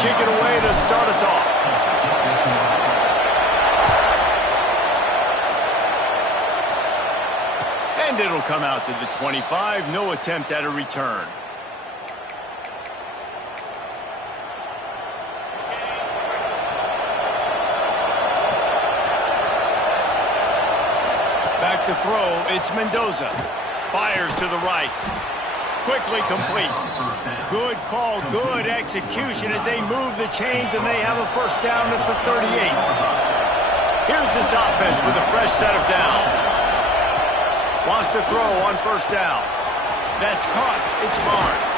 kick it away to start us off. And it'll come out to the 25. No attempt at a return. Back to throw, it's Mendoza. Fires to the right. Quickly complete. Good call, good execution as they move the chains and they have a first down at the 38. Here's this offense with a fresh set of downs. Wants to throw on first down. That's caught. It's Barnes.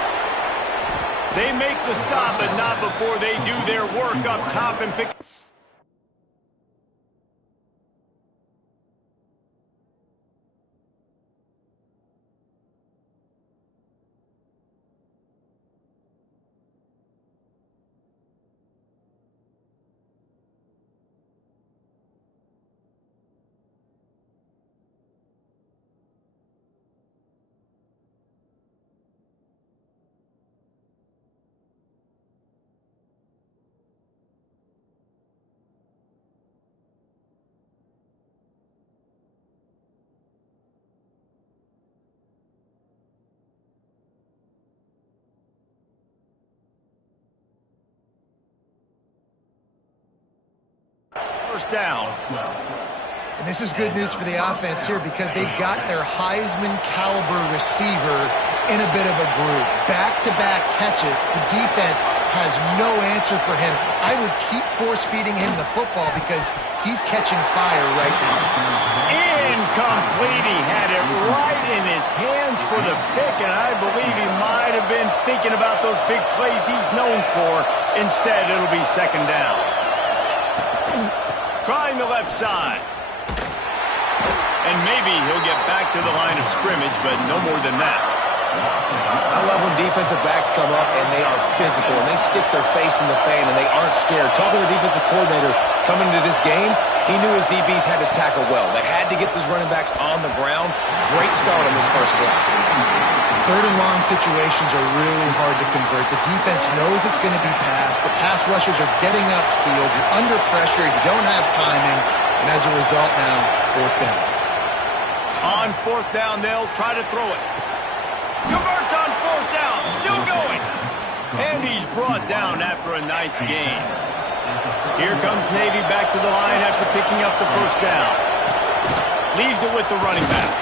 They make the stop, but not before they do their work up top and pick. First down. And this is good news for the offense here because they've got their Heisman caliber receiver in a bit of a groove. Back-to-back catches. The defense has no answer for him. I would keep force-feeding him the football because he's catching fire right now. Incomplete. He had it right in his hands for the pick, and I believe he might have been thinking about those big plays he's known for. Instead, it'll be second down. Trying the left side. And maybe he'll get back to the line of scrimmage, but no more than that. I love when defensive backs come up and they are physical and they stick their face in the fan and they aren't scared. Talking to the defensive coordinator coming into this game, he knew his DBs had to tackle well. They had to get these running backs on the ground. Great start on this first drive. Third and long situations are really hard to convert. The defense knows it's going to be passed. The pass rushers are getting upfield. You're under pressure. You don't have timing. And as a result now, fourth down. On fourth down, they'll try to throw it. Converts on fourth down. Still going. And he's brought down after a nice gain. Here comes Navy back to the line after picking up the first down. Leaves it with the running back.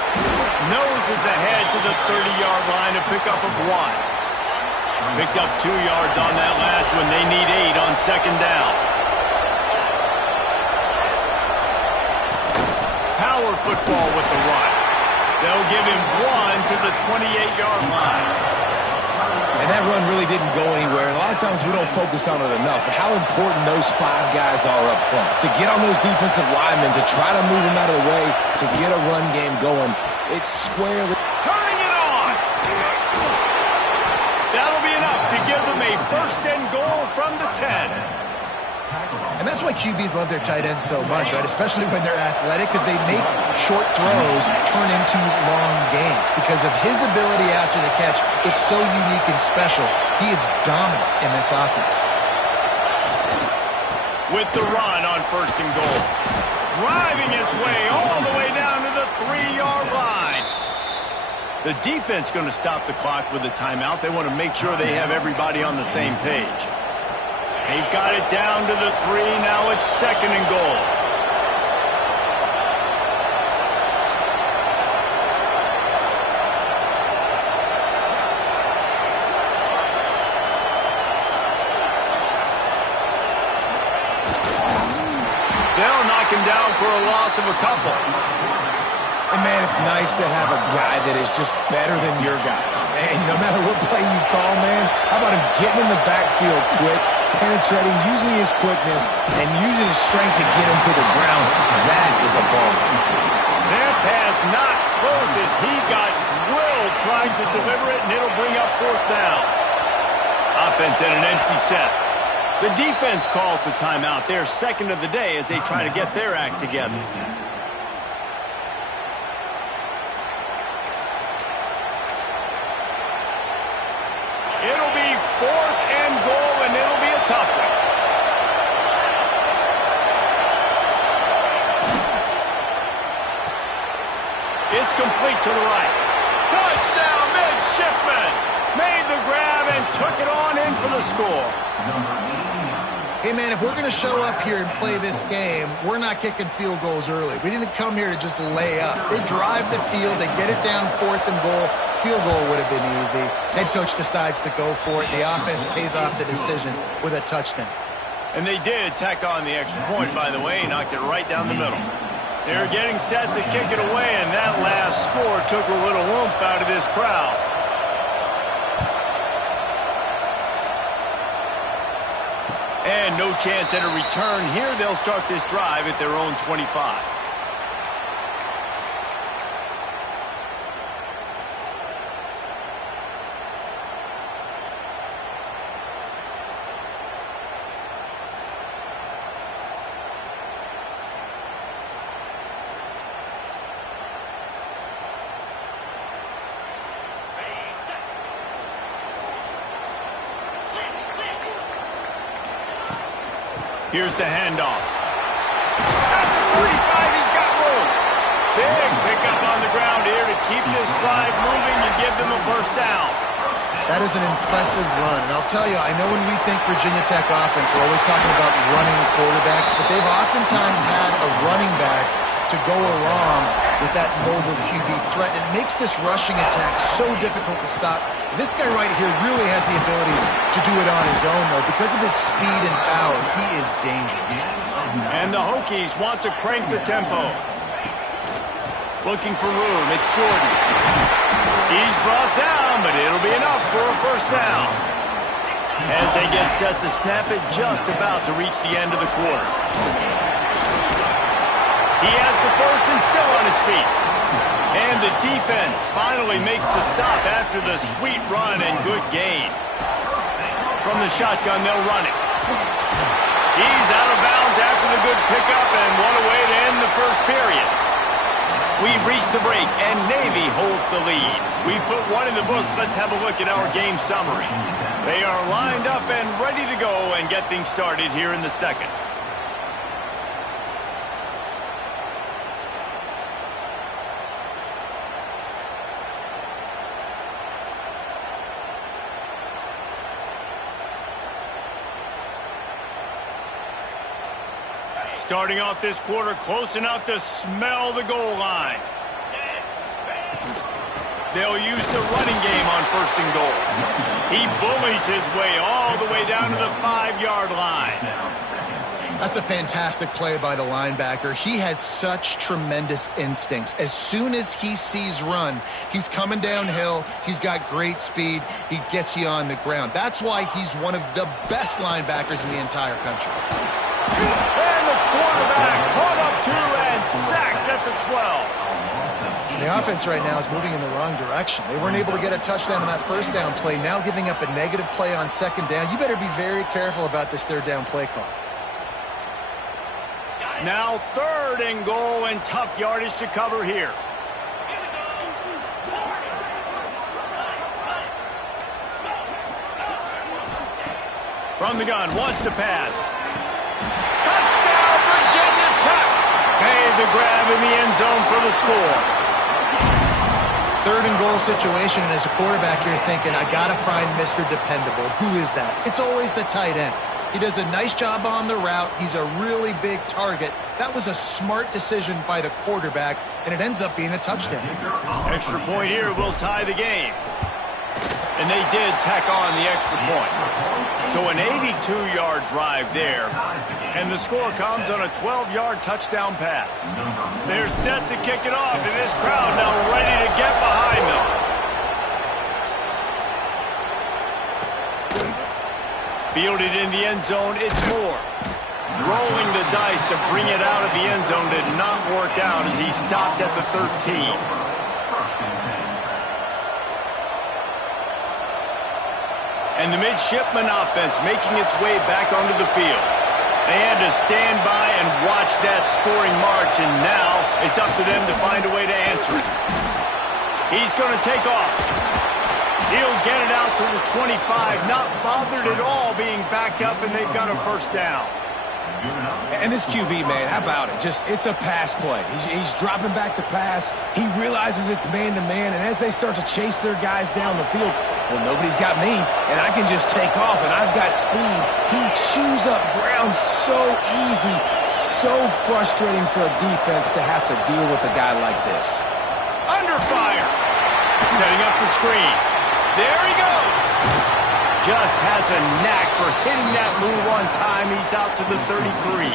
Noses ahead to the 30-yard line, a pickup of 1. Picked up 2 yards on that last one. They need 8 on second down. Power football with the run. They'll give him 1 to the 28-yard line. And that run really didn't go anywhere. And a lot of times we don't focus on it enough. But how important those 5 guys are up front. To get on those defensive linemen, to try to move them out of the way, to get a run game going. It's squarely. Turning it on. That'll be enough to give them a first and goal from the 10. And that's why QBs love their tight ends so much, right? Especially when they're athletic, because they make short throws turn into long gains. Because of his ability after the catch, it's so unique and special. He is dominant in this offense. With the run on first and goal. Driving its way all the way down to the 3-yard line. The defense going to stop the clock with a timeout. They want to make sure they have everybody on the same page. They've got it down to the 3. Now it's second and goal. They'll knock him down for a loss of a couple. And, man, it's nice to have a guy that is just better than your guys. And no matter what play you call, man, how about him getting in the backfield quick, penetrating, using his quickness, and using his strength to get him to the ground. That is a ball. That pass not close as he got drilled trying to deliver it, and it'll bring up fourth down. Offense at an empty set. The defense calls the timeout. They're second of the day as they try to get their act together. It'll be fourth and goal, and it'll be a tough one. complete to the right. Touchdown, midshipman! Made the grab and took it on in for the score. Hey, man, if we're going to show up here and play this game, we're not kicking field goals early. We didn't come here to just lay up. They drive the field. They get it down 4th and goal. Field goal would have been easy. Head coach decides to go for it. The offense pays off the decision with a touchdown. And they did tack on the extra point, by the way, knocked it right down the middle. They're getting set to kick it away, and that last score took a little oomph out of this crowd. And no chance at a return here. They'll start this drive at their own 25. Here's the handoff. At the 45, he's got room. Big pickup on the ground here to keep this drive moving and give them a first down. That is an impressive run. And I'll tell you, I know when we think Virginia Tech offense, we're always talking about running quarterbacks, but they've oftentimes had a running back to go along with that mobile QB threat. It makes this rushing attack so difficult to stop. This guy right here really has the ability to do it on his own, though. Because of his speed and power, he is dangerous. And the Hokies want to crank the tempo. Looking for room. It's Jordan. He's brought down, but it'll be enough for a first down. As they get set to snap it, just about to reach the end of the quarter. He has the first and still on his feet. And the defense finally makes the stop after the sweet run and good gain. From the shotgun, they'll run it. He's out of bounds after the good pickup, and what a way to end the first period. We've reached the break, and Navy holds the lead. We've put one in the books. Let's have a look at our game summary. They are lined up and ready to go and get things started here in the second. Starting off this quarter close enough to smell the goal line. They'll use the running game on first and goal. He bullies his way all the way down to the 5-yard line. That's a fantastic play by the linebacker. He has such tremendous instincts. As soon as he sees run, he's coming downhill. He's got great speed. He gets you on the ground. That's why he's one of the best linebackers in the entire country. And the quarterback caught up to and sacked at the 12. The offense right now is moving in the wrong direction. They weren't able to get a touchdown on that first down play. Now giving up a negative play on second down. You better be very careful about this third down play call. Now 3rd and goal and tough yardage to cover here. From the gun, wants to pass. Touchdown, Virginia Tech! Made the grab in the end zone for the score. 3rd and goal situation, and as a quarterback, you're thinking, I got to find Mr. Dependable. Who is that? It's always the tight end. He does a nice job on the route. He's a really big target. That was a smart decision by the quarterback, and it ends up being a touchdown. Extra point here will tie the game. And they did tack on the extra point. So an 82-yard drive there. And the score comes on a 12-yard touchdown pass. They're set to kick it off, and this crowd now ready to get behind them. Fielded in the end zone, it's Moore. Rolling the dice to bring it out of the end zone did not work out as he stopped at the 13. And the midshipman offense making its way back onto the field. They had to stand by and watch that scoring march, and now it's up to them to find a way to answer it. He's going to take off. He'll get it out to the 25, not bothered at all being backed up, and they've got a first down. And this QB, man, how about it? It's a pass play. He's dropping back to pass. He realizes it's man-to-man, and as they start to chase their guys down the field, well, nobody's got me, and I can just take off, and I've got speed. He chews up ground so easy, so frustrating for a defense to have to deal with a guy like this. Under fire. Setting up the screen. There he goes. Just has a knack for hitting that move on time. He's out to the 33.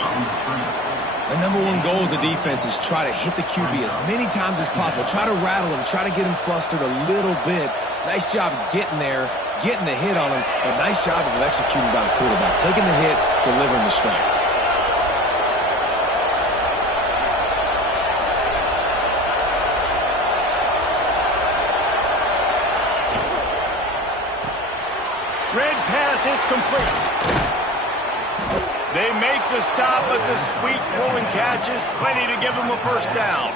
The number one goal as a defense is try to hit the QB as many times as possible. Try to rattle him. Try to get him flustered a little bit. Nice job getting there, getting the hit on him. But nice job of executing by the quarterback. Taking the hit, delivering the strike. Red pass, it's complete. They make the stop, but the sweet rolling catch is plenty to give them a first down.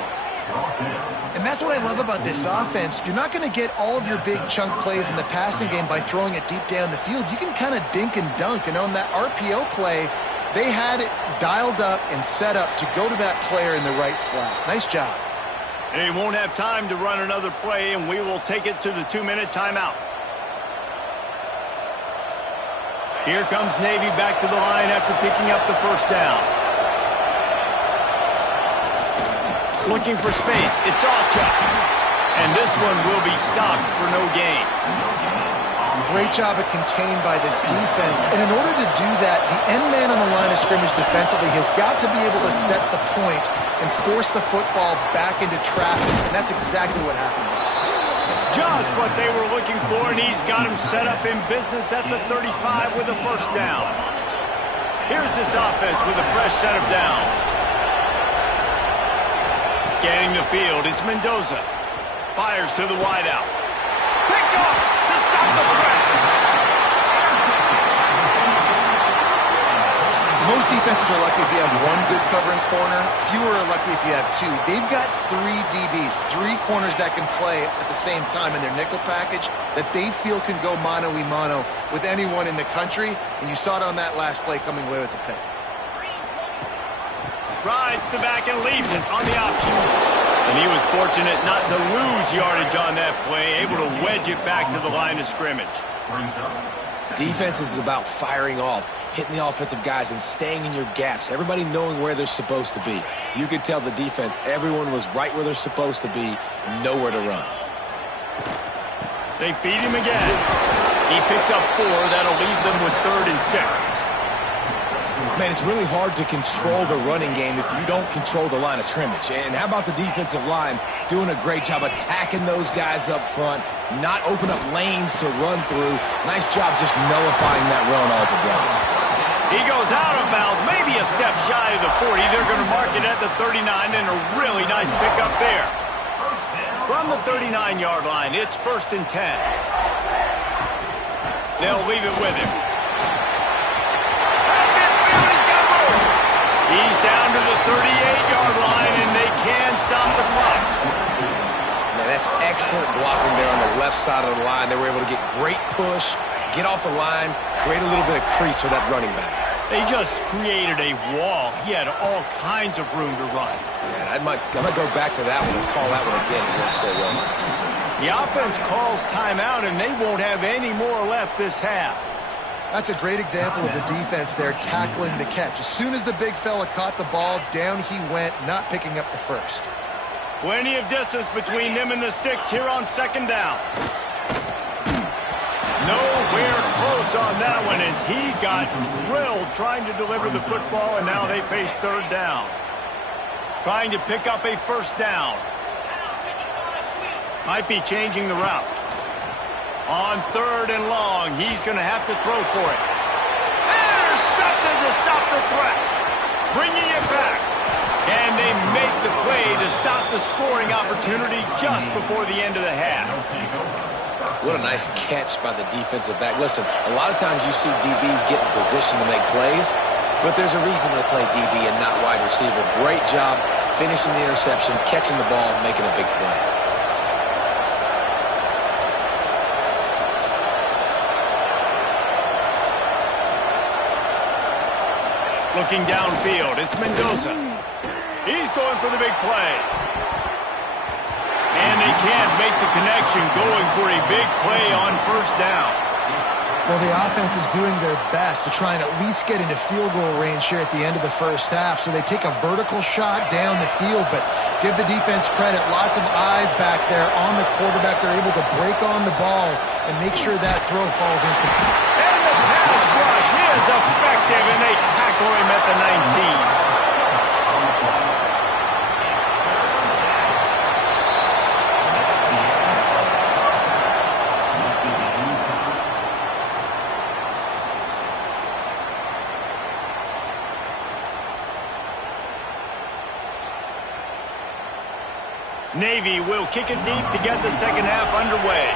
And that's what I love about this offense. You're not going to get all of your big chunk plays in the passing game by throwing it deep down the field. You can kind of dink and dunk. And on that RPO play, they had it dialed up and set up to go to that player in the right flat. Nice job. They won't have time to run another play, and we will take it to the 2-minute timeout. Here comes Navy back to the line after picking up the first down. Looking for space. It's Awchuk. And this one will be stopped for no gain. Great job of contained by this defense. And in order to do that, the end man on the line of scrimmage defensively has got to be able to set the point and force the football back into traffic. And that's exactly what happened. Just what they were looking for, and he's got him set up in business at the 35 with a first down. Here's this offense with a fresh set of downs. Scanning the field, it's Mendoza. Fires to the wideout. Picked off to stop the threat. Most defenses are lucky if you have one good covering corner. Fewer are lucky if you have two. They've got 3 DBs, 3 corners that can play at the same time in their nickel package that they feel can go mano-a-mano with anyone in the country. And you saw it on that last play coming away with the pick. Rides the back and leaves it on the option. And he was fortunate not to lose yardage on that play, able to wedge it back to the line of scrimmage. Defense is about firing off, hitting the offensive guys and staying in your gaps. Everybody knowing where they're supposed to be. You could tell the defense, everyone was right where they're supposed to be, nowhere to run. They feed him again. He picks up 4. That'll leave them with 3rd and 6. Man, it's really hard to control the running game if you don't control the line of scrimmage. And how about the defensive line doing a great job attacking those guys up front, not open up lanes to run through. Nice job just nullifying that run altogether. He goes out of bounds, maybe a step shy of the 40. They're going to mark it at the 39, and a really nice pickup there. From the 39-yard line, it's 1st and 10. They'll leave it with him. He's down to the 38-yard line, and they can stop the clock. Man, that's excellent blocking there on the left side of the line. They were able to get great push, get off the line, create a little bit of crease for that running back. They just created a wall. He had all kinds of room to run. Yeah, I might go back to that one and call that one again. It worked so well. The offense calls timeout, and they won't have any more left this half. That's a great example of the defense there tackling the catch. As soon as the big fella caught the ball, down he went, not picking up the first. Plenty of distance between them and the sticks here on 2nd down. Nowhere close on that one as he got drilled trying to deliver the football, and now they face 3rd down. Trying to pick up a first down. Might be changing the route. On 3rd and long, he's going to have to throw for it. Intercepted to stop the threat. Bringing it back. And they make the play to stop the scoring opportunity just before the end of the half. What a nice catch by the defensive back. Listen, a lot of times you see DBs get in position to make plays, but there's a reason they play DB and not wide receiver. Great job finishing the interception, catching the ball, making a big play. Looking downfield, it's Mendoza. He's going for the big play. And they can't make the connection, going for a big play on first down. Well, the offense is doing their best to try and at least get into field goal range here at the end of the first half. So they take a vertical shot down the field, but give the defense credit. Lots of eyes back there on the quarterback. They're able to break on the ball and make sure that throw falls incomplete. And the pass rush is effective, and they tackle him at the 19. Navy will kick it deep to get the second half underway.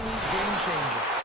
absolute game changer.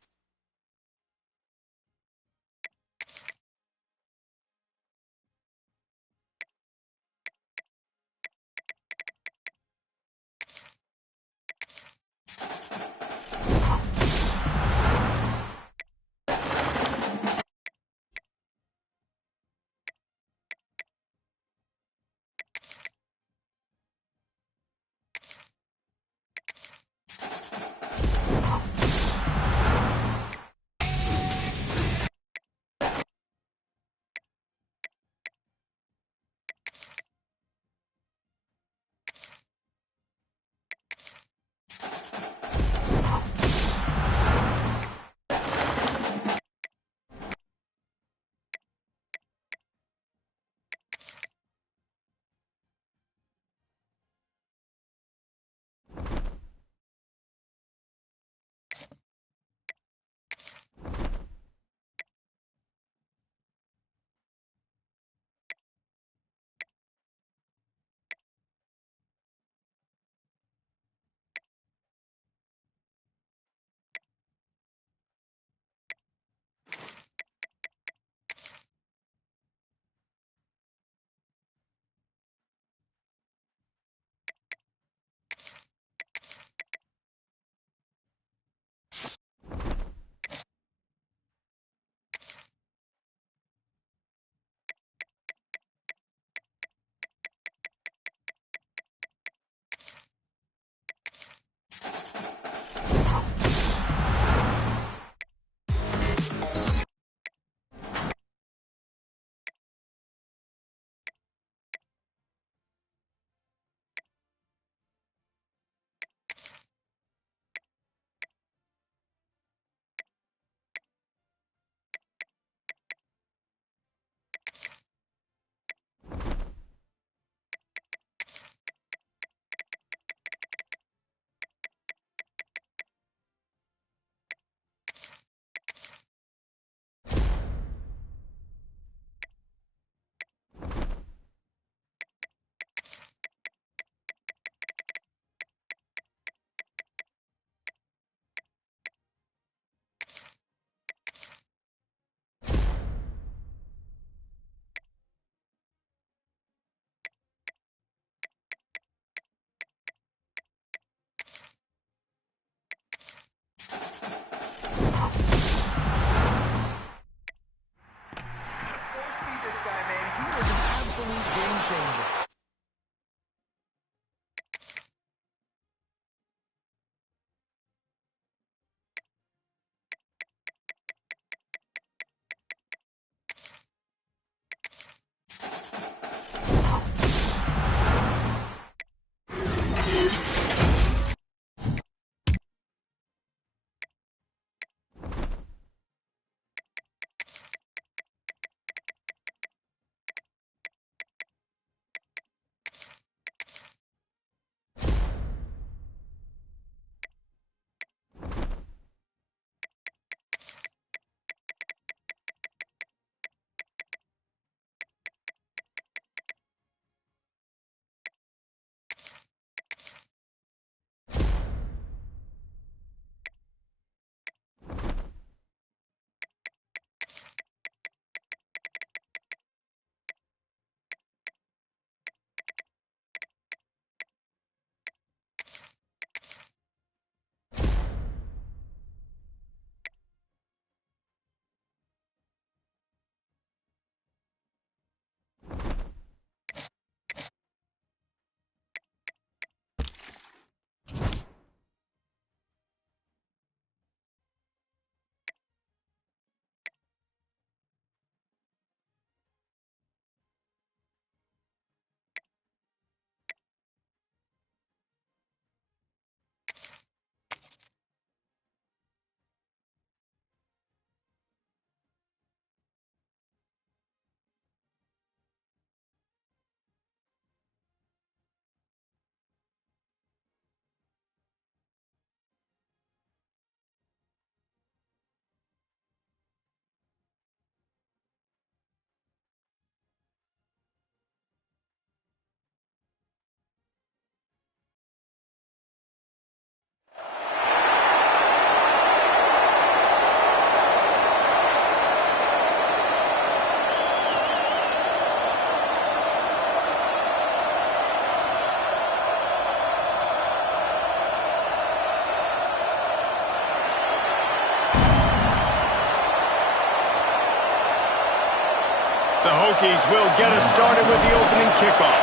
The Hokies will get us started with the opening kickoff.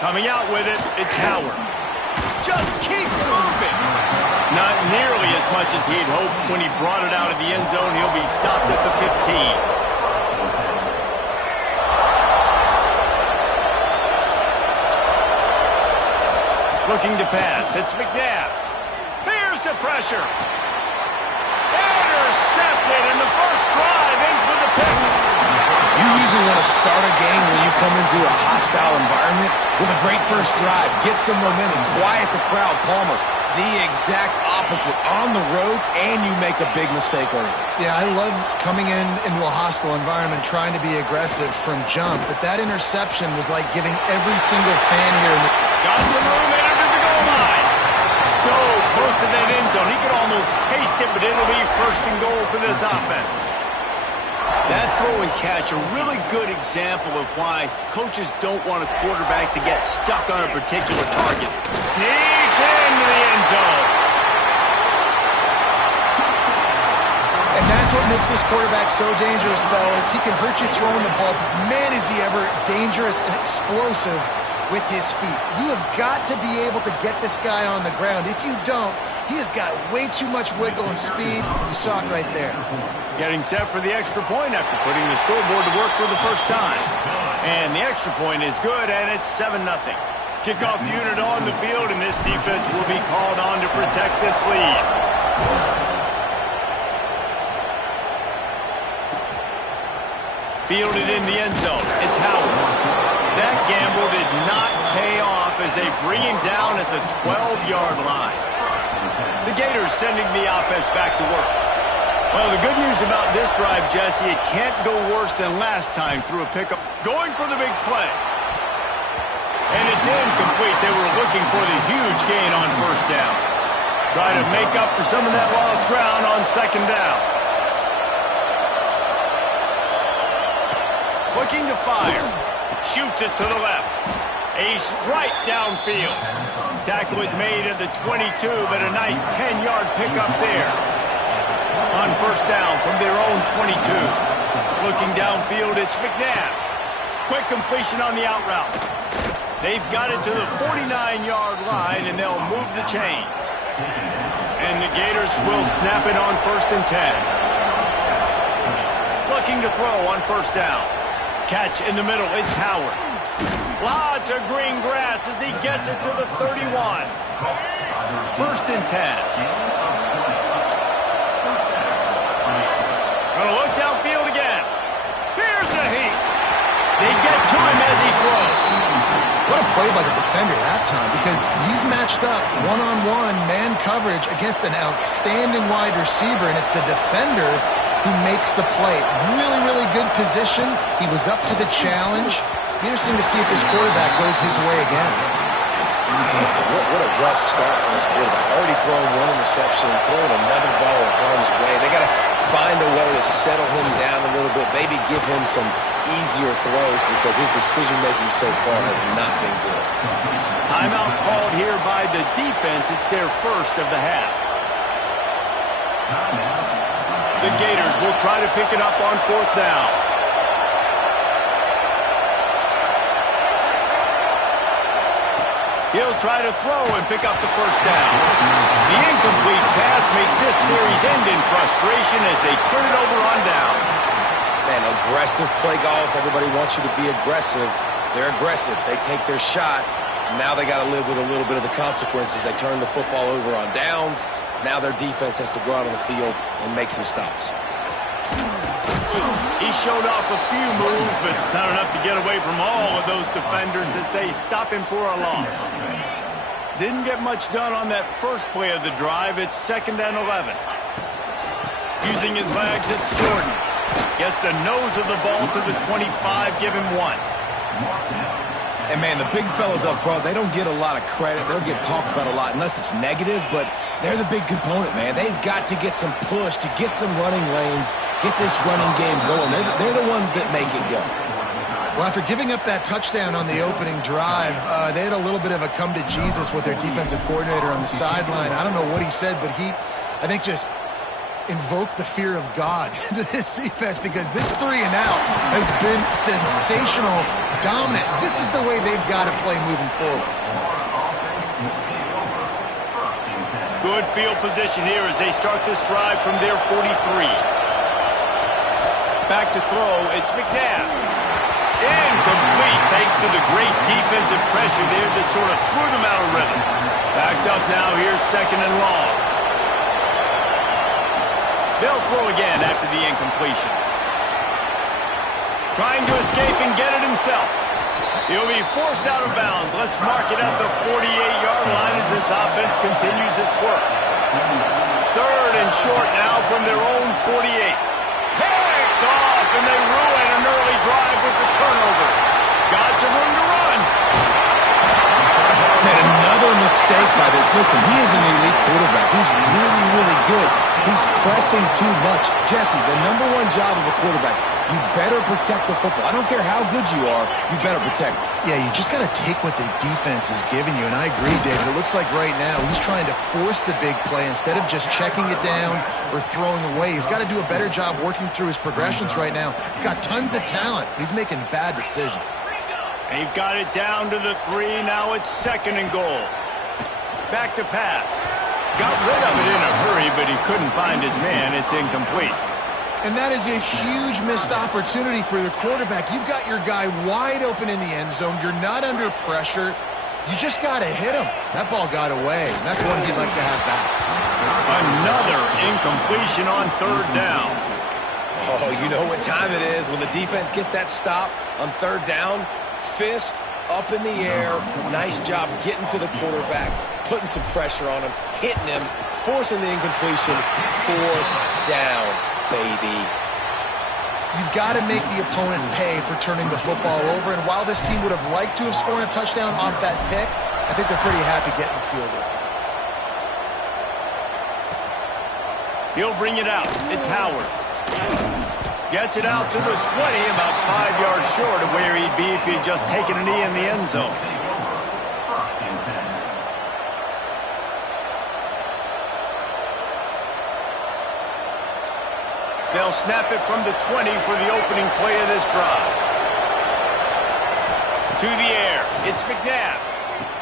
Coming out with it, it's Howard. Just keeps moving. Not nearly as much as he'd hoped when he brought it out of the end zone. He'll be stopped at the 15. Looking to pass. It's McNabb. Here's the pressure. Intercepted, and the first drive ends with a pick. You usually want to start a game when you come into a hostile environment with a great first drive. Get some momentum. Quiet the crowd. Palmer, the exact opposite. On the road, and you make a big mistake early. Yeah, I love coming into a hostile environment, trying to be aggressive from jump, but that interception was like giving every single fan here. Got some room in under the goal line. So close to that end zone, he could almost taste it, but it'll be first and goal for this offense. That throw and catch, a really good example of why coaches don't want a quarterback to get stuck on a particular target. Sneaks into the end zone. And that's what makes this quarterback so dangerous, fellas. He can hurt you throwing the ball. Man, is he ever dangerous and explosive with his feet. You have got to be able to get this guy on the ground. If you don't, he has got way too much wiggle and speed. You saw it right there. Getting set for the extra point after putting the scoreboard to work for the first time. And the extra point is good, and it's 7-0. Kickoff unit on the field, and this defense will be called on to protect this lead. Fielded in the end zone. It's Howard. That gamble did not pay off as they bring him down at the 12-yard line. The Gators sending the offense back to work. Well, the good news about this drive, Jesse, it can't go worse than last time through a pickup. Going for the big play. And it's incomplete. They were looking for the huge gain on first down. Try to make up for some of that lost ground on second down. Looking to fire. Shoots it to the left. A strike downfield. Tackle is made at the 22, but a nice 10-yard pickup there. On first down from their own 22. Looking downfield, it's McNabb. Quick completion on the out route. They've got it to the 49-yard line, and they'll move the chains. And the Gators will snap it on first and 10. Looking to throw on first down. Catch in the middle, it's Howard. Lots of green grass as he gets it to the 31. First and 10. Gonna look downfield again. Here's the heat. They get to him as he throws. What a play by the defender that time, because he's matched up one-on-one man coverage against an outstanding wide receiver, and it's the defender who makes the play. Really, really good position. He was up to the challenge. Be interesting to see if this quarterback goes his way again. Man, what a rough start for this quarterback. Already throwing one interception, throwing another ball in harm's way. They got to find a way to settle him down a little bit, maybe give him some easier throws because his decision-making so far has not been good. Timeout called here by the defense. It's their first of the half. The Gators will try to pick it up on fourth down. He'll try to throw and pick up the first down. The incomplete pass makes this series end in frustration as they turn it over on downs. Man, aggressive play calls. Everybody wants you to be aggressive. They're aggressive. They take their shot. Now they got to live with a little bit of the consequences. They turn the football over on downs. Now their defense has to go out on the field and make some stops. He showed off a few moves, but not enough to get away from all of those defenders as they stop him for a loss. Didn't get much done on that first play of the drive. It's 2nd and 11. Using his legs, it's Jordan. Gets the nose of the ball to the 25, give him 1. And, man, the big fellas up front, they don't get a lot of credit. They'll get talked about a lot unless it's negative, but they're the big component, man. They've got to get some push, to get some running lanes, get this running game going. They're the ones that make it go. Well, after giving up that touchdown on the opening drive, they had a little bit of a come to Jesus with their defensive coordinator on the sideline. I don't know what he said, but he I think just invoke the fear of God into this defense, because this 3 and out has been sensational, dominant. This is the way they've got to play moving forward. Good field position here as they start this drive from their 43. Back to throw, it's McNabb. Incomplete thanks to the great defensive pressure there that sort of threw them out of rhythm. Backed up now, here's 2nd and long. They'll throw again after the incompletion. Trying to escape and get it himself. He'll be forced out of bounds. Let's mark it at the 48-yard line as this offense continues its work. 3rd and short now from their own 48. Picked off, and they ruin an early drive with the turnover. Got some room to run. Man, another mistake by this. Listen, he is an elite quarterback. He's really, really good. He's pressing too much. Jesse, the #1 job of a quarterback, you better protect the football. I don't care how good you are, you better protect it. Yeah, you just got to take what the defense is giving you, and I agree, David. It looks like right now he's trying to force the big play instead of just checking it down or throwing away. He's got to do a better job working through his progressions right now. He's got tons of talent, but he's making bad decisions. They've got it down to the 3. Now it's 2nd and goal. Back to pass. Got rid of it in a hurry, but he couldn't find his man. It's incomplete. And that is a huge missed opportunity for the quarterback. You've got your guy wide open in the end zone. You're not under pressure. You just got to hit him. That ball got away, and that's one he'd like to have back. Another incompletion on 3rd down. Oh, you know what time it is when the defense gets that stop on 3rd down. Fist up in the air. Nice job getting to the quarterback, putting some pressure on him, hitting him, forcing the incompletion. 4th down, baby. You've got to make the opponent pay for turning the football over, and while this team would have liked to have scored a touchdown off that pick, I think they're pretty happy getting the field goal. He'll bring it out. It's Howard. Gets it out to the 20, about 5 yards short of where he'd be if he'd just taken a knee in the end zone. They'll snap it from the 20 for the opening play of this drive. To the air, it's McNabb.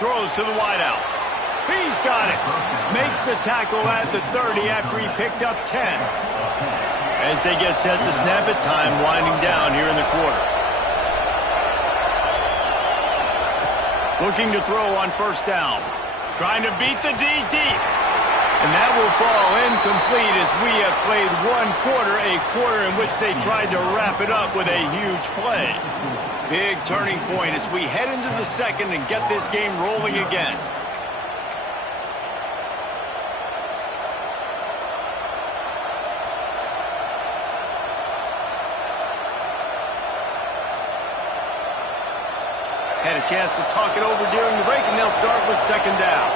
Throws to the wideout. He's got it. Makes the tackle at the 30 after he picked up 10. As they get set to snap it, time winding down here in the quarter. Looking to throw on 1st down. Trying to beat the D deep. And that will fall incomplete as we have played 1 quarter, a quarter in which they tried to wrap it up with a huge play. Big turning point as we head into the 2nd and get this game rolling again. Had a chance to talk it over during the break, and they'll start with 2nd down.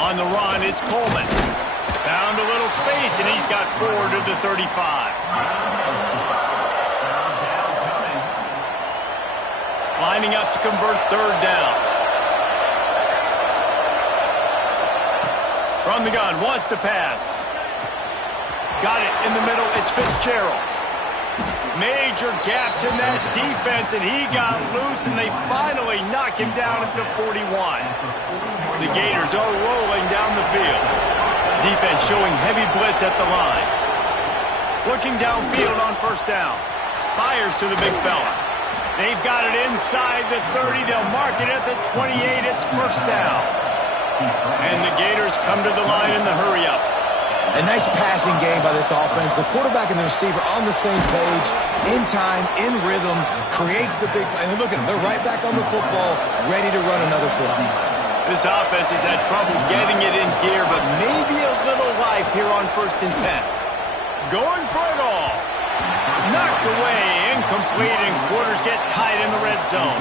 On the run, it's Coleman. Found a little space, and he's got 4 to the 35. Lining up to convert 3rd down. From the gun, wants to pass. Got it in the middle, it's Fitzgerald. Major gaps in that defense, and he got loose, and they finally knock him down at the 41. The Gators are rolling down the field. Defense showing heavy blitz at the line. Looking downfield on 1st down. Fires to the big fella. They've got it inside the 30. They'll mark it at the 28. It's 1st down. And the Gators come to the line in the hurry-up. A nice passing game by this offense. The quarterback and the receiver on the same page, in time, in rhythm, creates the big play. And look at them. They're right back on the football, ready to run another play. This offense has had trouble getting it in gear, but maybe a little life here on 1st and 10. Going for it all. Knocked away, incomplete, and quarters get tied in the red zone.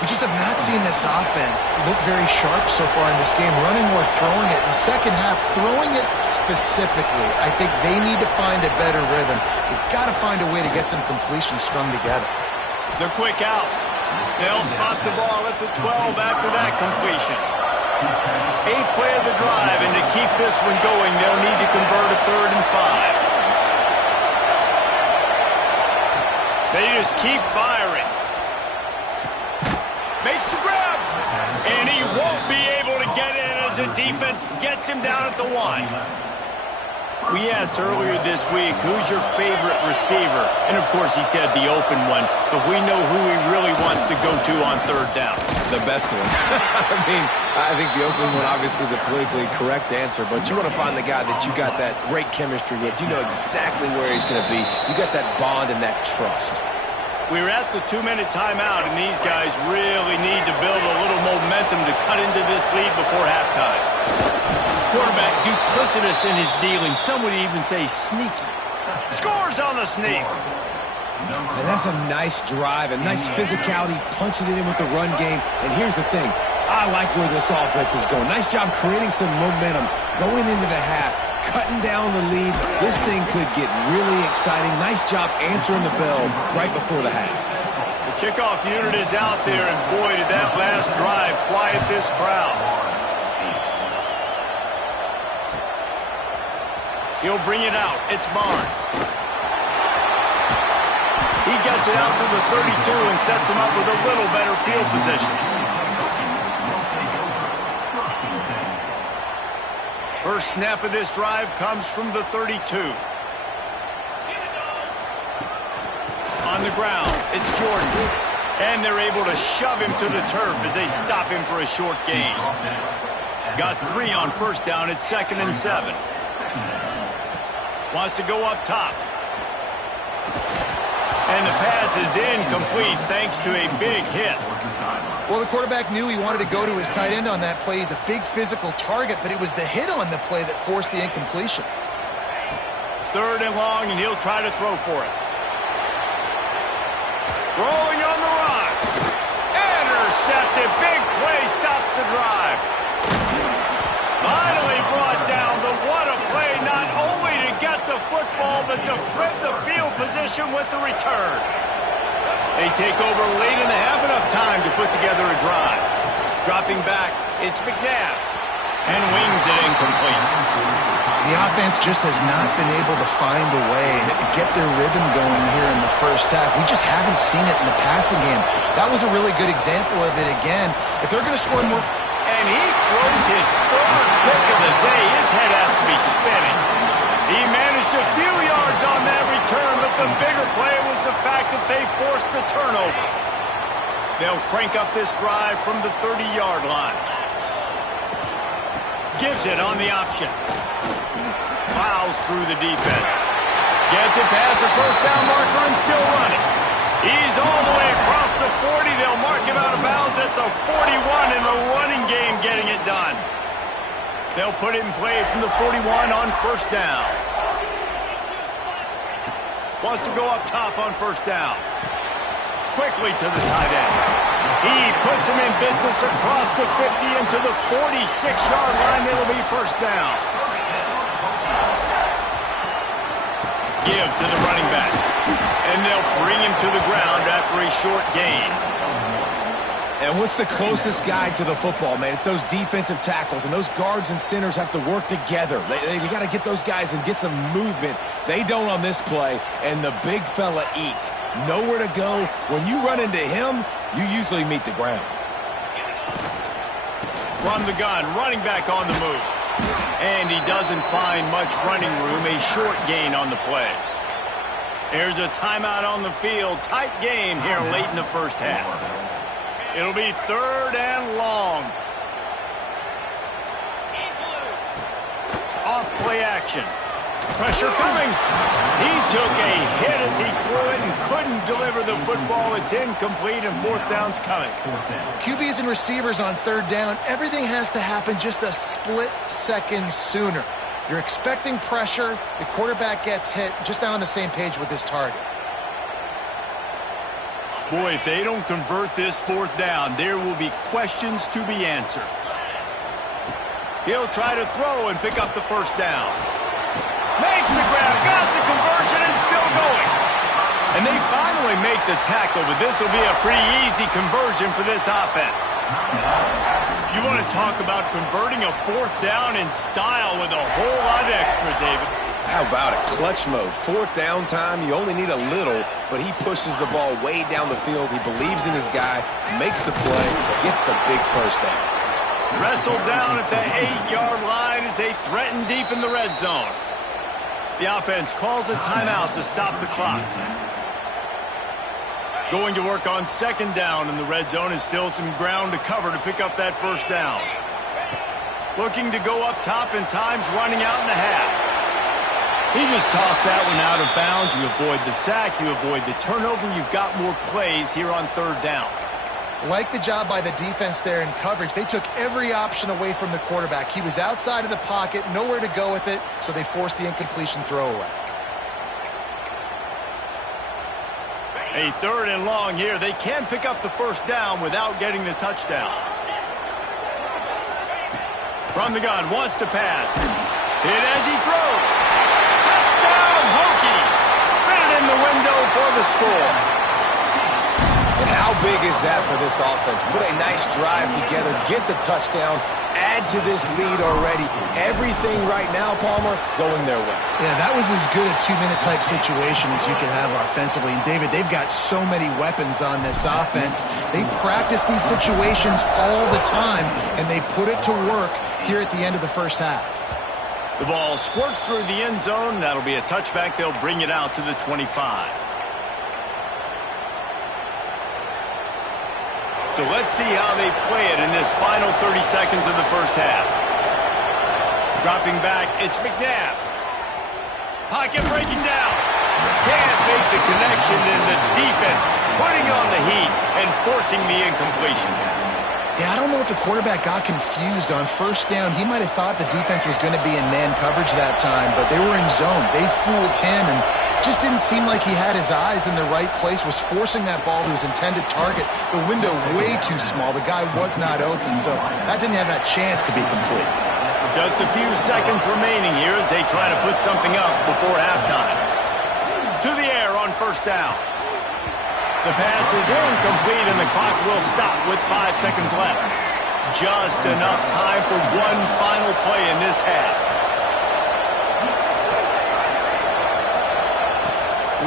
We just have not seen this offense look very sharp so far in this game, running or throwing it. In the 2nd half, throwing it specifically, I think they need to find a better rhythm. They've got to find a way to get some completions strung together. The quick out. They'll spot the ball at the 12 after that completion. Eighth play of the drive, and to keep this one going, they'll need to convert a 3rd and 5. They just keep firing. Makes the grab, and he won't be able to get in as the defense gets him down at the 1. We asked earlier this week, who's your favorite receiver? And, of course, he said the open one, but we know who he really wants to go to on 3rd down. The best one. I think the open one, obviously the politically correct answer, but you want to find the guy that you got that great chemistry with. You know exactly where he's going to be. You got that bond and that trust. We're at the 2-minute timeout, and these guys really need to build a little momentum to cut into this lead before halftime. Quarterback duplicitous in his dealing. Some would even say sneaky. Scores on the sneak. And that's a nice drive, a nice physicality, punching it in with the run game. And here's the thing. I like where this offense is going. Nice job creating some momentum, going into the half, cutting down the lead. This thing could get really exciting. Nice job answering the bell right before the half. The kickoff unit is out there, and boy, did that last drive quiet this crowd. He'll bring it out. It's Barnes. He gets it out to the 32 and sets him up with a little better field position. First snap of this drive comes from the 32. On the ground, it's Jordan. And they're able to shove him to the turf as they stop him for a short gain. Got 3 on 1st down. It's 2nd and 7. Wants to go up top. And the pass is incomplete thanks to a big hit. Well, the quarterback knew he wanted to go to his tight end on that play. He's a big physical target, but it was the hit on the play that forced the incompletion. 3rd and long, and he'll try to throw for it. Rolling on the run. Intercepted. Big play stops the drive. Finally brought down, but what a play, not only to get the football, but to flip the field position with the return. They take over late in the half, enough time to put together a drive. Dropping back, it's McNabb, and wings it incomplete. The offense just has not been able to find a way to get their rhythm going here in the first half. We just haven't seen it in the passing game. That was a really good example of it again. If they're going to score more... And he throws his 3rd pick of the day. His head has to be spinning. He managed a few yards on that return, but the bigger play was the fact that they forced the turnover. They'll crank up this drive from the 30-yard line. Gives it on the option. Plows through the defense. Gets it past the 1st down marker and still running. He's all the way across the 40. They'll mark him out of bounds at the 41 in the running game, getting it done. They'll put it in play from the 41 on 1st down. Wants to go up top on 1st down. Quickly to the tight end. He puts him in business across the 50 into the 46-yard line. It'll be 1st down. Give to the running back. And they'll bring him to the ground after a short gain. And what's the closest guy to the football, man? It's those defensive tackles, and those guards and centers have to work together. They got to get those guys and get some movement. They don't on this play, and the big fella eats. Nowhere to go. When you run into him, you usually meet the ground. From the gun, running back on the move. And he doesn't find much running room, a short gain on the play. There's a timeout on the field. Tight game here late in the first half. It'll be 3rd and long. Off play action. Pressure coming. He took a hit as he threw it and couldn't deliver the football. It's incomplete and 4th down's coming. QBs and receivers on 3rd down, everything has to happen just a split second sooner. You're expecting pressure, the quarterback gets hit, just not on the same page with his target. Boy, if they don't convert this 4th down, there will be questions to be answered. He'll try to throw and pick up the 1st down. Makes the grab, got the conversion, and still going. And they finally make the tackle, but this will be a pretty easy conversion for this offense. You want to talk about converting a 4th down in style with a whole lot extra, David. How about it? Clutch mode. 4th down time. You only need a little, but he pushes the ball way down the field. He believes in his guy, makes the play, gets the big first down. Wrestled down at the 8-yard line as they threaten deep in the red zone. The offense calls a timeout to stop the clock. Going to work on 2nd down in the red zone is still some ground to cover to pick up that first down. Looking to go up top and time's running out in the half. He just tossed that one out of bounds. You avoid the sack, you avoid the turnover. You've got more plays here on 3rd down. Like the job by the defense there in coverage. They took every option away from the quarterback. He was outside of the pocket, nowhere to go with it, so they forced the incompletion throwaway. A 3rd and long here. They can pick up the first down without getting the touchdown. From the gun, wants to pass. Hit as he throws. Touchdown, Hokies. Fit it in the window for the score. And how big is that for this offense? Put a nice drive together, get the touchdown, add to this lead already. Everything right now, Palmer, going their way. Yeah, that was as good a 2-minute type situation as you could have offensively. And David, they've got so many weapons on this offense. They practice these situations all the time, and they put it to work here at the end of the first half. The ball squirts through the end zone. That'll be a touchback. They'll bring it out to the 25. So let's see how they play it in this final 30 seconds of the first half. Dropping back, it's McNabb. Pocket breaking down. Can't make the connection, and the defense putting on the heat and forcing the incompletion. Yeah, I don't know if the quarterback got confused on first down. He might have thought the defense was going to be in man coverage that time, but they were in zone. They fooled him and just didn't seem like he had his eyes in the right place, was forcing that ball to his intended target. The window way too small. The guy was not open, so that didn't have that chance to be complete. Just a few seconds remaining here as they try to put something up before halftime. To the air on first down. The pass is incomplete, and the clock will stop with 5 seconds left. Just enough time for one final play in this half.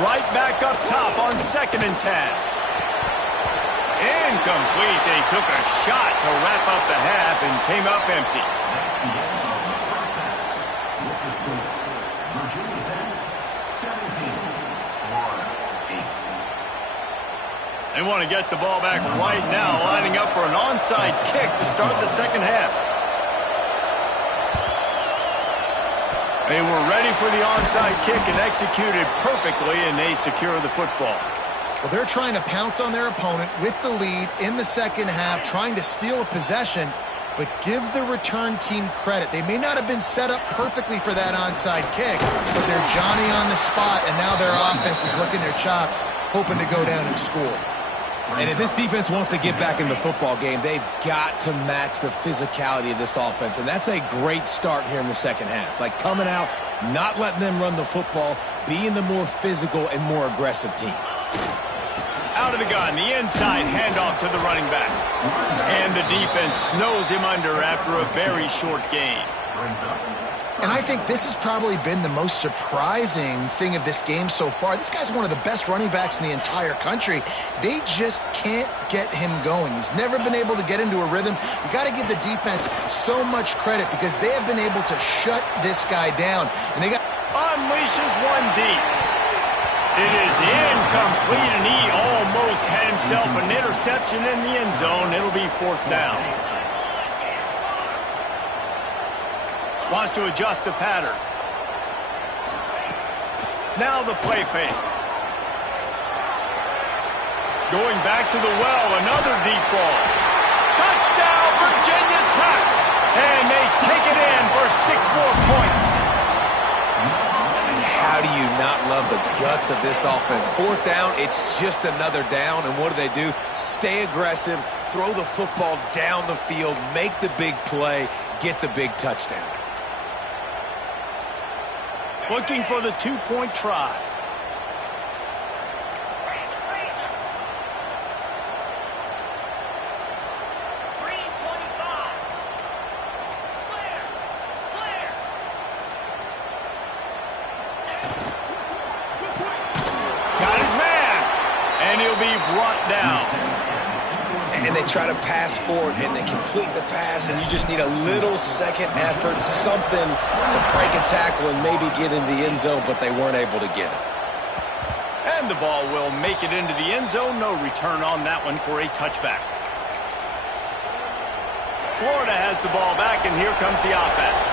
Right back up top on 2nd and 10. Incomplete. They took a shot to wrap up the half and came up empty. They want to get the ball back right now, lining up for an onside kick to start the second half. They were ready for the onside kick and executed perfectly, and they secure the football. Well, they're trying to pounce on their opponent with the lead in the second half, trying to steal a possession, but give the return team credit. They may not have been set up perfectly for that onside kick, but they're Johnny on the spot, and now their offense is licking their chops, hoping to go down and score. And if this defense wants to get back in the football game, they've got to match the physicality of this offense. And that's a great start here in the second half. Like coming out, not letting them run the football, being the more physical and more aggressive team. Out of the gun, the inside handoff to the running back. And the defense snows him under after a very short gain. And I think this has probably been the most surprising thing of this game so far. This guy's one of the best running backs in the entire country. They just can't get him going. He's never been able to get into a rhythm. You got to give the defense so much credit because they have been able to shut this guy down. And they got unleashes one deep. It is incomplete, and he almost had himself an interception in the end zone. It'll be 4th down. Wants to adjust the pattern. Now the play fake. Going back to the well, another deep ball. Touchdown, Virginia Tech! And they take it in for 6 more points. And how do you not love the guts of this offense? 4th down, it's just another down, and what do? Stay aggressive, throw the football down the field, make the big play, get the big touchdown. Looking for the 2-point try. And he'll be brought down. And they try to pass forward, and they complete the pass, and you just need a little second effort, something to break a tackle and maybe get in the end zone, but they weren't able to get it. And the ball will make it into the end zone. No return on that one for a touchback. Florida has the ball back, and here comes the offense.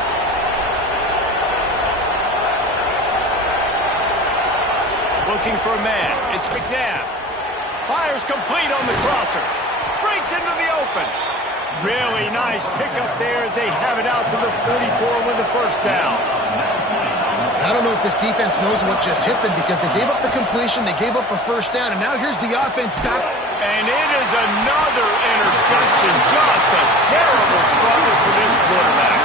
Looking for a man. It's McNabb. Fires complete on the crosser. Breaks into the open. Really nice pickup there as they have it out to the 44 with the first down. I don't know if this defense knows what just hit them because they gave up the completion, they gave up a first down, and now here's the offense back. And it is another interception. Just a terrible struggle for this quarterback.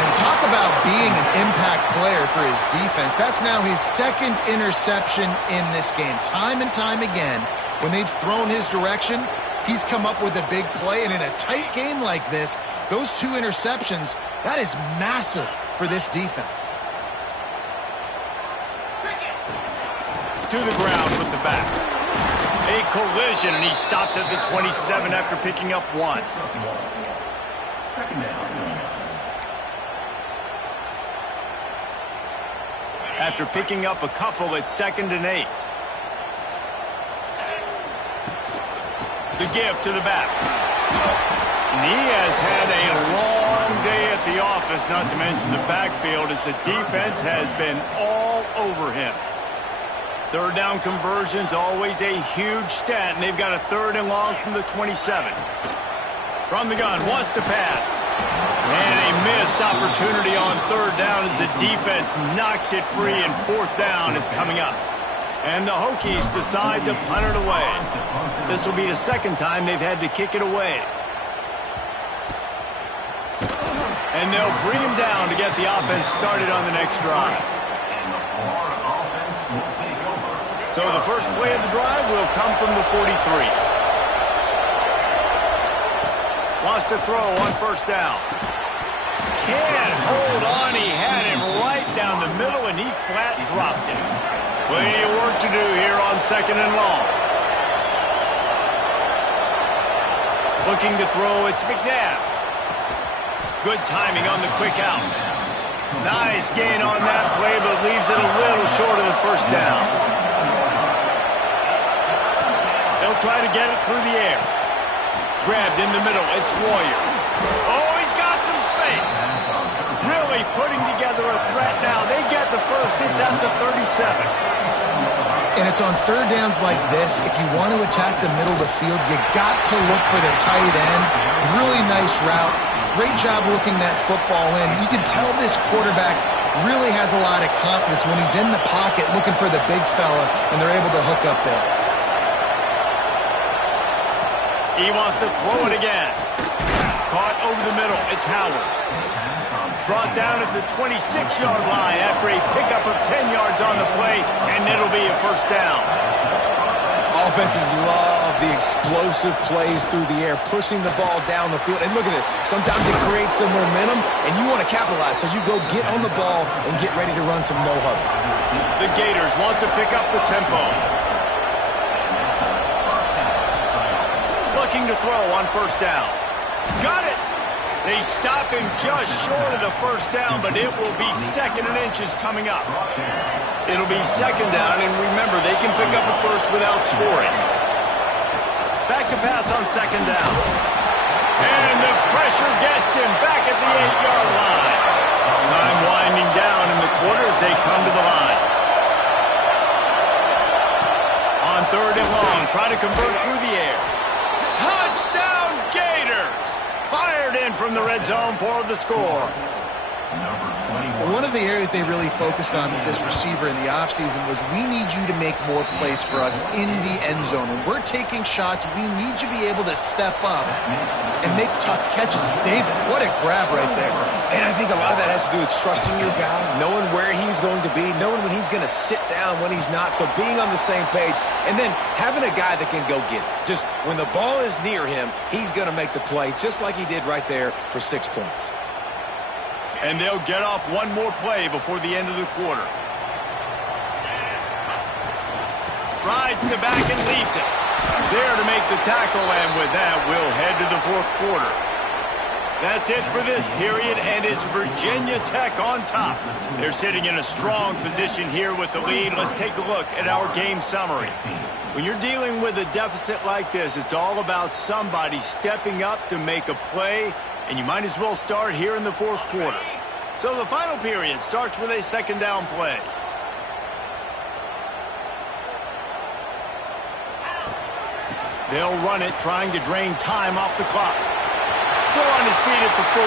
And talk about being an impact player for his defense. That's now his second interception in this game. Time and time again, when they've thrown his direction, he's come up with a big play. And in a tight game like this, those two interceptions, that is massive for this defense. To the ground with the back. A collision, and he stopped at the 27 after picking up one. After picking up a couple, it's 2nd and 8. The give to the back. And he has had a long day at the office, not to mention the backfield, as the defense has been all over him. Third down conversion's always a huge stat, and they've got a 3rd and long from the 27. From the gun, wants to pass. And a missed opportunity on 3rd down as the defense knocks it free, and 4th down is coming up. And the Hokies decide to punt it away. This will be the 2nd time they've had to kick it away. And they'll bring him down to get the offense started on the next drive. So the first play of the drive will come from the 43. Wants to throw on 1st down. Can't hold on. He had it right down the middle, and he flat dropped it. Plenty of work to do here on 2nd and long. Looking to throw, it's McNabb. Good timing on the quick out. Nice gain on that play, but leaves it a little short of the 1st down. They'll try to get it through the air. Grabbed in the middle, it's Royer. Oh, he's got some space. Really putting together a threat now. They get the first, it's at the 37. And it's on 3rd downs like this, if you want to attack the middle of the field, you got to look for the tight end. Really nice route. Great job looking that football in. You can tell this quarterback really has a lot of confidence when he's in the pocket looking for the big fella, and they're able to hook up there. He wants to throw it again. Caught over the middle. It's Howard. Brought down at the 26-yard line after a pickup of 10 yards on the play, and it'll be a 1st down. Offenses love the explosive plays through the air, pushing the ball down the field. And look at this. Sometimes it creates some momentum, and you want to capitalize. So you go get on the ball and get ready to run some no-huddle. The Gators want to pick up the tempo. Looking to throw on 1st down. Got it. They stop him just short of the 1st down, but it will be 2nd and inches coming up. It'll be 2nd down, and remember, they can pick up a 1st without scoring. Back to pass on 2nd down. And the pressure gets him back at the 8-yard line. Time winding down in the quarter as they come to the line. On 3rd and long, try to convert through the air. Touchdown, Gators! Fired in from the red zone for the score. One of the areas they really focused on with this receiver in the offseason was we need you to make more plays for us in the end zone. When we're taking shots, we need you to be able to step up and make tough catches. David, what a grab right there. And I think a lot of that has to do with trusting your guy, knowing where he's going to be, knowing when he's going to sit down, when he's not. So being on the same page, and then having a guy that can go get it. Just when the ball is near him, he's going to make the play just like he did right there for 6 points. And they'll get off one more play before the end of the quarter. Rides to back and leaves it. There to make the tackle, and with that, we'll head to the fourth quarter. That's it for this period, and it's Virginia Tech on top. They're sitting in a strong position here with the lead. Let's take a look at our game summary. When you're dealing with a deficit like this, it's all about somebody stepping up to make a play, and you might as well start here in the fourth quarter. So the final period starts with a second down play. They'll run it, trying to drain time off the clock. Still on his feet at the 40.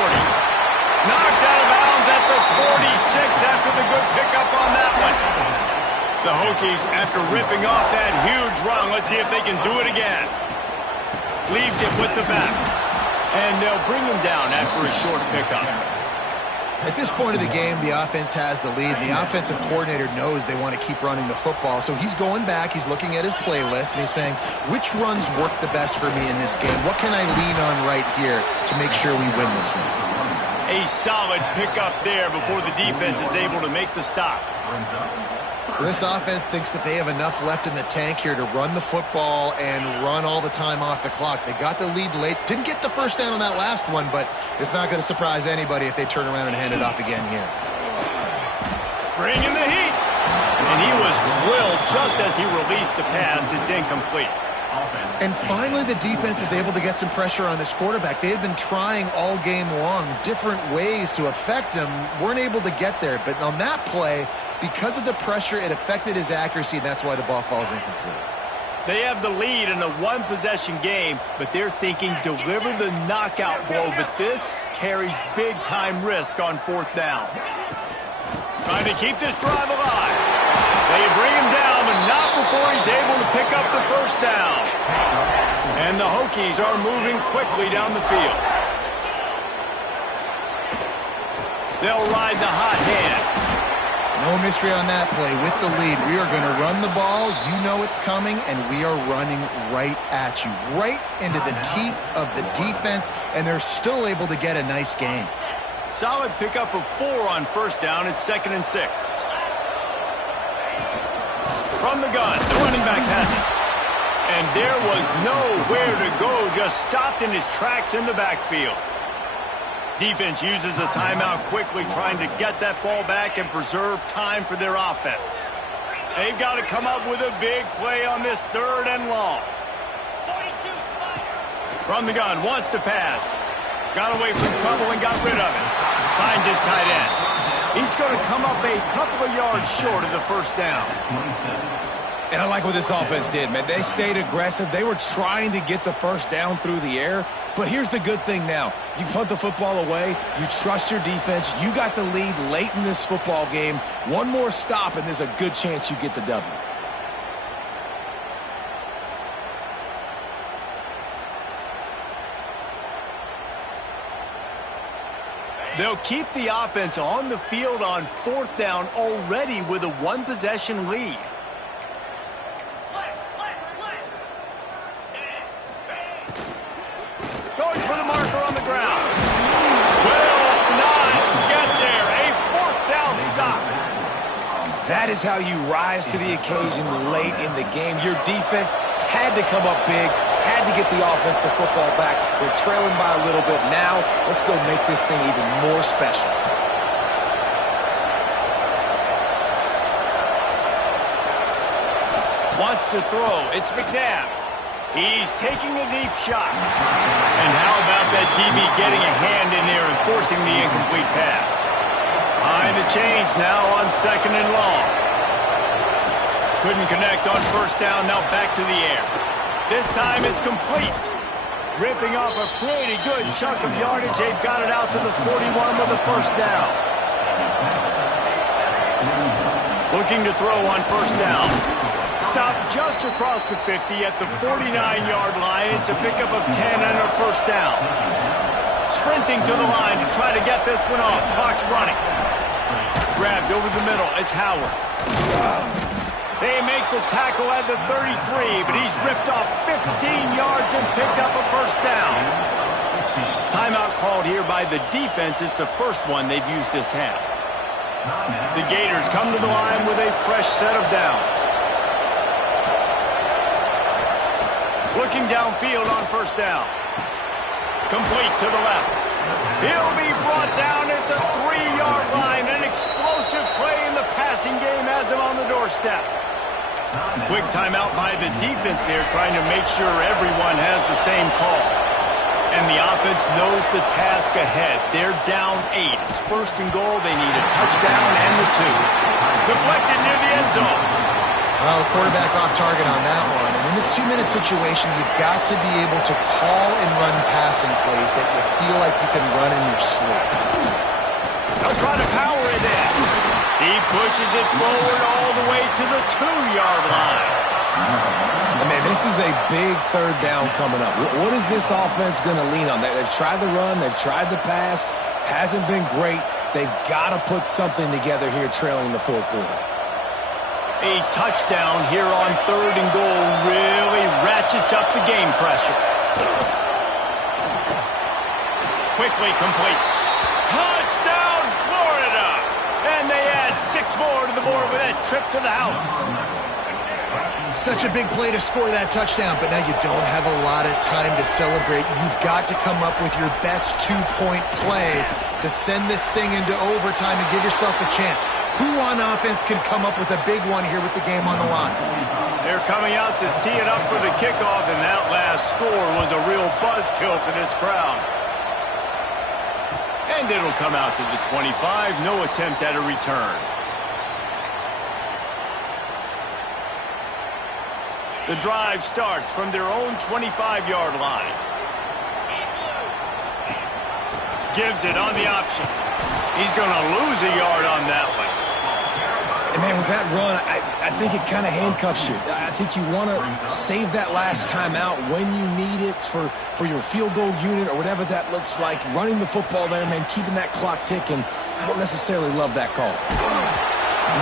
Knocked out of bounds at the 46 after the good pickup on that one. The Hokies, after ripping off that huge run, let's see if they can do it again. Leaves it with the back. And they'll bring him down after a short pickup. At this point of the game, the offense has the lead. The offensive coordinator knows they want to keep running the football. So he's going back, he's looking at his playlist, and he's saying, which runs work the best for me in this game? What can I lean on right here to make sure we win this one? A solid pickup there before the defense is able to make the stop. This offense thinks that they have enough left in the tank here to run the football and run all the time off the clock. They got the lead late. Didn't get the first down on that last one, but it's not going to surprise anybody if they turn around and hand it off again here. Bringing the heat. And he was drilled just as he released the pass. It's incomplete. And finally, the defense is able to get some pressure on this quarterback. They had been trying all game long different ways to affect him. Weren't able to get there. But on that play, because of the pressure, it affected his accuracy, and that's why the ball falls incomplete. They have the lead in a one-possession game, but they're thinking deliver the knockout blow. But this carries big-time risk on fourth down. Trying to keep this drive alive. They bring him down, but not before he's able to pick up the first down. And the Hokies are moving quickly down the field. They'll ride the hot hand. No mystery on that play. With the lead, we are going to run the ball. You know it's coming, and we are running right at you, right into the teeth of the defense, and they're still able to get a nice gain. Solid pickup of 4 on first down. It's 2nd and 6. From the gun, the running back has it. And there was nowhere to go, just stopped in his tracks in the backfield. Defense uses a timeout quickly, trying to get that ball back and preserve time for their offense. They've got to come up with a big play on this 3rd and long. From the gun, wants to pass. Got away from trouble and got rid of it. Finds his tight end. He's going to come up a couple of yards short of the first down. And I like what this offense did, man. They stayed aggressive. They were trying to get the first down through the air. But here's the good thing now. You punt the football away. You trust your defense. You got the lead late in this football game. One more stop, and there's a good chance you get the W. They'll keep the offense on the field on fourth down already with a one-possession lead. Going for the marker on the ground. Will not get there. A fourth down stop. That is how you rise to the occasion late in the game. Your defense had to come up big, had to get the offense the football back. They're trailing by a little bit now. Let's go make this thing even more special. Wants to throw. It's McNabb. He's taking a deep shot. And how about that DB getting a hand in there and forcing the incomplete pass? Behind the chains now on 2nd and long. Couldn't connect on first down, now back to the air. This time it's complete. Ripping off a pretty good chunk of yardage. They've got it out to the 41 with the first down. Looking to throw on first down. Stopped just across the 50 at the 49-yard line. It's a pickup of 10 and a first down. Sprinting to the line to try to get this one off. Clock's running. Grabbed over the middle. It's Howard. They make the tackle at the 33, but he's ripped off 15 yards and picked up a first down. Timeout called here by the defense. It's the first one they've used this half. The Gators come to the line with a fresh set of downs. looking downfield on first down. Complete to the left. He'll be brought down at the 3-yard line. An explosive play in the passing game has him on the doorstep. Quick timeout by the defense there, trying to make sure everyone has the same call. And the offense knows the task ahead. They're down 8. It's first and goal. They need a touchdown and the 2. Deflected near the end zone. Well, the quarterback off target on that one. And in this 2-minute situation, you've got to be able to call and run passing plays that you feel like you can run in your sleep. They'll try to power it in. He pushes it forward all the way to the 2-yard line. And man, this is a big third down coming up. What is this offense going to lean on? They've tried the run. They've tried the pass. Hasn't been great. They've got to put something together here trailing the fourth quarter. A touchdown here on third and goal really ratchets up the game pressure. Quickly complete. Touchdown, Florida! And they add 6 more to the board with that trip to the house. Such a big play to score that touchdown, but now you don't have a lot of time to celebrate. You've got to come up with your best 2-point play to send this thing into overtime and give yourself a chance. Who on offense can come up with a big one here with the game on the line? They're coming out to tee it up for the kickoff, and that last score was a real buzzkill for this crowd. And it'll come out to the 25. No attempt at a return. The drive starts from their own 25-yard line. Gives it on the option. He's going to lose a yard on that one. And, man, with that run, I think it kind of handcuffs you. I think you want to save that last timeout when you need it for your field goal unit or whatever that looks like. Running the football there, man, keeping that clock ticking. I don't necessarily love that call.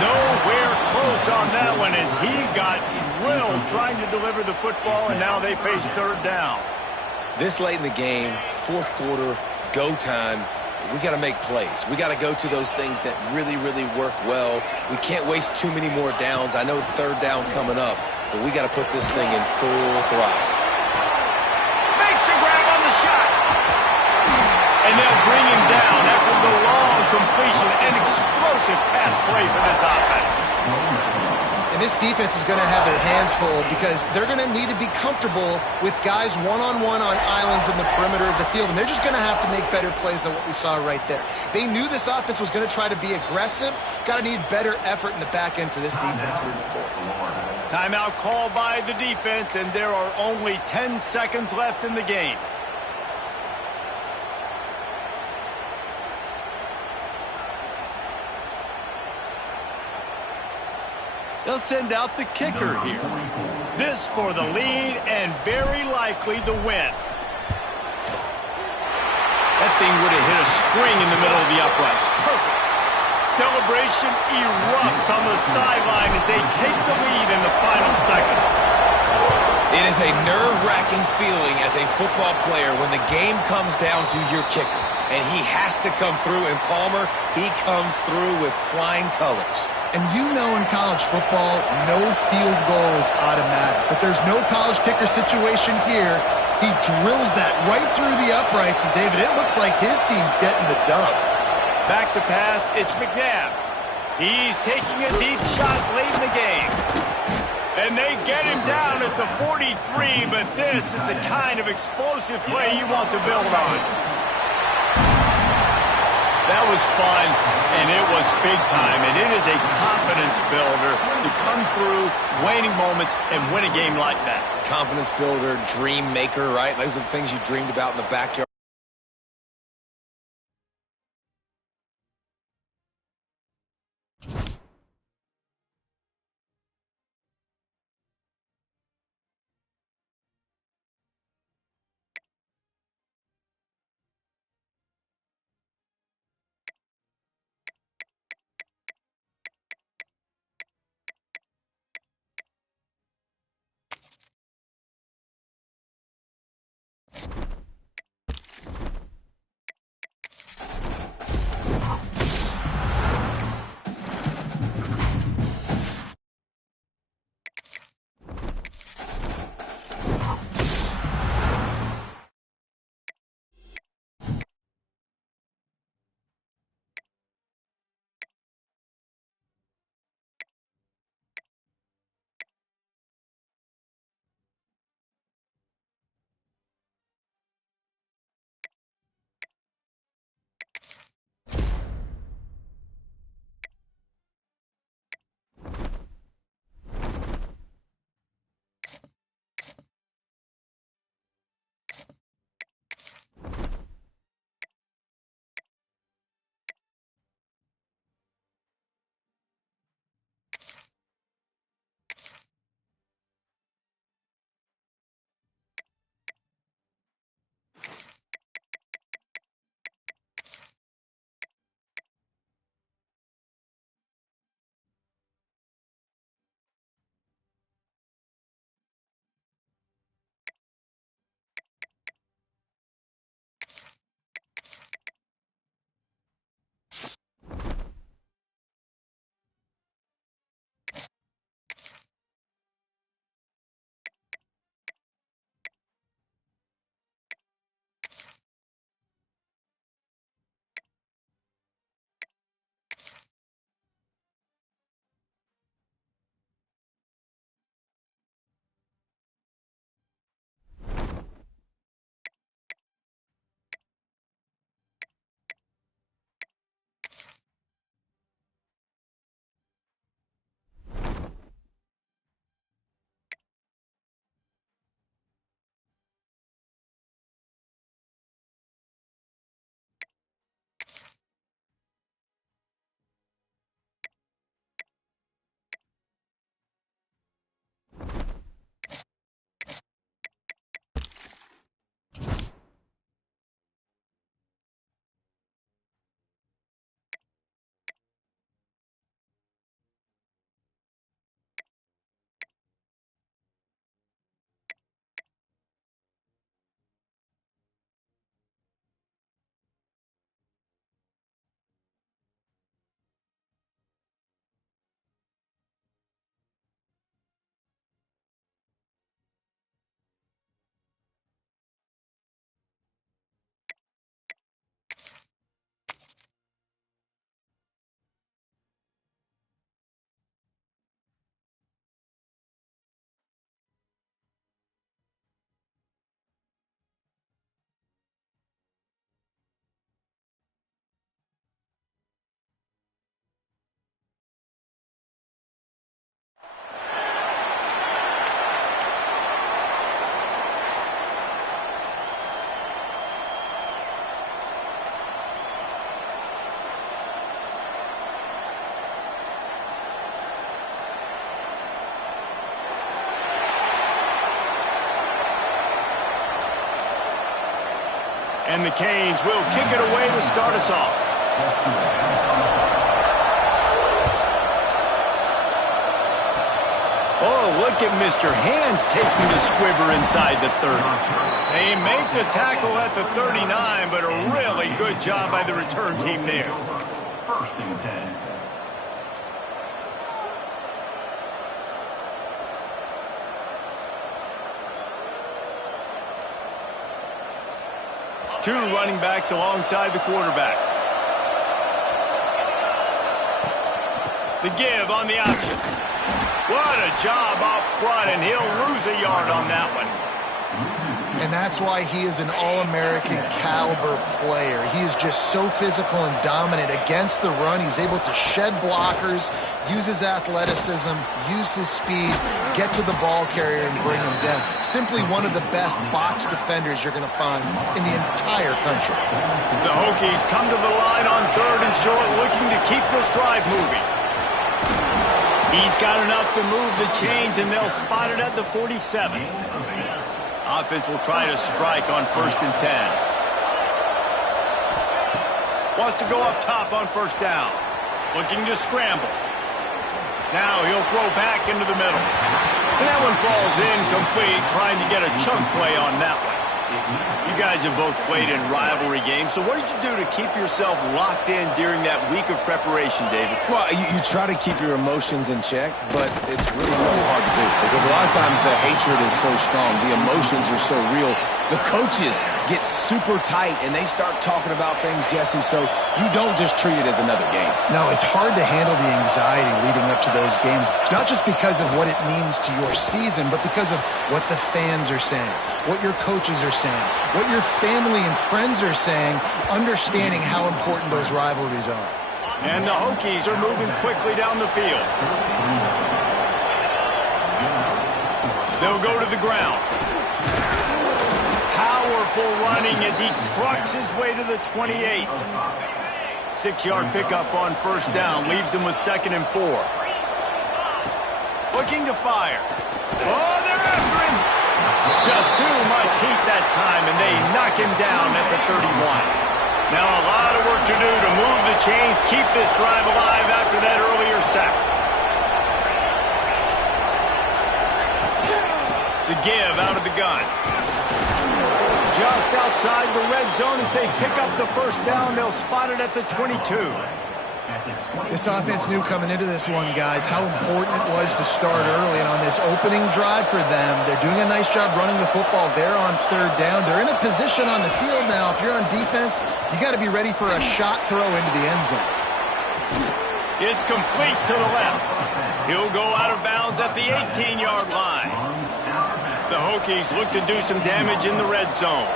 Nowhere close on that one as he got drilled trying to deliver the football, and now they face third down. This late in the game, fourth quarter, go time, we got to make plays. We got to go to those things that really, really work well. We can't waste too many more downs. I know it's third down coming up, but we got to put this thing in full throttle. Makes a grab on the shot. And they'll bring him down after the long completion. An explosive pass play for this offense. And this defense is going to have their hands full because they're going to need to be comfortable with guys one-on-one on islands in the perimeter of the field. And they're just going to have to make better plays than what we saw right there. They knew this offense was going to try to be aggressive. Got to need better effort in the back end for this defense moving forward. Timeout called by the defense, and there are only 10 seconds left in the game. They'll send out the kicker here. This for the lead and very likely the win. That thing would have hit a string in the middle of the uprights. Perfect. Celebration erupts on the sideline as they take the lead in the final seconds. It is a nerve-wracking feeling as a football player when the game comes down to your kicker. And he has to come through, and Palmer, he comes through with flying colors. And you know in college football, no field goal is automatic. But there's no college kicker situation here. He drills that right through the uprights. And, David, it looks like his team's getting the dub. Back to pass, it's McNabb. He's taking a deep shot late in the game. And they get him down at the 43, but this is the kind of explosive play you want to build on. That was fun, and it was big time, and it is a confidence builder to come through waning moments and win a game like that. Confidence builder, dream maker, right? Those are the things you dreamed about in the backyard. And the Canes will kick it away to start us off. Oh, look at Mr. Hands taking the squibber inside the 30. They make the tackle at the 39, but a really good job by the return team there. First and 10. Two running backs alongside the quarterback. The give on the option. What a job up front, and he'll lose a yard on that one. And that's why he is an All-American caliber player. He is just so physical and dominant against the run. He's able to shed blockers, use his athleticism, use his speed, get to the ball carrier and bring him down. Simply one of the best box defenders you're going to find in the entire country. The Hokies come to the line on 3rd and short, looking to keep this drive moving. He's got enough to move the chains, and they'll spot it at the 47. Offense will try to strike on 1st and 10. Wants to go up top on 1st down. Looking to scramble. Now he'll throw back into the middle. And that one falls incomplete, trying to get a chunk play on that one. You guys have both played in rivalry games, so what did you do to keep yourself locked in during that week of preparation, David? Well, you try to keep your emotions in check, but it's really, really hard to do because a lot of times the hatred is so strong, the emotions are so real. The coaches get super tight, and they start talking about things, Jesse, so you don't just treat it as another game. No, it's hard to handle the anxiety leading up to those games, not just because of what it means to your season, but because of what the fans are saying, what your coaches are saying, what your family and friends are saying, understanding how important those rivalries are. And the Hokies are moving quickly down the field. They'll go to the ground. Powerful running as he trucks his way to the 28. 6-yard pickup on 1st down leaves him with 2nd and 4. Looking to fire. Oh, they're after him. Just too much heat that time, and they knock him down at the 31. Now a lot of work to do to move the chains, keep this drive alive after that earlier sack. The give out of the gun. Just outside the red zone as they pick up the 1st down. They'll spot it at the 22. This offense knew coming into this one, guys, how important it was to start early. And on this opening drive for them, they're doing a nice job running the football there on 3rd down. They're in a position on the field now. If you're on defense, you got to be ready for a shot throw into the end zone. It's complete to the left. He'll go out of bounds at the 18-yard line. The Hokies look to do some damage in the red zone.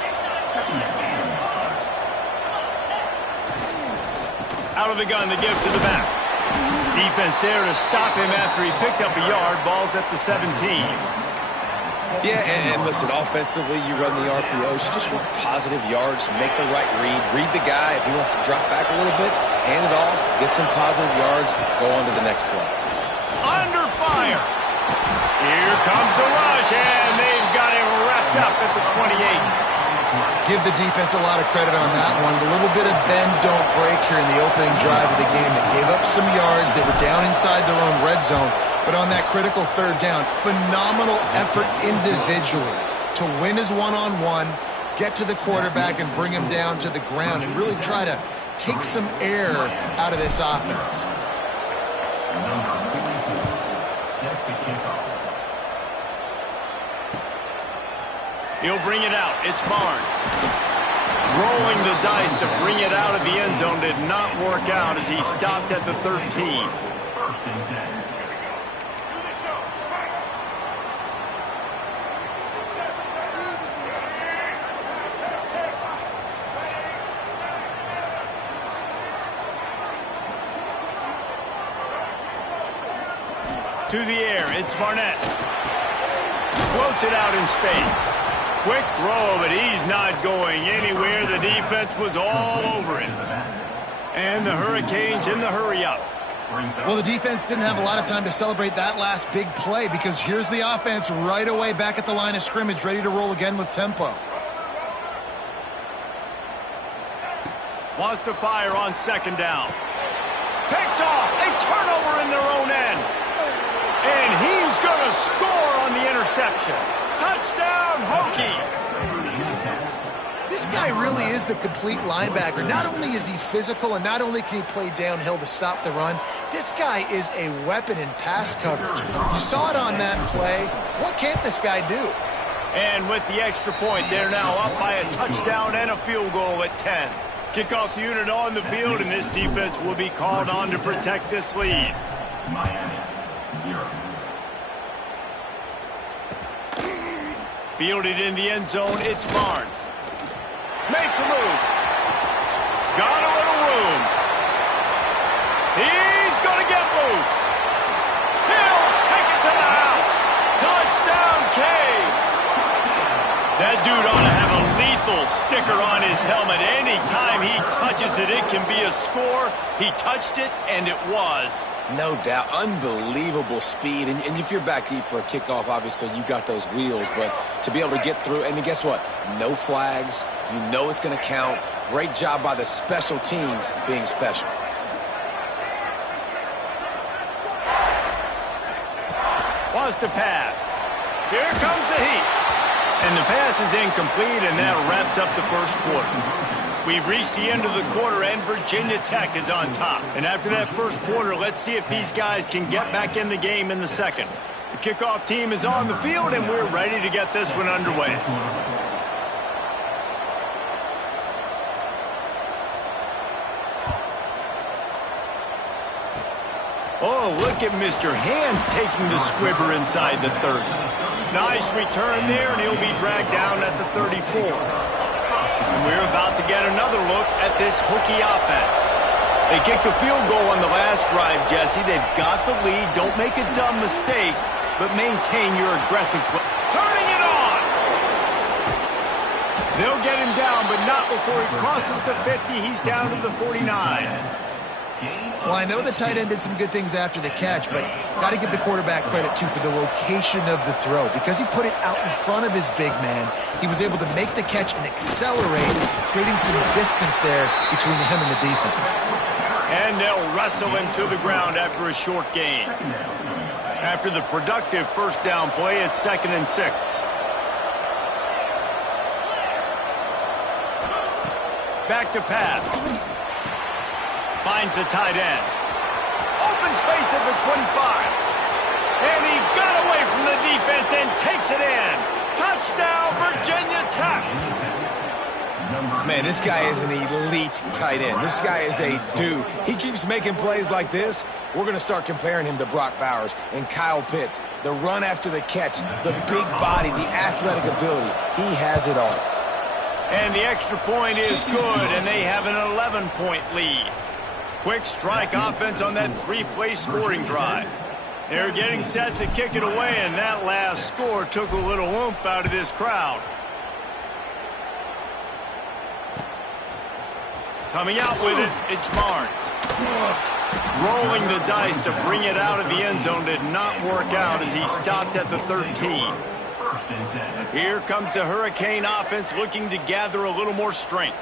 Out of the gun, the give to the back. Defense there to stop him after he picked up a yard. Ball's at the 17. Yeah, and listen, offensively, you run the RPOs. You just want positive yards, make the right read the guy. If he wants to drop back a little bit, hand it off, get some positive yards, go on to the next play. Under fire. Here comes the rush, and they've got him wrapped up at the 28. Give the defense a lot of credit on that one. A little bit of bend, don't break here in the opening drive of the game. They gave up some yards. They were down inside their own red zone. But on that critical 3rd down, phenomenal effort individually to win his one-on-one, get to the quarterback and bring him down to the ground and really try to take some air out of this offense. He'll bring it out. It's Barnes. Rolling the dice to bring it out of the end zone did not work out as he stopped at the 13. First and 10. To the air, it's Barnett. Floats it out in space. Quick throw, but he's not going anywhere. The defense was all over him. And the Hurricanes in the hurry-up. Well, the defense didn't have a lot of time to celebrate that last big play because here's the offense right away back at the line of scrimmage, ready to roll again with tempo. Wants to fire on second down. Picked off. A turnover in their own end. And he's going to score on the interception. Touchdown, Hokies. This guy really is the complete linebacker. Not only is he physical and not only can he play downhill to stop the run, this guy is a weapon in pass coverage. You saw it on that play. What can't this guy do? And with the extra point, they're now up by a touchdown and a field goal at 10. Kickoff unit on the field, and this defense will be called on to protect this lead. Miami, 0. Fielded in the end zone, it's Barnes. Makes a move. Got a little room. He's going to get loose. He'll take it to the house. Touchdown, Canes. That dude ought to have a lethal sticker on his helmet. Anytime he touches it, it can be a score. He touched it, and it was. No doubt. Unbelievable speed. And if you're back deep for a kickoff, obviously you got those wheels. But to be able to get through, and guess what? No flags. You know it's going to count. Great job by the special teams being special. Wants to pass. Here comes the heat. And the pass is incomplete, and that wraps up the first quarter. We've reached the end of the quarter, and Virginia Tech is on top. And after that first quarter, let's see if these guys can get back in the game in the second. The kickoff team is on the field, and we're ready to get this one underway. Oh, look at Mr. Hands taking the squibber inside the 30. Nice return there, and he'll be dragged down at the 34. And we're about to get another look at this Hokie offense. They kicked a field goal on the last drive, Jesse. They've got the lead. Don't make a dumb mistake, but maintain your aggressive play. Turning it on! They'll get him down, but not before he crosses the 50. He's down to the 49. Well, I know the tight end did some good things after the catch, but got to give the quarterback credit, too, for the location of the throw. Because he put it out in front of his big man, he was able to make the catch and accelerate, creating some distance there between him and the defense. And they'll wrestle him to the ground after a short gain. After the productive first down play, it's 2nd and 6. Back to pass. Finds the tight end. Open space at the 25. And he got away from the defense and takes it in. Touchdown, Virginia Tech. Man, this guy is an elite tight end. This guy is a dude. He keeps making plays like this. We're going to start comparing him to Brock Bowers and Kyle Pitts. The run after the catch, the big body, the athletic ability. He has it all. And the extra point is good, and they have an 11-point lead. Quick strike offense on that 3-play scoring drive. They're getting set to kick it away, and that last score took a little oomph out of this crowd. Coming out with it, it's Barnes. Rolling the dice to bring it out of the end zone did not work out as he stopped at the 13. Here comes the Hurricane offense looking to gather a little more strength.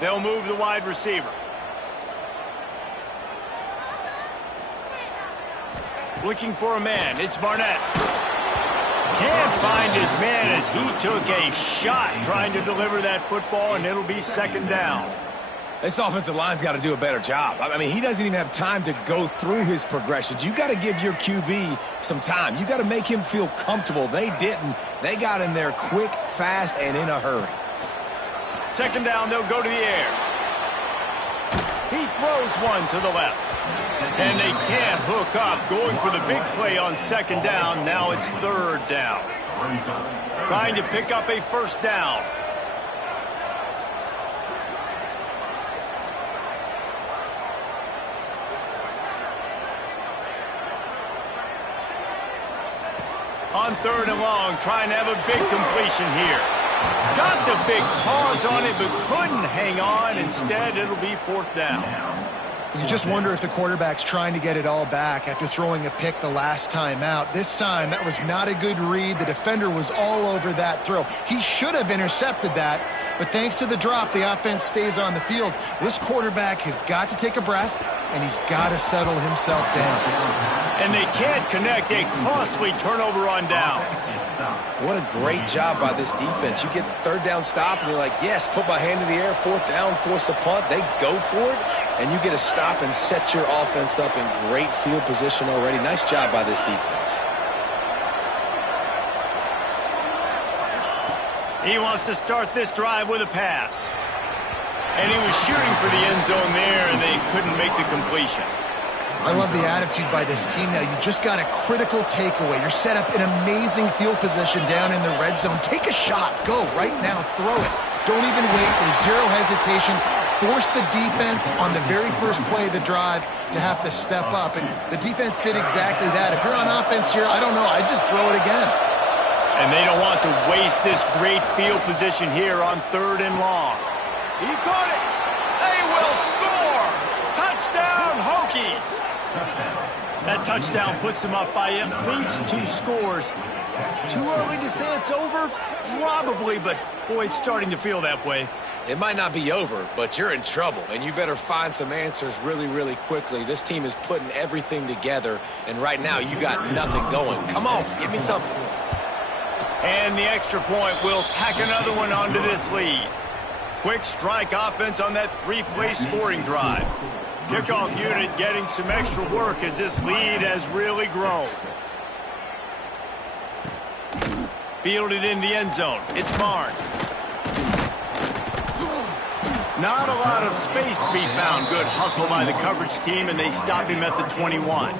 They'll move the wide receiver. Looking for a man. It's Barnett. Can't find his man as he took a shot trying to deliver that football, and it'll be 2nd down. This offensive line's got to do a better job. I mean, he doesn't even have time to go through his progressions. You got to give your QB some time. You got to make him feel comfortable. They didn't. They got in there quick, fast, and in a hurry. 2nd down, they'll go to the air. He throws one to the left. And they can't hook up. Going for the big play on 2nd down. Now it's 3rd down. Trying to pick up a 1st down. On 3rd and long, trying to have a big completion here. Got the big pause on it, but couldn't hang on. Instead, it'll be 4th down. You just wonder if the quarterback's trying to get it all back after throwing a pick the last time out. This time, that was not a good read. The defender was all over that throw. He should have intercepted that, but thanks to the drop, the offense stays on the field. This quarterback has got to take a breath, and he's got to settle himself down. And they can't connect a costly turnover on downs. What a great job by this defense. You get the third down stop, and you're like, yes, put my hand in the air, fourth down, force a punt. They go for it, and you get a stop and set your offense up in great field position already. Nice job by this defense. He wants to start this drive with a pass. And he was shooting for the end zone there, and they couldn't make the completion. I love the attitude by this team now. You just got a critical takeaway. You're set up in amazing field position down in the red zone. Take a shot. Go right now. Throw it. Don't even wait. There's zero hesitation. Force the defense on the very first play of the drive to have to step up. And the defense did exactly that. If you're on offense here, I don't know. I'd just throw it again. And they don't want to waste this great field position here on 3rd and long. He caught it. They will score. Touchdown, Hokies. That touchdown puts them up by at least 2 scores. Too early to say it's over? Probably, but boy, it's starting to feel that way. It might not be over, but you're in trouble, and you better find some answers really, really quickly. This team is putting everything together, and right now you got nothing going. Come on, give me something. And the extra point will tack another one onto this lead. Quick strike offense on that 3-play scoring drive. Kickoff unit getting some extra work as this lead has really grown. Fielded in the end zone. It's Barnes. Not a lot of space to be found. Good hustle by the coverage team, and they stop him at the 21.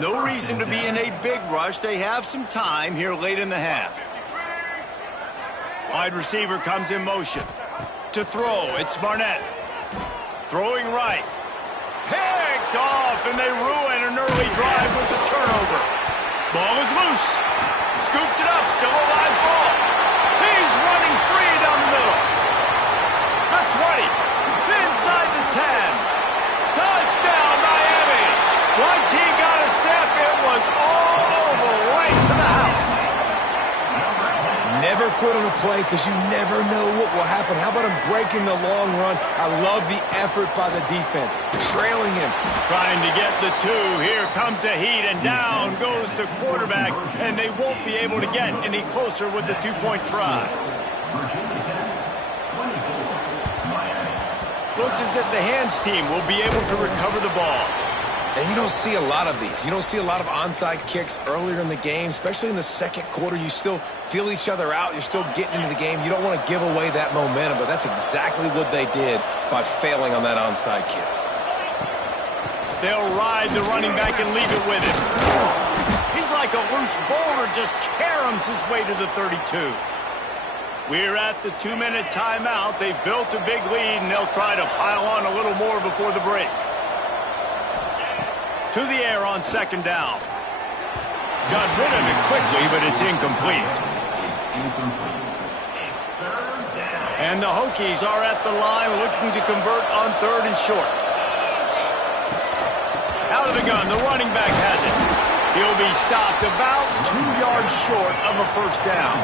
No reason to be in a big rush. They have some time here late in the half. Wide receiver comes in motion. To throw, it's Barnett. Throwing right. Picked off, and they ruin an early drive with the turnover. Ball is loose. Scoops it up, still a live ball. He's running free down the middle. The 20, inside the 10. Touchdown, Miami. Once he got a step, it was all over, right to the house. Never quit on a play because you never know what will happen. How about him breaking the long run? I love the effort by the defense. Trailing him. Trying to get the 2. Here comes the heat, and down goes the quarterback, and they won't be able to get any closer with the 2-point try. Looks as if the hands team will be able to recover the ball. And you don't see a lot of these. You don't see a lot of onside kicks earlier in the game, especially in the second quarter. You still feel each other out. You're still getting into the game. You don't want to give away that momentum, but that's exactly what they did by failing on that onside kick. They'll ride the running back and leave it with him. He's like a loose boulder, just caroms his way to the 32. We're at the 2-minute timeout. They've built a big lead, and they'll try to pile on a little more before the break. To the air on 2nd down. Got rid of it quickly, but it's incomplete. And the Hokies are at the line looking to convert on 3rd and short. Out of the gun, the running back has it. He'll be stopped about 2 yards short of a 1st down.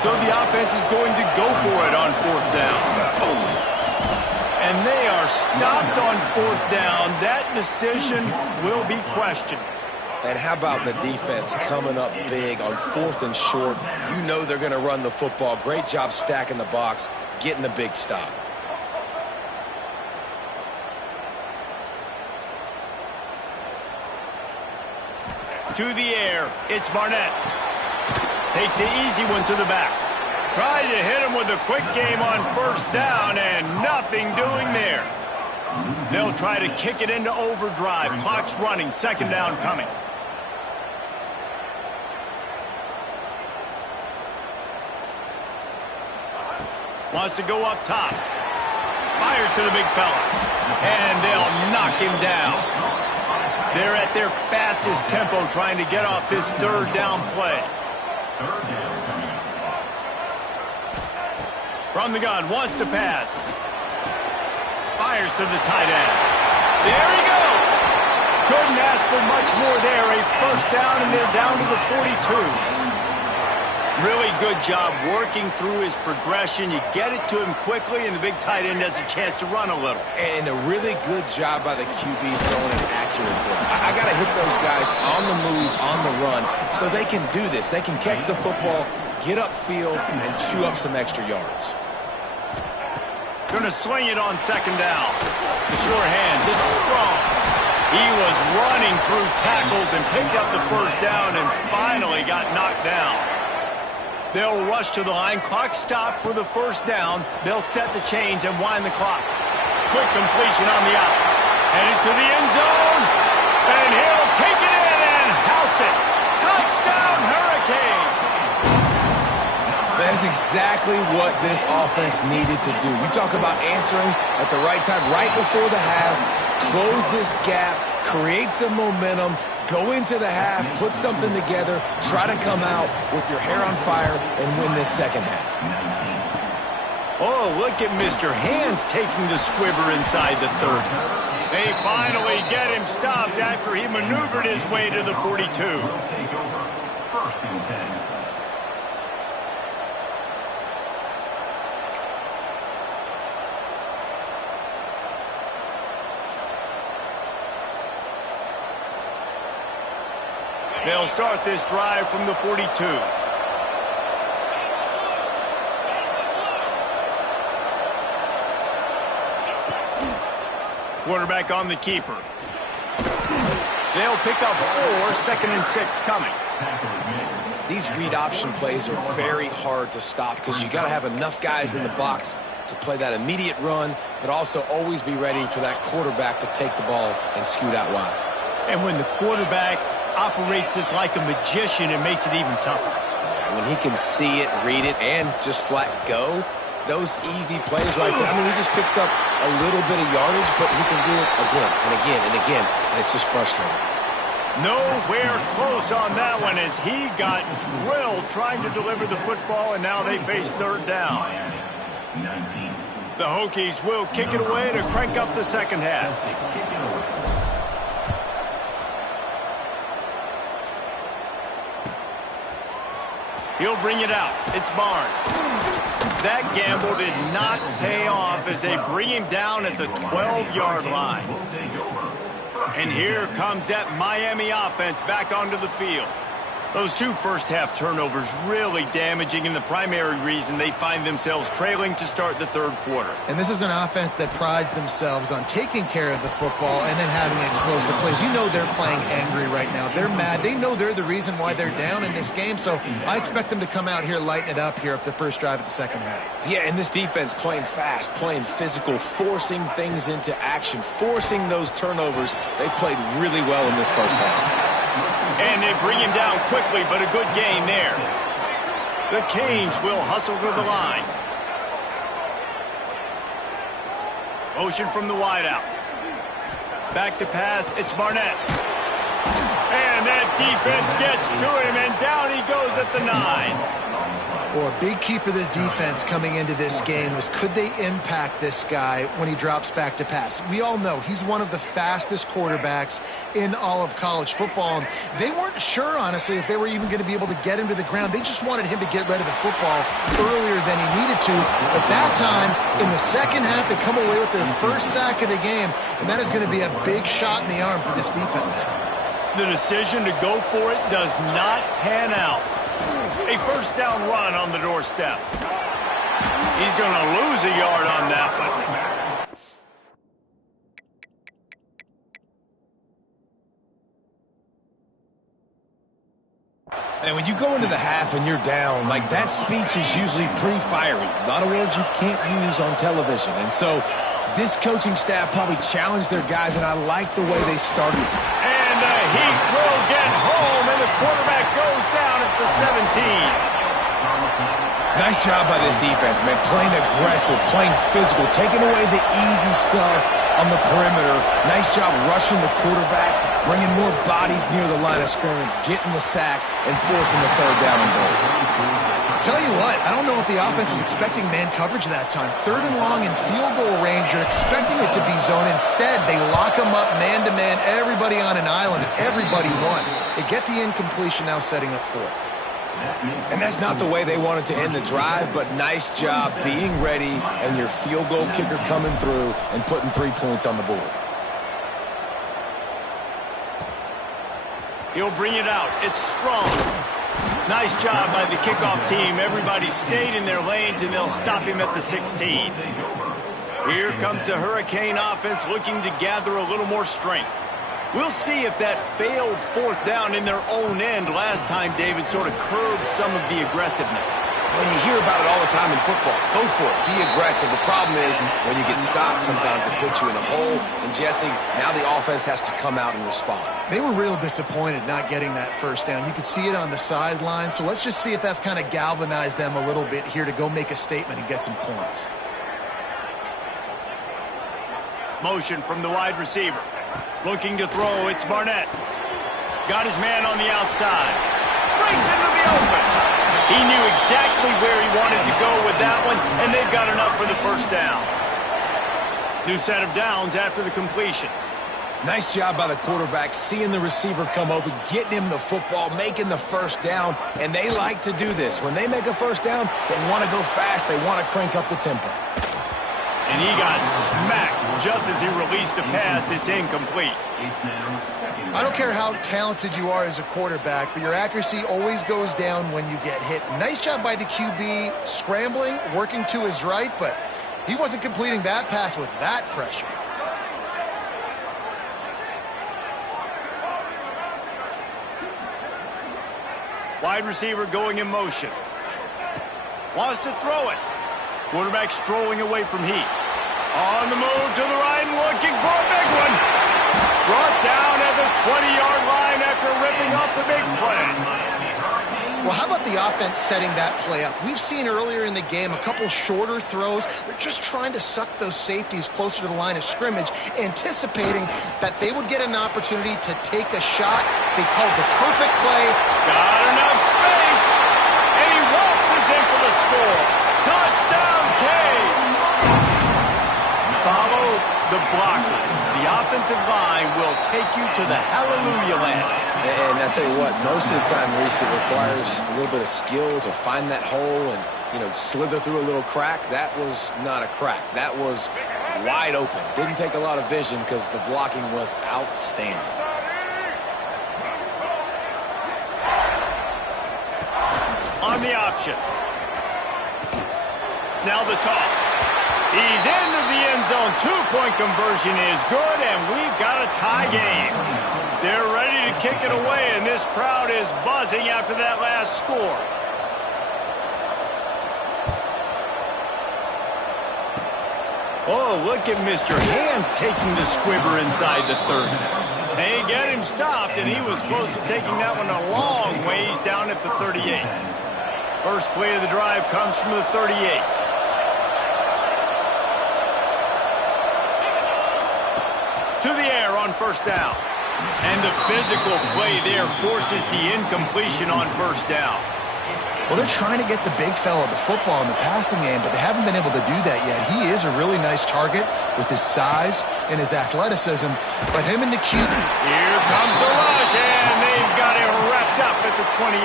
So the offense is going to go for it on 4th down. And they are stopped on 4th down. That decision will be questioned. And how about the defense coming up big on 4th and short? You know they're going to run the football. Great job stacking the box, getting the big stop. To the air, it's Barnett. Takes the easy one to the back. Try to hit him with a quick game on 1st down, and nothing doing there. They'll try to kick it into overdrive. Clock's running, 2nd down coming. Wants to go up top. Fires to the big fella. And they'll knock him down. They're at their fastest tempo trying to get off this 3rd down play. From the gun, wants to pass. fires to the tight end. There he goes. Couldn't ask for much more there. A first down, and they're down to the 42. Really good job working through his progression. You get it to him quickly, and the big tight end has a chance to run a little. And a really good job by the QB throwing an accurate throw. I got to hit those guys on the move, on the run, so they can do this. They can catch the football, get upfield, and chew up some extra yards. Going to sling it on second down. The sure hands, it's strong. He was running through tackles and picked up the first down and finally got knocked down. They'll rush to the line. Clock stopped for the first down. They'll set the chains and wind the clock. Quick completion on the out. Headed to the end zone. And he'll take it in and house it. Touchdown, Hurricanes. That's exactly what this offense needed to do. You talk about answering at the right time, right before the half, close this gap, create some momentum, go into the half, put something together, try to come out with your hair on fire and win this second half. Oh, look at Mr. Hands taking the squibber inside the 30. They finally get him stopped after he maneuvered his way to the 42. Take over. First and 10. They'll start this drive from the 42. Quarterback on the keeper. They'll pick up 4, 2nd and 6 coming. These read option plays are very hard to stop because you got to have enough guys in the box to play that immediate run, but also always be ready for that quarterback to take the ball and scoot out wide. And when the quarterback operates this like a magician, it makes it even tougher. When he can see it, read it, and just flat go, those easy plays right there. I mean, he just picks up a little bit of yardage, but he can do it again and again and again, and it's just frustrating. Nowhere close on that one as he got drilled trying to deliver the football, and now they face third down. The Hokies will kick it away to crank up the second half. He'll bring it out. It's Barnes. That gamble did not pay off as they bring him down at the 12-yard line. And here comes that Miami offense back onto the field. Those 2 first-half turnovers really damaging, and the primary reason they find themselves trailing to start the third quarter. And this is an offense that prides themselves on taking care of the football and then having explosive plays. You know they're playing angry right now. They're mad. They know they're the reason why they're down in this game, so I expect them to come out here, lighten it up here for the first drive of the second half. Yeah, and this defense playing fast, playing physical, forcing things into action, forcing those turnovers. They played really well in this first half. And they bring him down quickly, but a good gain there. The Canes will hustle to the line. Motion from the wideout. Back to pass, it's Barnett. And that defense gets to him, and down he goes at the 9. Well, a big key for this defense coming into this game was could they impact this guy when he drops back to pass. We all know he's one of the fastest quarterbacks in all of college football. And they weren't sure, honestly, if they were even going to be able to get him to the ground. They just wanted him to get rid of the football earlier than he needed to. But that time, in the second half, they come away with their first sack of the game, and that is going to be a big shot in the arm for this defense. The decision to go for it does not pan out. A first down run on the doorstep. He's going to lose a yard on that one. And when you go into the half and you're down, like that speech is usually pretty fiery. A lot of words you can't use on television. And so this coaching staff probably challenged their guys, and I like the way they started. And the Heat will get home, and the quarterback goes down at the 17. Nice job by this defense, man. Playing aggressive, playing physical, taking away the easy stuff on the perimeter. Nice job rushing the quarterback, bringing more bodies near the line of scrimmage, getting the sack, and forcing the third down and goal. Tell you what, I don't know if the offense was expecting man coverage that time. 3rd and long in field goal range, you're expecting it to be zone. Instead, they lock them up man-to-man, everybody on an island, and everybody won. They get the incompletion, now setting up 4th. And that's not the way they wanted to end the drive, but nice job being ready and your field goal kicker coming through and putting 3 points on the board. He'll bring it out. It's strong. Nice job by the kickoff team. Everybody stayed in their lanes, and they'll stop him at the 16. Here comes the Hurricane offense looking to gather a little more strength. We'll see if that failed 4th down in their own end last time, David, sort of curbed some of the aggressiveness. When you hear about it all the time in football, go for it. Be aggressive. The problem is when you get stopped, sometimes it puts you in a hole. And, Jesse, now the offense has to come out and respond. They were real disappointed not getting that 1st down. You could see it on the sideline. So let's just see if that's kind of galvanized them a little bit here to go make a statement and get some points. Motion from the wide receiver. Looking to throw, it's Barnett. Got his man on the outside. Brings into the open. He knew exactly where he wanted to go with that one, and they've got enough for the 1st down. New set of downs after the completion. Nice job by the quarterback, seeing the receiver come open, getting him the football, making the 1st down, and they like to do this. When they make a 1st down, they want to go fast, they want to crank up the tempo. And he got smacked just as he released the pass. It's incomplete. I don't care how talented you are as a quarterback, but your accuracy always goes down when you get hit. Nice job by the QB scrambling, working to his right, but he wasn't completing that pass with that pressure. Wide receiver going in motion. Wants to throw it. Quarterback strolling away from heat. On the move to the right and looking for a big one. Brought down at the 20-yard line after ripping off the big play. Well, how about the offense setting that play up? We've seen earlier in the game a couple shorter throws. They're just trying to suck those safeties closer to the line of scrimmage, anticipating that they would get an opportunity to take a shot. They called the perfect play. Got enough space. And he waltzes in for the score. Touchdown, Canes. Follow the blockers. The offensive line will take you to the hallelujah land. And I tell you what, most of the time, Reese, it requires a little bit of skill to find that hole and, slither through a little crack. That was not a crack. That was wide open. Didn't take a lot of vision because the blocking was outstanding. On the option. Now the toss. He's into the end zone. 2-point conversion is good, and we've got a tie game. They're ready to kick it away, and this crowd is buzzing after that last score. Oh, look at Mr. Hands taking the squibber inside the 30. They get him stopped, and he was close to taking that one a long ways down at the 38. First play of the drive comes from the 38. To the air on 1st down. And the physical play there forces the incompletion on 1st down. Well, they're trying to get the big fella the football in the passing game, but they haven't been able to do that yet. He is a really nice target with his size and his athleticism, but him and the QB. Here comes the rush, and they've got him wrapped up at the 28.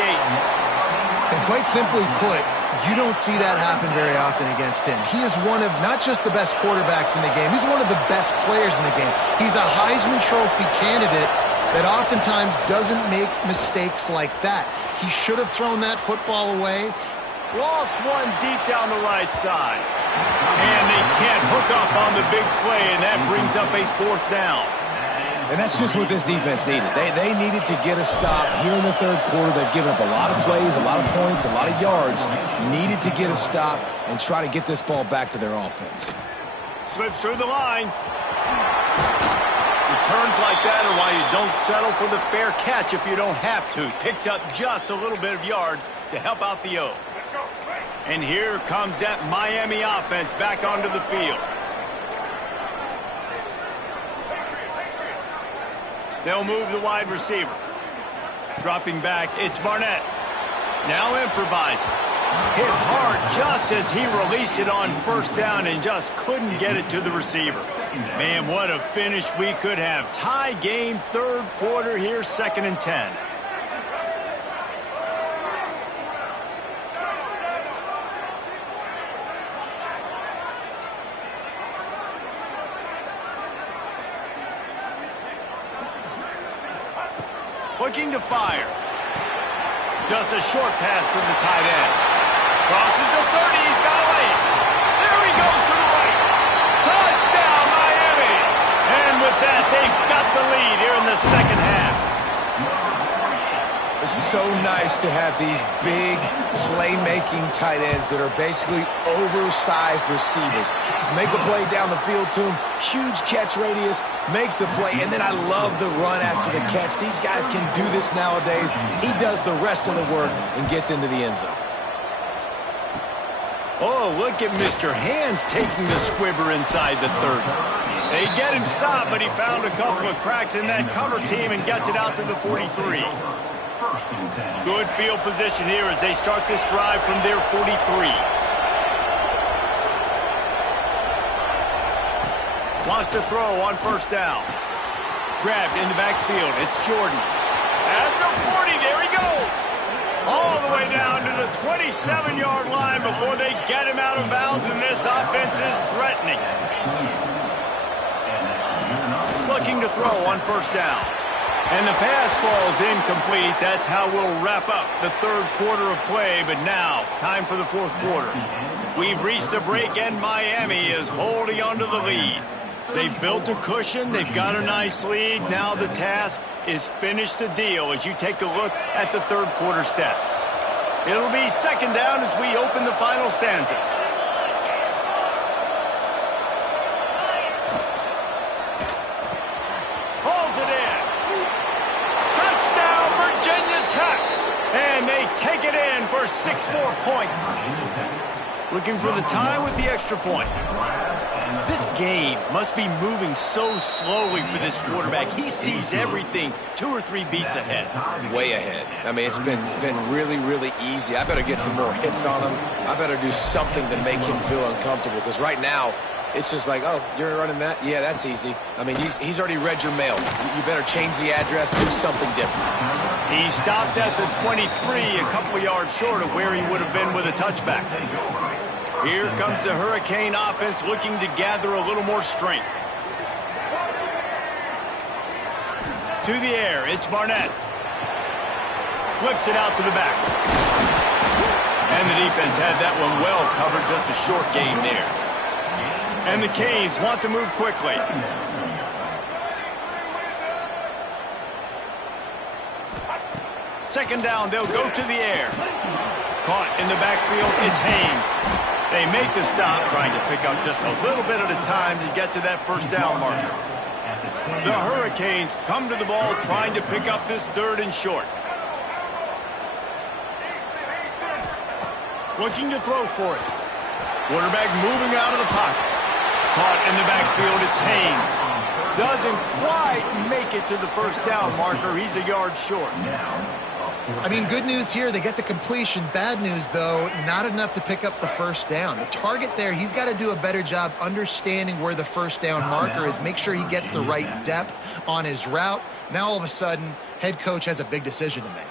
And quite simply put, you don't see that happen very often against him. He is one of not just the best quarterbacks in the game, he's one of the best players in the game. He's a Heisman Trophy candidate that oftentimes doesn't make mistakes like that. He should have thrown that football away. Lost one deep down the right side. And they can't hook up on the big play, and that brings up a 4th down. And that's just what this defense needed. They needed to get a stop here in the 3rd quarter. They've given up a lot of plays, a lot of points, a lot of yards. Needed to get a stop and try to get this ball back to their offense. Slips through the line. Returns like that are why you don't settle for the fair catch if you don't have to. Picks up just a little bit of yards to help out the O. And here comes that Miami offense back onto the field. They'll move the wide receiver. Dropping back, it's Barnett. Now improvising. Hit hard just as he released it on first down and just couldn't get it to the receiver. Man, what a finish we could have. Tie game, third quarter here, 2nd and 10. Looking to fire. Just a short pass to the tight end. Crosses the 30. He's got away. There he goes to the right. Touchdown, Miami. And with that, they've got the lead here in the second half. It's so nice to have these big playmaking tight ends that are basically oversized receivers. Just make a play down the field to him. Huge catch radius, makes the play, and then I love the run after the catch. These guys can do this nowadays. He does the rest of the work and gets into the end zone. Oh, look at Mr. Hands taking the squibber inside the 30. They get him stopped, but he found a couple of cracks in that cover team and gets it out to the 43. Good field position here as they start this drive from their 43. Wants to throw on first down. Grabbed in the backfield. It's Jordan. At the 40, there he goes. All the way down to the 27-yard line before they get him out of bounds, and this offense is threatening. Looking to throw on first down. And the pass falls incomplete. That's how we'll wrap up the third quarter of play. But now, time for the fourth quarter. We've reached a break, and Miami is holding on to the lead. They've built a cushion. They've got a nice lead. Now the task is finish the deal as you take a look at the third quarter stats. It'll be second down as we open the final stanza. And they take it in for 6 more points. Looking for the tie with the extra point. This game must be moving so slowly for this quarterback. He sees everything 2 or 3 beats ahead. Way ahead. I mean, it's been really, really easy. I better get some more hits on him. I better do something to make him feel uncomfortable, because right now, it's just like, oh, you're running that? Yeah, that's easy. I mean, he's already read your mail. You better change the address, do something different. He stopped at the 23, a couple of yards short of where he would have been with a touchback. Here comes the Hurricane offense looking to gather a little more strength. To the air, it's Barnett. Flips it out to the back. And the defense had that one well covered, just a short gain there. And the Canes want to move quickly. Second down, they'll go to the air. Caught in the backfield, it's Haynes. They make the stop, trying to pick up just a little bit at a time to get to that first down marker. The Hurricanes come to the ball, trying to pick up this third and short. Looking to throw for it. Quarterback moving out of the pocket. Caught in the backfield, it's Haynes. Doesn't quite make it to the first down marker. He's a yard short. I mean, good news here, they get the completion. Bad news, though, not enough to pick up the first down. The target there, he's got to do a better job understanding where the first down marker is, make sure he gets the right depth on his route. Now, all of a sudden, head coach has a big decision to make.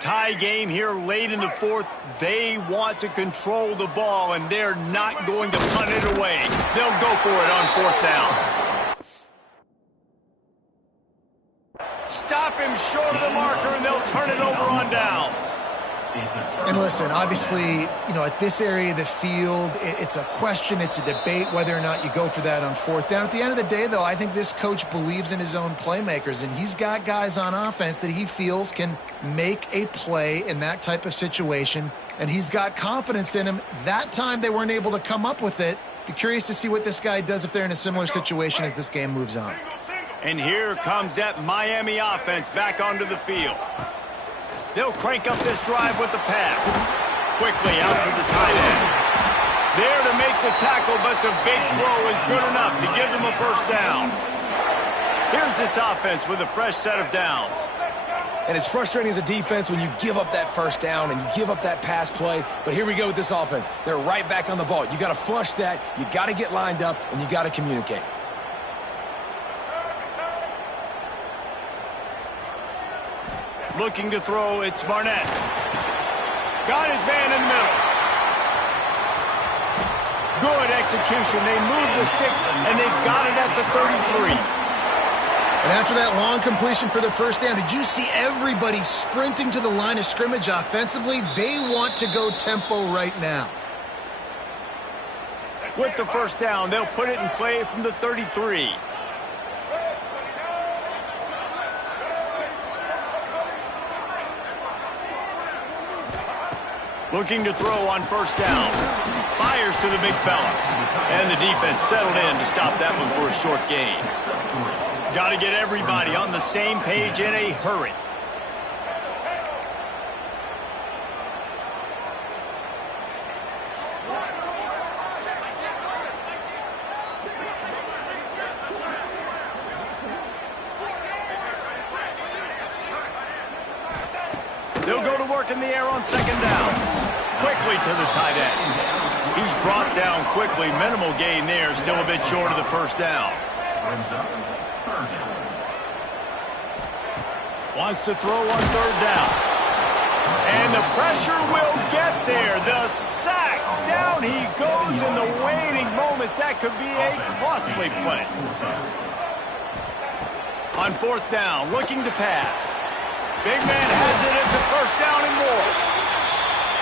Tie game here late in the fourth. They want to control the ball, and they're not going to punt it away. They'll go for it on fourth down. Stop him short of the marker, and they'll turn it over on downs. And listen, obviously, you know, at this area of the field, it's a question, it's a debate whether or not you go for that on fourth down. At the end of the day, though, I think this coach believes in his own playmakers, and he's got guys on offense that he feels can make a play in that type of situation, and he's got confidence in him. That time they weren't able to come up with it. Be curious to see what this guy does if they're in a similar situation as this game moves on. And here comes that Miami offense back onto the field. They'll crank up this drive with the pass. Quickly out to the tight end. There to make the tackle, but the big throw is good enough to give them a first down. Here's this offense with a fresh set of downs. And it's frustrating as a defense when you give up that first down and you give up that pass play. But here we go with this offense. They're right back on the ball. You got to flush that. You got to get lined up, and you got to communicate. Looking to throw, it's Barnett. Got his man in the middle. Good execution. They move the sticks, and they've got it at the 33. And after that long completion for the first down, did you see everybody sprinting to the line of scrimmage offensively? They want to go tempo right now. With the first down, they'll put it in play from the 33. Looking to throw on first down. Fires to the big fella. And the defense settled in to stop that one for a short gain. Got to get everybody on the same page in a hurry. They'll go to work in the air on second down. Quickly to the tight end. He's brought down quickly. Minimal gain there. Still a bit short of the first down. Wants to throw on third down. And the pressure will get there. The sack. Down he goes in the waning moments. That could be a costly play. On fourth down, looking to pass. Big man has it. It's a first down and more.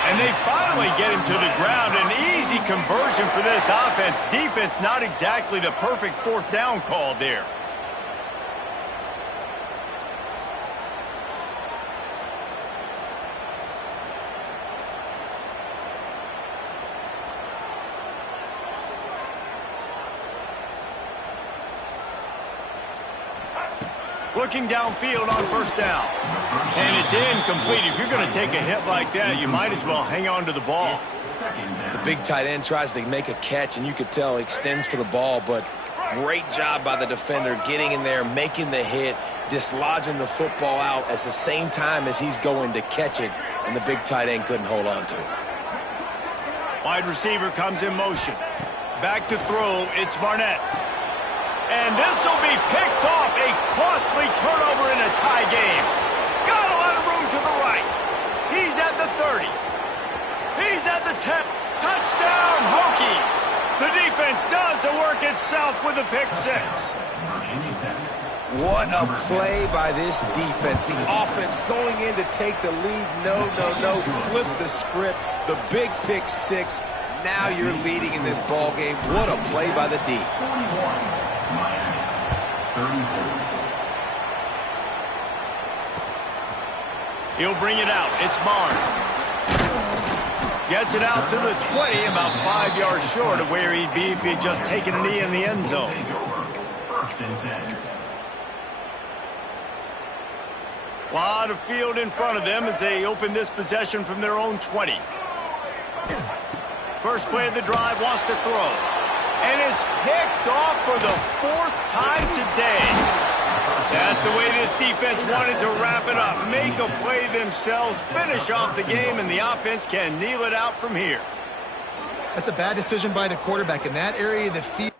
And they finally get him to the ground. An easy conversion for this offense. Defense not exactly the perfect fourth down call there. Looking downfield on first down. And it's incomplete. If you're going to take a hit like that, you might as well hang on to the ball. The big tight end tries to make a catch, and you could tell he extends for the ball, but great job by the defender getting in there, making the hit, dislodging the football out at the same time as he's going to catch it, and the big tight end couldn't hold on to it. Wide receiver comes in motion. Back to throw, it's Barnett. And this will be picked off. A costly turnover in a tie game. Got a lot of room to the right. He's at the 30. He's at the 10. Touchdown, Hokies. The defense does the work itself with a pick six. What a play by this defense. The offense going in to take the lead. No. Flip the script. The big pick six. Now you're leading in this ball game. What a play by the D. He'll bring it out. It's Barnes. Gets it out to the 20, about 5 yards short of where he'd be if he'd just taken a knee in the end zone. A lot of field in front of them as they open this possession from their own 20. First play of the drive, wants to throw. And it's picked off for the fourth time today. That's the way this defense wanted to wrap it up. Make a play themselves, finish off the game, and the offense can kneel it out from here. That's a bad decision by the quarterback in that area of the field.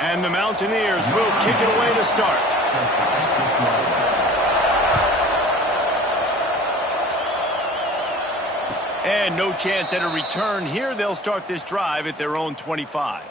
And the Mountaineers will kick it away to start. And no chance at a return here. They'll start this drive at their own 25.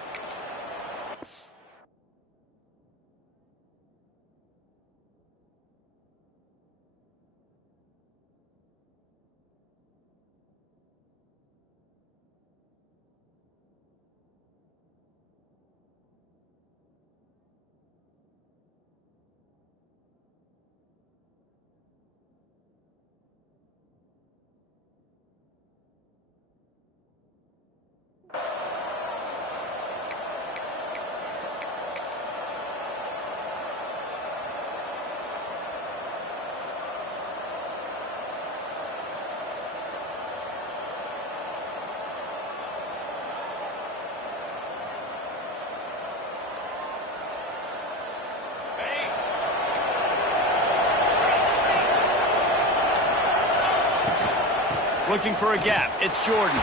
Looking for a gap. It's Jordan.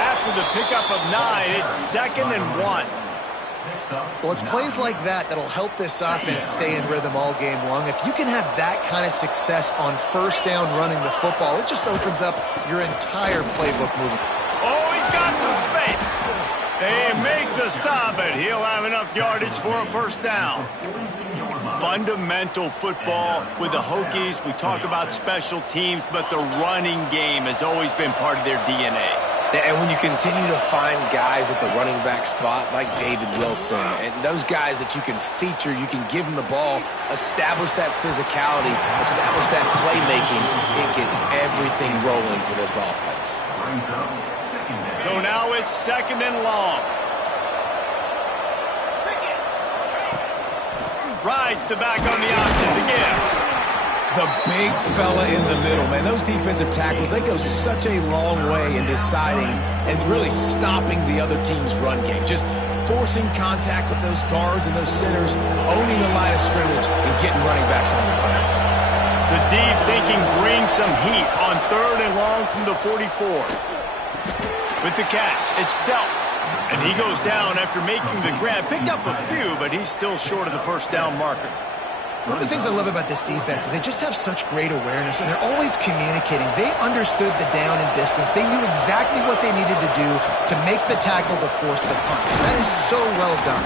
After the pickup of 9, it's 2nd and 1. Well, it's plays like that that'll help this offense stay in rhythm all game long. If you can have that kind of success on first down running the football, it just opens up your entire playbook moving. Oh, he's got some space. They make the stop, but he'll have enough yardage for a first down. Fundamental football with the Hokies. We talk about special teams, but the running game has always been part of their DNA. And when you continue to find guys at the running back spot like David Wilson, and those guys that you can feature, you can give them the ball, establish that physicality, establish that playmaking, it gets everything rolling for this offense. So now it's 2nd and long. Rides the back on the option to give. The big fella in the middle, man. Those defensive tackles, they go such a long way in deciding and really stopping the other team's run game. Just forcing contact with those guards and those centers, owning the line of scrimmage, and getting running backs on the ground. The D thinking brings some heat on 3rd and long from the 44. With the catch, it's dealt. And he goes down after making the grab. Picked up a few, but he's still short of the first down marker. One of the things I love about this defense is they just have such great awareness, and they're always communicating. They understood the down and distance. They knew exactly what they needed to do to make the tackle to force the punt. That is so well done.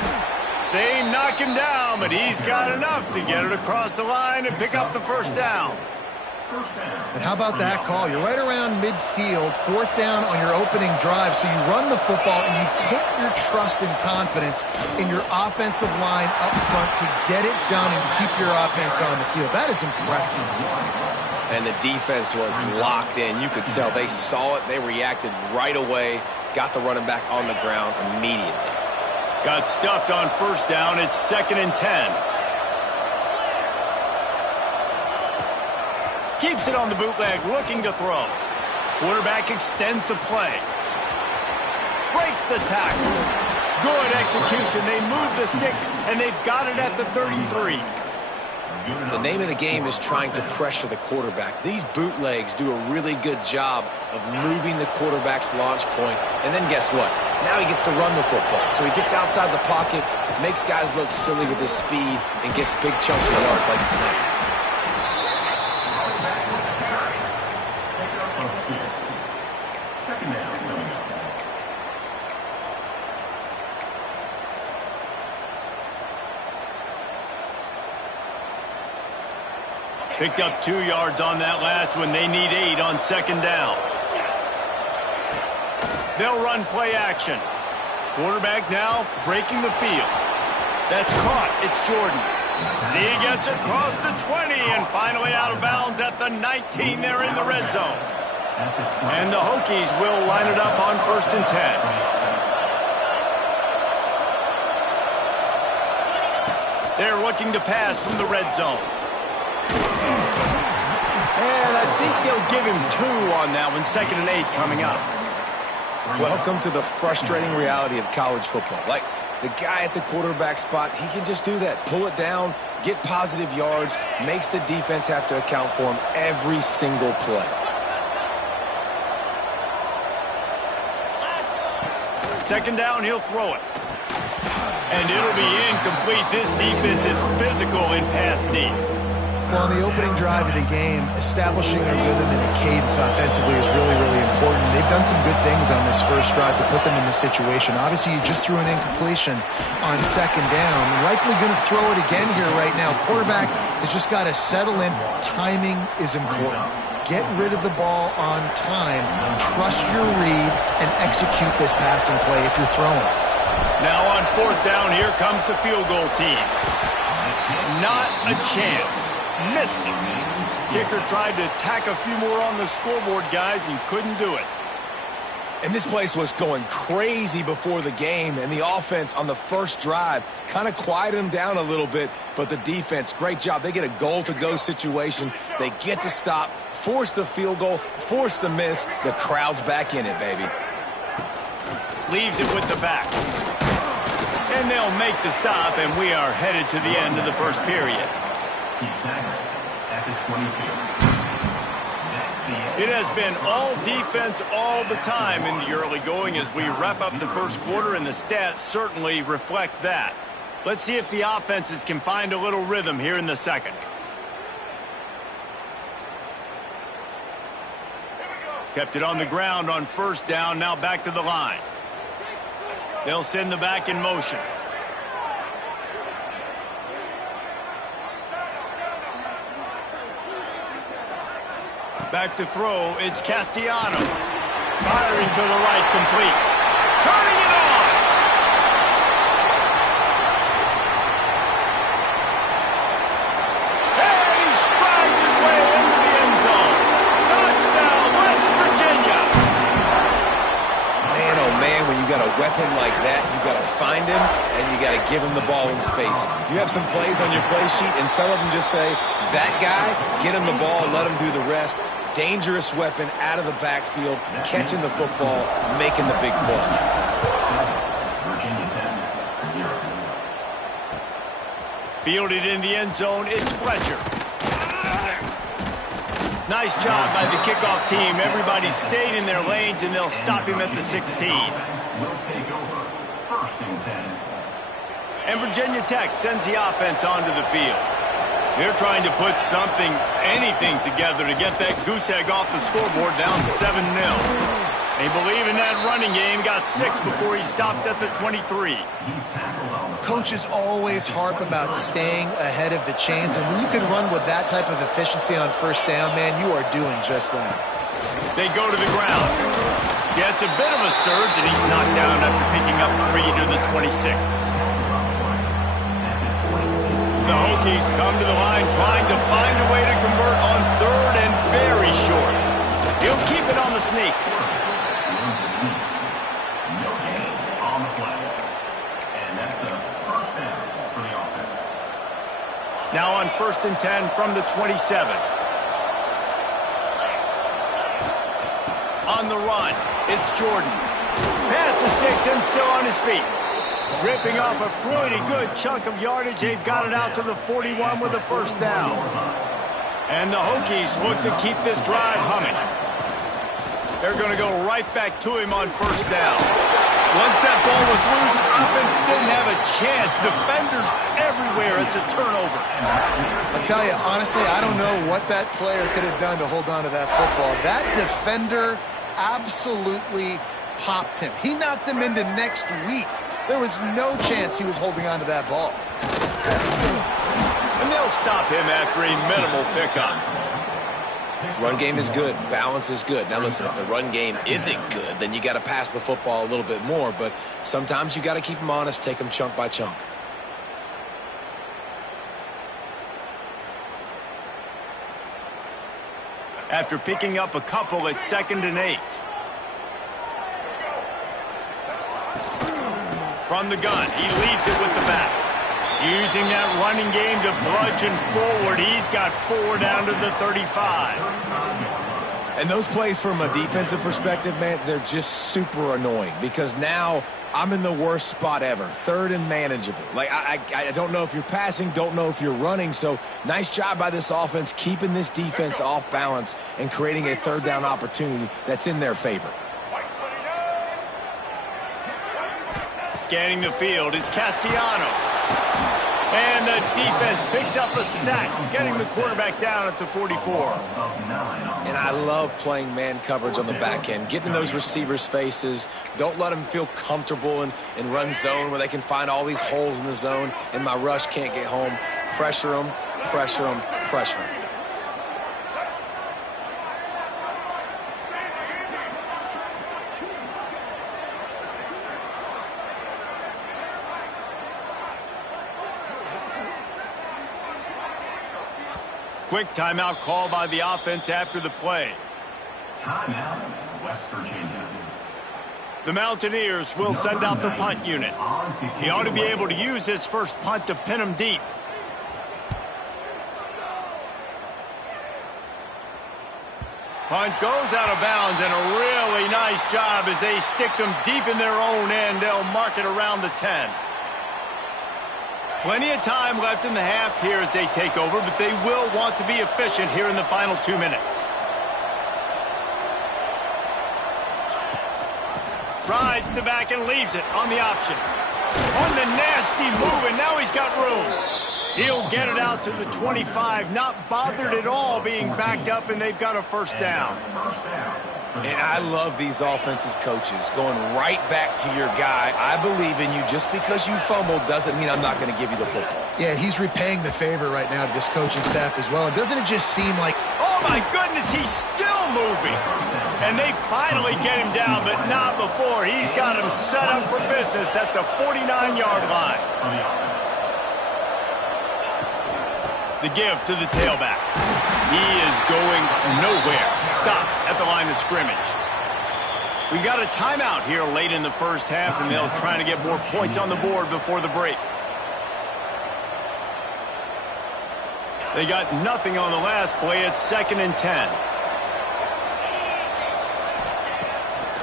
They knock him down, but he's got enough to get it across the line and pick up the first down. And how about that call? You're right around midfield, 4th down on your opening drive, so you run the football and you put your trust and confidence in your offensive line up front to get it done and keep your offense on the field. That is impressive. And the defense was locked in. You could tell they saw it. They reacted right away, got the running back on the ground immediately. Got stuffed on first down. It's 2nd and 10. Keeps it on the bootleg, looking to throw. Quarterback extends the play. Breaks the tackle. Good execution. They move the sticks, and they've got it at the 33. The name of the game is trying to pressure the quarterback. These bootlegs do a really good job of moving the quarterback's launch point. And then guess what? Now he gets to run the football. So he gets outside the pocket, makes guys look silly with his speed, and gets big chunks of yards like it's nothing. Picked up 2 yards on that last one. They need 8 on 2nd down. They'll run play action. Quarterback now breaking the field. That's caught. It's Jordan. He gets across the 20 and finally out of bounds at the 19. They're in the red zone. And the Hokies will line it up on 1st and 10. They're looking to pass from the red zone. And I think they'll give him 2 on that one. 2nd and 8 coming up. Welcome to the frustrating reality of college football. Like, the guy at the quarterback spot, he can just do that. Pull it down, get positive yards, makes the defense have to account for him every single play. 2nd down, he'll throw it. And it'll be incomplete. This defense is physical in pass deep. Well, on the opening drive of the game, establishing a rhythm and a cadence offensively is really, really important. They've done some good things on this first drive to put them in this situation. Obviously, you just threw an incompletion on second down. Likely going to throw it again here right now. Quarterback has just got to settle in. Timing is important. Get rid of the ball on time. Trust your read and execute this passing play if you're throwing. Now on fourth down, here comes the field goal team. Not a chance. Missed it. Kicker tried to tack a few more on the scoreboard, guys, and couldn't do it. And this place was going crazy before the game, and the offense on the first drive kind of quieted them down a little bit, but the defense, great job. They get a goal-to-go situation. They get the stop, force the field goal, force the miss. The crowd's back in it, baby. Leaves it with the back. And they'll make the stop, and we are headed to the end of the first period. He's staggered at the 22. It has been all defense all the time in the early going as we wrap up the first quarter, and the stats certainly reflect that. Let's see if the offenses can find a little rhythm here in the second. Kept it on the ground on first down, now back to the line. They'll send the back in motion. Back to throw, it's Castellanos. Firing to the right, complete. Turning it on! And he strides his way into the end zone. Touchdown, West Virginia! Man, oh man, when you got a weapon like that, you got to find him and you got to give him the ball in space. You have some plays on your play sheet, and some of them just say, that guy, get him the ball, let him do the rest. Dangerous weapon out of the backfield, catching the football, making the big play. Virginia 10, 0. Fielded in the end zone, it's Fletcher. Nice job by the kickoff team. Everybody stayed in their lanes, and they'll stop him at the 16. Will take over first and 10. And Virginia Tech sends the offense onto the field. They're trying to put something, anything together to get that goose egg off the scoreboard down 7-0. They believe in that running game, got 6 before he stopped at the 23. Coaches always harp about staying ahead of the chains, and when you can run with that type of efficiency on first down, man, you are doing just that. They go to the ground. Gets a bit of a surge, and he's knocked down after picking up 3 to the 26. The Hokies come to the line trying to find a way to convert on third and very short. He'll keep it on the sneak. No gain on the play. And that's a first down for the offense. Now on first and 10 from the 27. On the run, it's Jordan. Pass the sticks and still on his feet. Ripping off a pretty good chunk of yardage. They've got it out to the 41 with a first down. And the Hokies look to keep this drive humming. They're going to go right back to him on first down. Once that ball was loose, offense didn't have a chance. Defenders everywhere. It's a turnover. I'll tell you, honestly, I don't know what that player could have done to hold on to that football. That defender absolutely popped him. He knocked him into next week. There was no chance he was holding on to that ball. And they'll stop him after a minimal pickup. Run game is good. Balance is good. Now listen, if the run game isn't good, then you got to pass the football a little bit more. But sometimes you got to keep them honest, take them chunk by chunk. After picking up a couple at 2nd and 8. From the gun, he leaves it with the back. Using that running game to bludgeon forward. He's got 4 down to the 35. And those plays from a defensive perspective, man, they're just super annoying because now I'm in the worst spot ever. 3rd and manageable. Like, I don't know if you're passing, don't know if you're running. So nice job by this offense keeping this defense off balance and creating a 3rd down opportunity that's in their favor. Scanning the field, it's Castellanos. And the defense picks up a sack, getting the quarterback down at the 44. And I love playing man coverage on the back end, getting in those receivers' faces. Don't let them feel comfortable in run zone where they can find all these holes in the zone and my rush can't get home. Pressure them, pressure them, pressure them. Quick timeout call by the offense after the play. Timeout, West Virginia. The Mountaineers will send out the punt unit. He ought to be able to use his first punt to pin him deep. Punt goes out of bounds, and a really nice job as they stick them deep in their own end. They'll mark it around the 10. Plenty of time left in the half here as they take over, but they will want to be efficient here in the final 2 minutes. Rides the back and leaves it on the option. On the nasty move, and now he's got room. He'll get it out to the 25, not bothered at all being backed up, and they've got a first down. And I love these offensive coaches going right back to your guy. I believe in you. Just because you fumbled doesn't mean I'm not going to give you the football. Yeah, he's repaying the favor right now to this coaching staff as well. And doesn't it just seem like... Oh, my goodness, he's still moving. And they finally get him down, but not before. He's got him set up for business at the 49-yard line. The give to the tailback. He is going nowhere. Stop at the line of scrimmage. We got a timeout here late in the first half, and they'll try to get more points on the board before the break. They got nothing on the last play. It's 2nd and 10.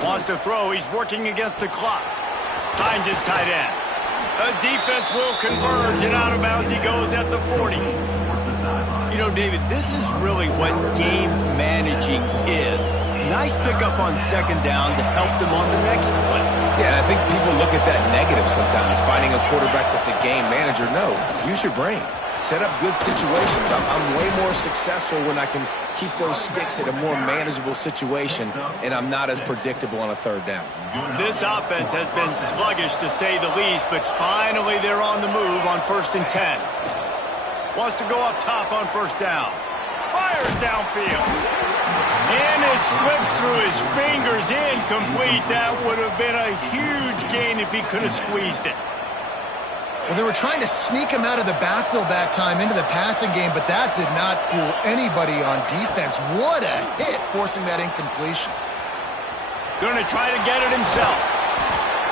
Wants to throw. He's working against the clock. Finds his tight end. The defense will converge, and out of bounds he goes at the 40. You know, David, this is really what game managing is. Nice pickup on 2nd down to help them on the next play. Yeah, and I think people look at that negative sometimes, finding a quarterback that's a game manager. No, use your brain. Set up good situations. I'm way more successful when I can keep those sticks at a more manageable situation, and I'm not as predictable on a 3rd down. This offense has been sluggish, to say the least, but finally they're on the move on 1st and 10. Wants to go up top on 1st down. Fires downfield. And it slips through his fingers, incomplete. That would have been a huge gain if he could have squeezed it. Well, they were trying to sneak him out of the backfield that time into the passing game, but that did not fool anybody on defense. What a hit, forcing that incompletion. Going to try to get it himself.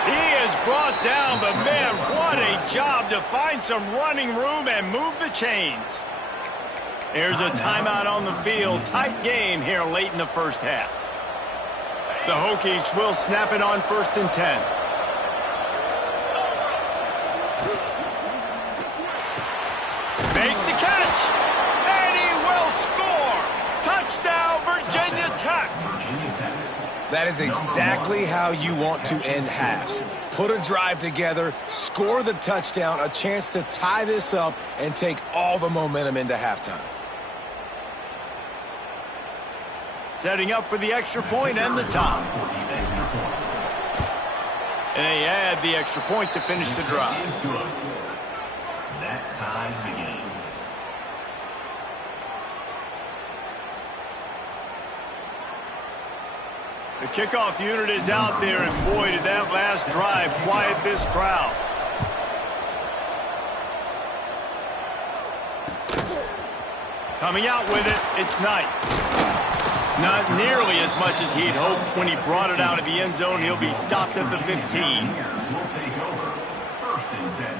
He is brought down, but man, what a job to find some running room and move the chains. There's a timeout on the field. Tight game here late in the first half. The Hokies will snap it on 1st and 10. Makes the catch, and he will score. Touchdown, Virginia Tech. That is exactly how you want to end halves. Put a drive together, score the touchdown, a chance to tie this up, and take all the momentum into halftime. Setting up for the extra point and the top. And they add the extra point to finish the drive. That ties the game. The kickoff unit is out there, and boy, did that last drive quiet this crowd. Coming out with it, it's Knight. Not nearly as much as he'd hoped when he brought it out of the end zone. He'll be stopped at the 15. Will take over. 1st and 10.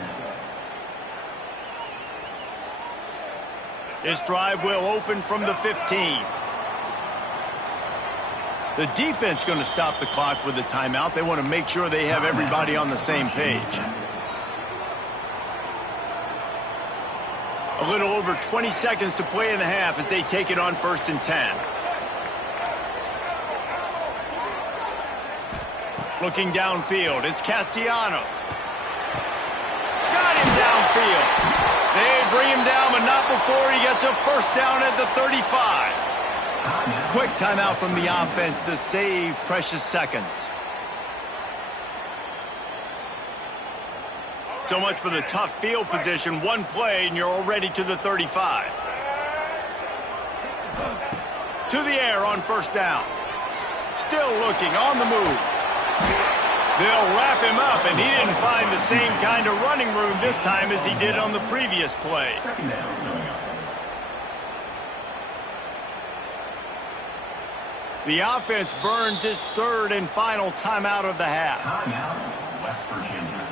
This drive will open from the 15. The defense going to stop the clock with a timeout. They want to make sure they have everybody on the same page. A little over 20 seconds to play in the half as they take it on 1st and 10. Looking downfield, it's Castellanos. before he gets a first down at the 35. Quick timeout from the offense to save precious seconds. So much for the tough field position. One play and you're already to the 35. To the air on first down. Still looking on the move. They'll wrap him up, and he didn't find the same kind of running room this time as he did on the previous play. The offense burns its third and final timeout of the half. Timeout, West Virginia.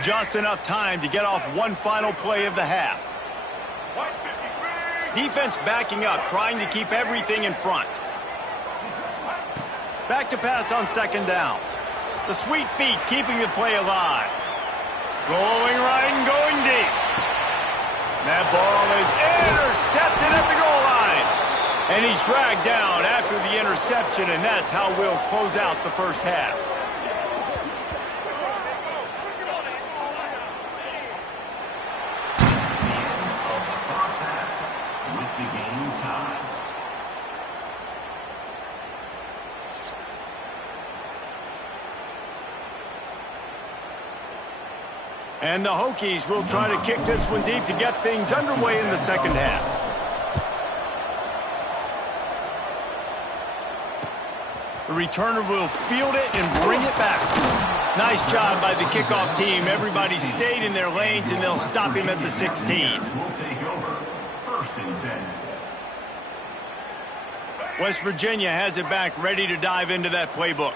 Just enough time to get off one final play of the half. Defense backing up, trying to keep everything in front. Back to pass on second down. The sweet feet keeping the play alive. Going right and going deep. That ball is intercepted at the goal line. And he's dragged down after the interception, and that's how we'll close out the first half. And the Hokies will try to kick this one deep to get things underway in the second half. The returner will field it and bring it back. Nice job by the kickoff team. Everybody stayed in their lanes, and they'll stop him at the 16. West Virginia has it back, ready to dive into that playbook.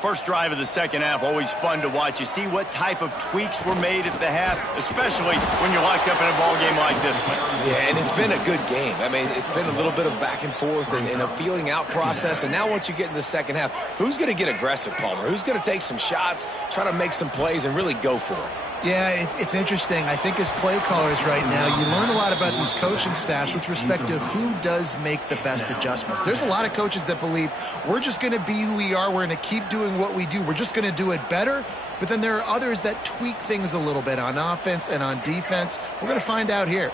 First drive of the second half, always fun to watch. You see what type of tweaks were made at the half, especially when you're locked up in a ball game like this one. Yeah, and it's been a good game. I mean, it's been a little bit of back and forth and a feeling out process. And now once you get in the second half, who's going to get aggressive, Palmer? Who's going to take some shots, try to make some plays, and really go for it? Yeah, it's interesting. I think as play callers right now, you learn a lot about these coaching staffs with respect to who does make the best adjustments. There's a lot of coaches that believe we're just going to be who we are. We're going to keep doing what we do. We're just going to do it better. But then there are others that tweak things a little bit on offense and on defense. We're going to find out here.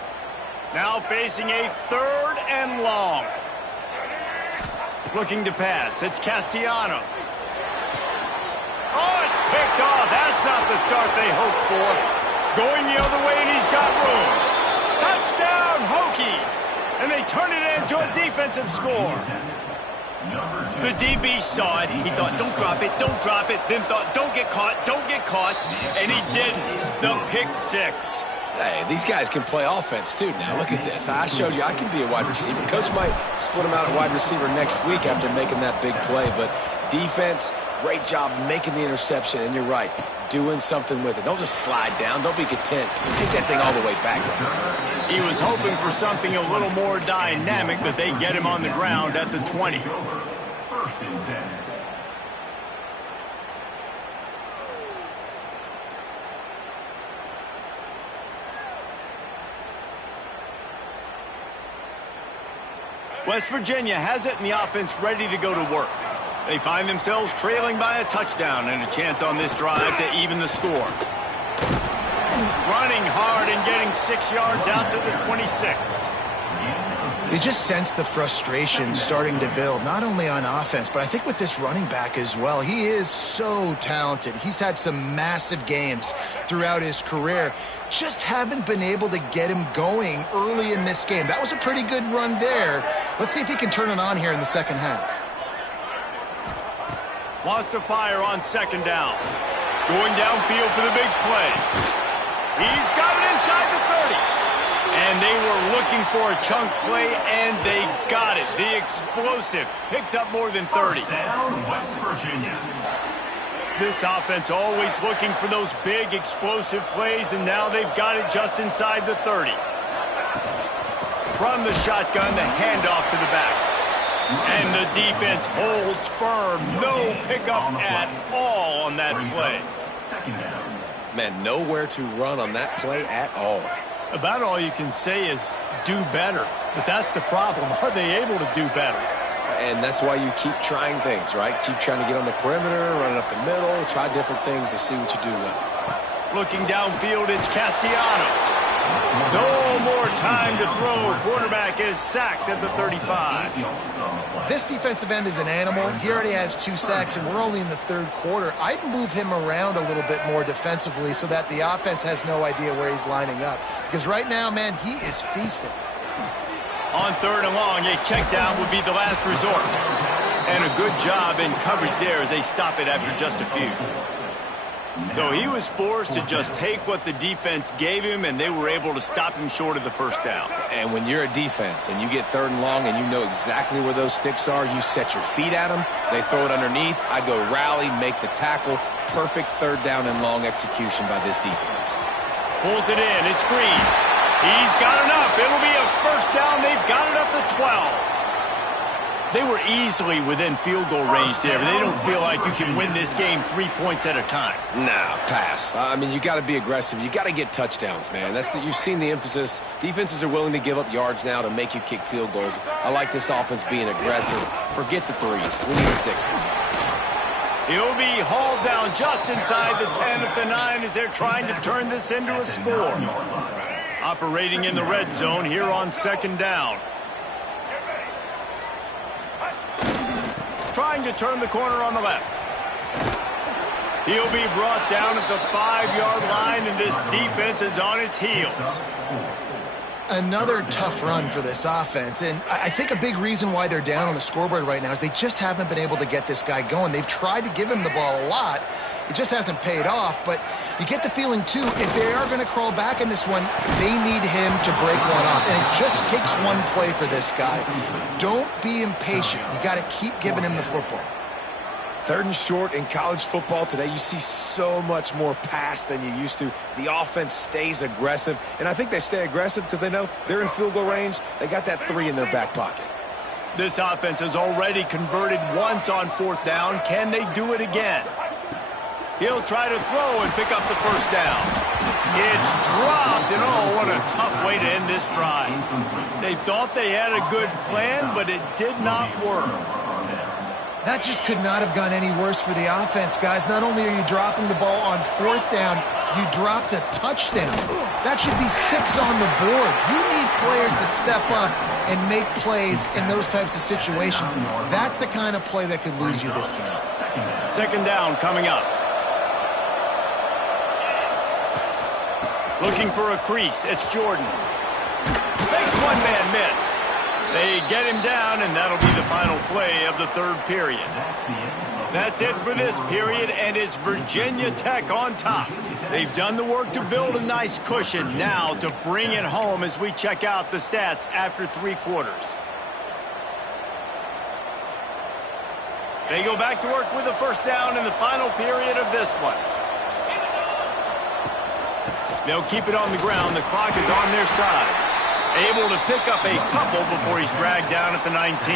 Now facing a third and long. Looking to pass. It's Castellanos. Oh, it's picked off. That's not the start they hoped for. Going the other way, and he's got room. Touchdown, Hokies. And they turn it into a defensive score. The DB saw it. He thought, don't drop it, don't drop it. Then thought, don't get caught. And he didn't. The pick six. Hey, these guys can play offense, too. Now, look at this. I showed you I can be a wide receiver. Coach might split him out at wide receiver next week after making that big play. But defense, great job making the interception. And you're right, doing something with it. Don't just slide down. Don't be content. Take that thing all the way back. He was hoping for something a little more dynamic, but they get him on the ground at the 20. First and 10. West Virginia has it, and the offense ready to go to work. They find themselves trailing by a touchdown and a chance on this drive to even the score. Running hard and getting 6 yards out to the 26. You just sense the frustration starting to build, not only on offense, but I think with this running back as well. He is so talented. He's had some massive games throughout his career. Just haven't been able to get him going early in this game. That was a pretty good run there. Let's see if he can turn it on here in the second half. Wants to fire on second down. Going downfield for the big play. He's got it inside the 30. And they were looking for a chunk play, and they got it. The explosive picks up more than 30. Down, West Virginia. This offense always looking for those big explosive plays, and now they've got it just inside the 30. From the shotgun, the handoff to the back. And the defense holds firm. No pickup at all on that play. Second down. Man, nowhere to run on that play at all. About all you can say is do better. But that's the problem. Are they able to do better? And that's why you keep trying things, right? Keep trying to get on the perimeter, running up the middle, try different things to see what you do well. Looking downfield, it's Castellanos. No more time to throw. Quarterback is sacked at the 35. This defensive end is an animal. He already has 2 sacks, and we're only in the 3rd quarter. I'd move him around a little bit more defensively so that the offense has no idea where he's lining up. Because right now, man, he is feasting. On 3rd and long, a check down would be the last resort. And a good job in coverage there as they stop it after just a few. So he was forced to just take what the defense gave him, and they were able to stop him short of the 1st down. And when you're a defense and you get 3rd and long and you know exactly where those sticks are, you set your feet at them, they throw it underneath, I go rally, make the tackle. Perfect 3rd down and long execution by this defense. Pulls it in. It's Green. He's got enough. It'll be a 1st down. They've got it up to 12. They were easily within field goal range there, but they don't feel like you can win this game 3 points at a time. Nah, pass. I mean, you got to be aggressive. You got to get touchdowns, man. You've seen the emphasis. Defenses are willing to give up yards now to make you kick field goals. I like this offense being aggressive. Forget the 3s. We need 6s. He'll be hauled down just inside the 10 at the 9 as they're trying to turn this into a score. Operating in the red zone here on 2nd down. Trying to turn the corner on the left. He'll be brought down at the 5-yard line, and this defense is on its heels. Another tough run for this offense, and I think a big reason why they're down on the scoreboard right now is they just haven't been able to get this guy going. They've tried to give him the ball a lot. It just hasn't paid off, but you get the feeling, too, if they are going to crawl back in this one, they need him to break one off, and it just takes one play for this guy. Don't be impatient. You got to keep giving him the football. 3rd and short in college football today, you see so much more pass than you used to. The offense stays aggressive, and I think they stay aggressive because they know they're in field goal range. They got that 3 in their back pocket. This offense has already converted once on 4th down. Can they do it again? He'll try to throw and pick up the 1st down. It's dropped, and oh, what a tough way to end this drive. They thought they had a good plan, but it did not work. That just could not have gone any worse for the offense, guys. Not only are you dropping the ball on 4th down, you dropped a touchdown. That should be 6 on the board. You need players to step up and make plays in those types of situations. That's the kind of play that could lose you this game. 2nd down coming up. Looking for a crease. It's Jordan. Makes one man miss. They get him down, and that'll be the final play of the 3rd period. That's it for this period, and it's Virginia Tech on top. They've done the work to build a nice cushion. Now to bring it home as we check out the stats after 3 quarters. They go back to work with the 1st down in the final period of this one. They'll keep it on the ground. The clock is on their side. Able to pick up a couple before he's dragged down at the 19.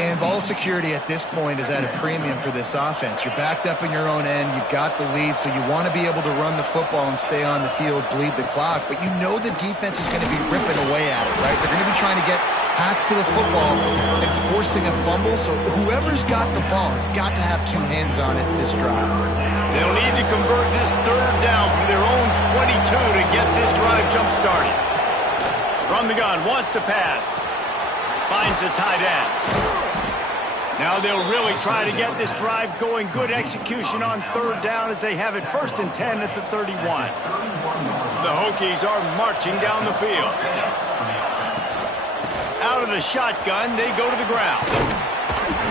And ball security at this point is at a premium for this offense. You're backed up in your own end. You've got the lead, so you want to be able to run the football and stay on the field, bleed the clock. But you know the defense is going to be ripping away at it, right? They're going to be trying to get Hats to the football and forcing a fumble. So whoever's got the ball has got to have 2 hands on it this drive. They'll need to convert this 3rd down from their own 22 to get this drive jump-started. From the gun, wants to pass. Finds the tight end. Now they'll really try to get this drive going. Good execution on 3rd down as they have it 1st and 10 at the 31. The Hokies are marching down the field. Out of the shotgun, they go to the ground.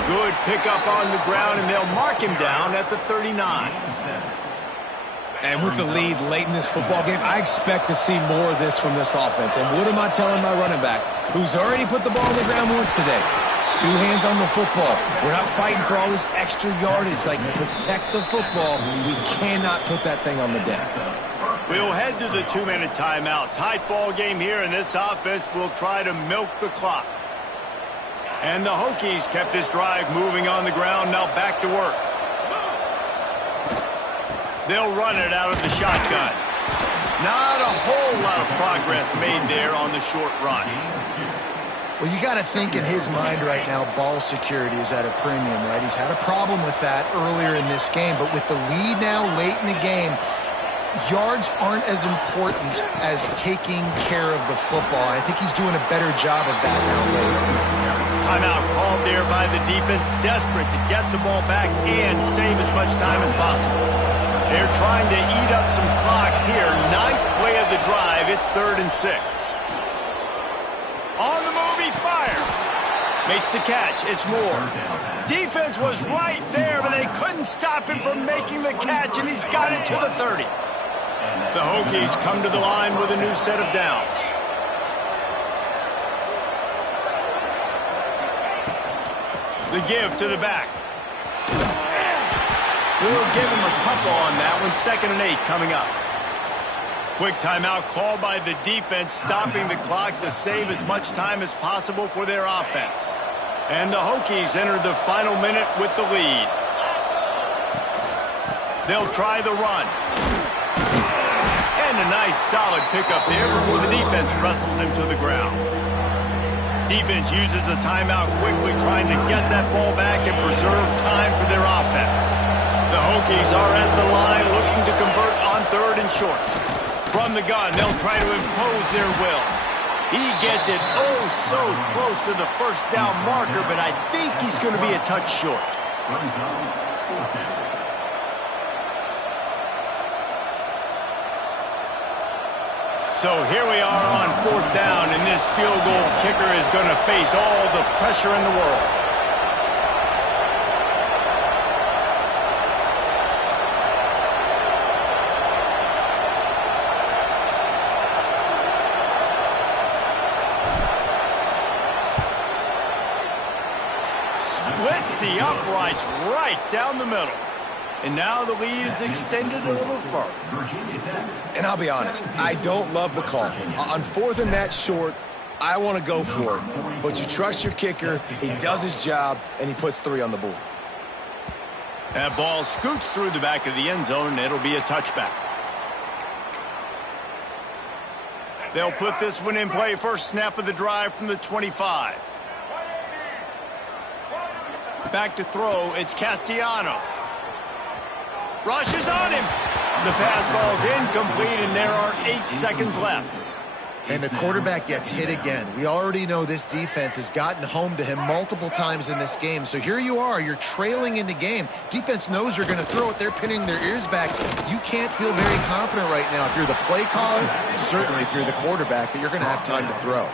Good pickup on the ground, and they'll mark him down at the 39. And with the lead late in this football game, I expect to see more of this from this offense. And what am I telling my running back, who's already put the ball on the ground once today? 2 hands on the football. We're not fighting for all this extra yardage. Like, protect the football. We cannot put that thing on the deck. We'll head to the 2-minute timeout. Tight ball game here, and this offense will try to milk the clock. And the Hokies kept this drive moving on the ground. Now back to work. They'll run it out of the shotgun. Not a whole lot of progress made there on the short run. Well, you got to think in his mind right now, ball security is at a premium, right? He's had a problem with that earlier in this game, but with the lead now late in the game, yards aren't as important as taking care of the football. I think he's doing a better job of that now later. Timeout called there by the defense, desperate to get the ball back and save as much time as possible. They're trying to eat up some clock here. Ninth play of the drive. It's 3rd and 6. On the move, he fires. Makes the catch. It's Moore. Defense was right there, but they couldn't stop him from making the catch, and he's got it to the 30. The Hokies come to the line with a new set of downs. The give to the back. We'll give him a couple on that one. 2nd and 8 coming up. Quick timeout called by the defense, stopping the clock to save as much time as possible for their offense. And the Hokies enter the final minute with the lead. They'll try the run. And a nice solid pickup there before the defense wrestles him to the ground. Defense uses a timeout quickly, trying to get that ball back and preserve time for their offense. The Hokies are at the line looking to convert on 3rd and short. From the gun, they'll try to impose their will. He gets it oh so close to the 1st down marker, but I think he's going to be a touch short. So here we are on 4th down, and this field goal kicker is going to face all the pressure in the world. Splits the uprights right down the middle. And now the lead is extended a little further. And I'll be honest, I don't love the call. On 4th and that short, I want to go for it. But you trust your kicker, he does his job, and he puts 3 on the board. That ball scoots through the back of the end zone, and it'll be a touchback. They'll put this one in play. First snap of the drive from the 25. Back to throw, it's Castellanos. Rushes on him. The pass falls incomplete, and there are 8 seconds left. And the quarterback gets hit again. We already know this defense has gotten home to him multiple times in this game. So here you are, you're trailing in the game. Defense knows you're going to throw it. They're pinning their ears back. You can't feel very confident right now if you're the play caller, certainly if you're the quarterback, that you're going to have time to throw.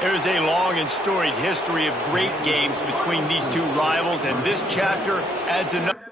There's a long and storied history of great games between these two rivals, and this chapter adds another.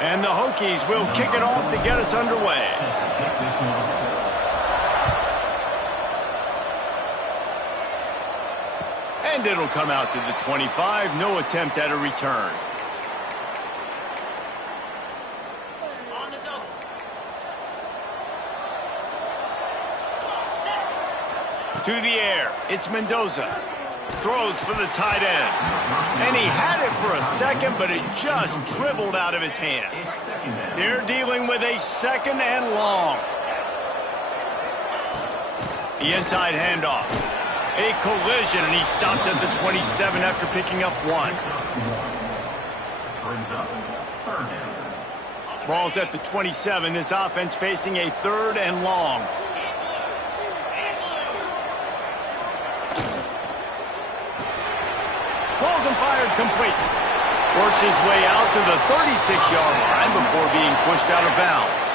And the Hokies will kick it off to get us underway. And it'll come out to the 25. No attempt at a return. To the air, it's Mendoza. Throws for the tight end. And he had it for a second, but it just dribbled out of his hands. They're dealing with a second and long. The inside handoff. A collision, and he stopped at the 27 after picking up one. Ball's at the 27. This offense facing a third and long. Pulls and fired complete. Works his way out to the 36-yard line before being pushed out of bounds.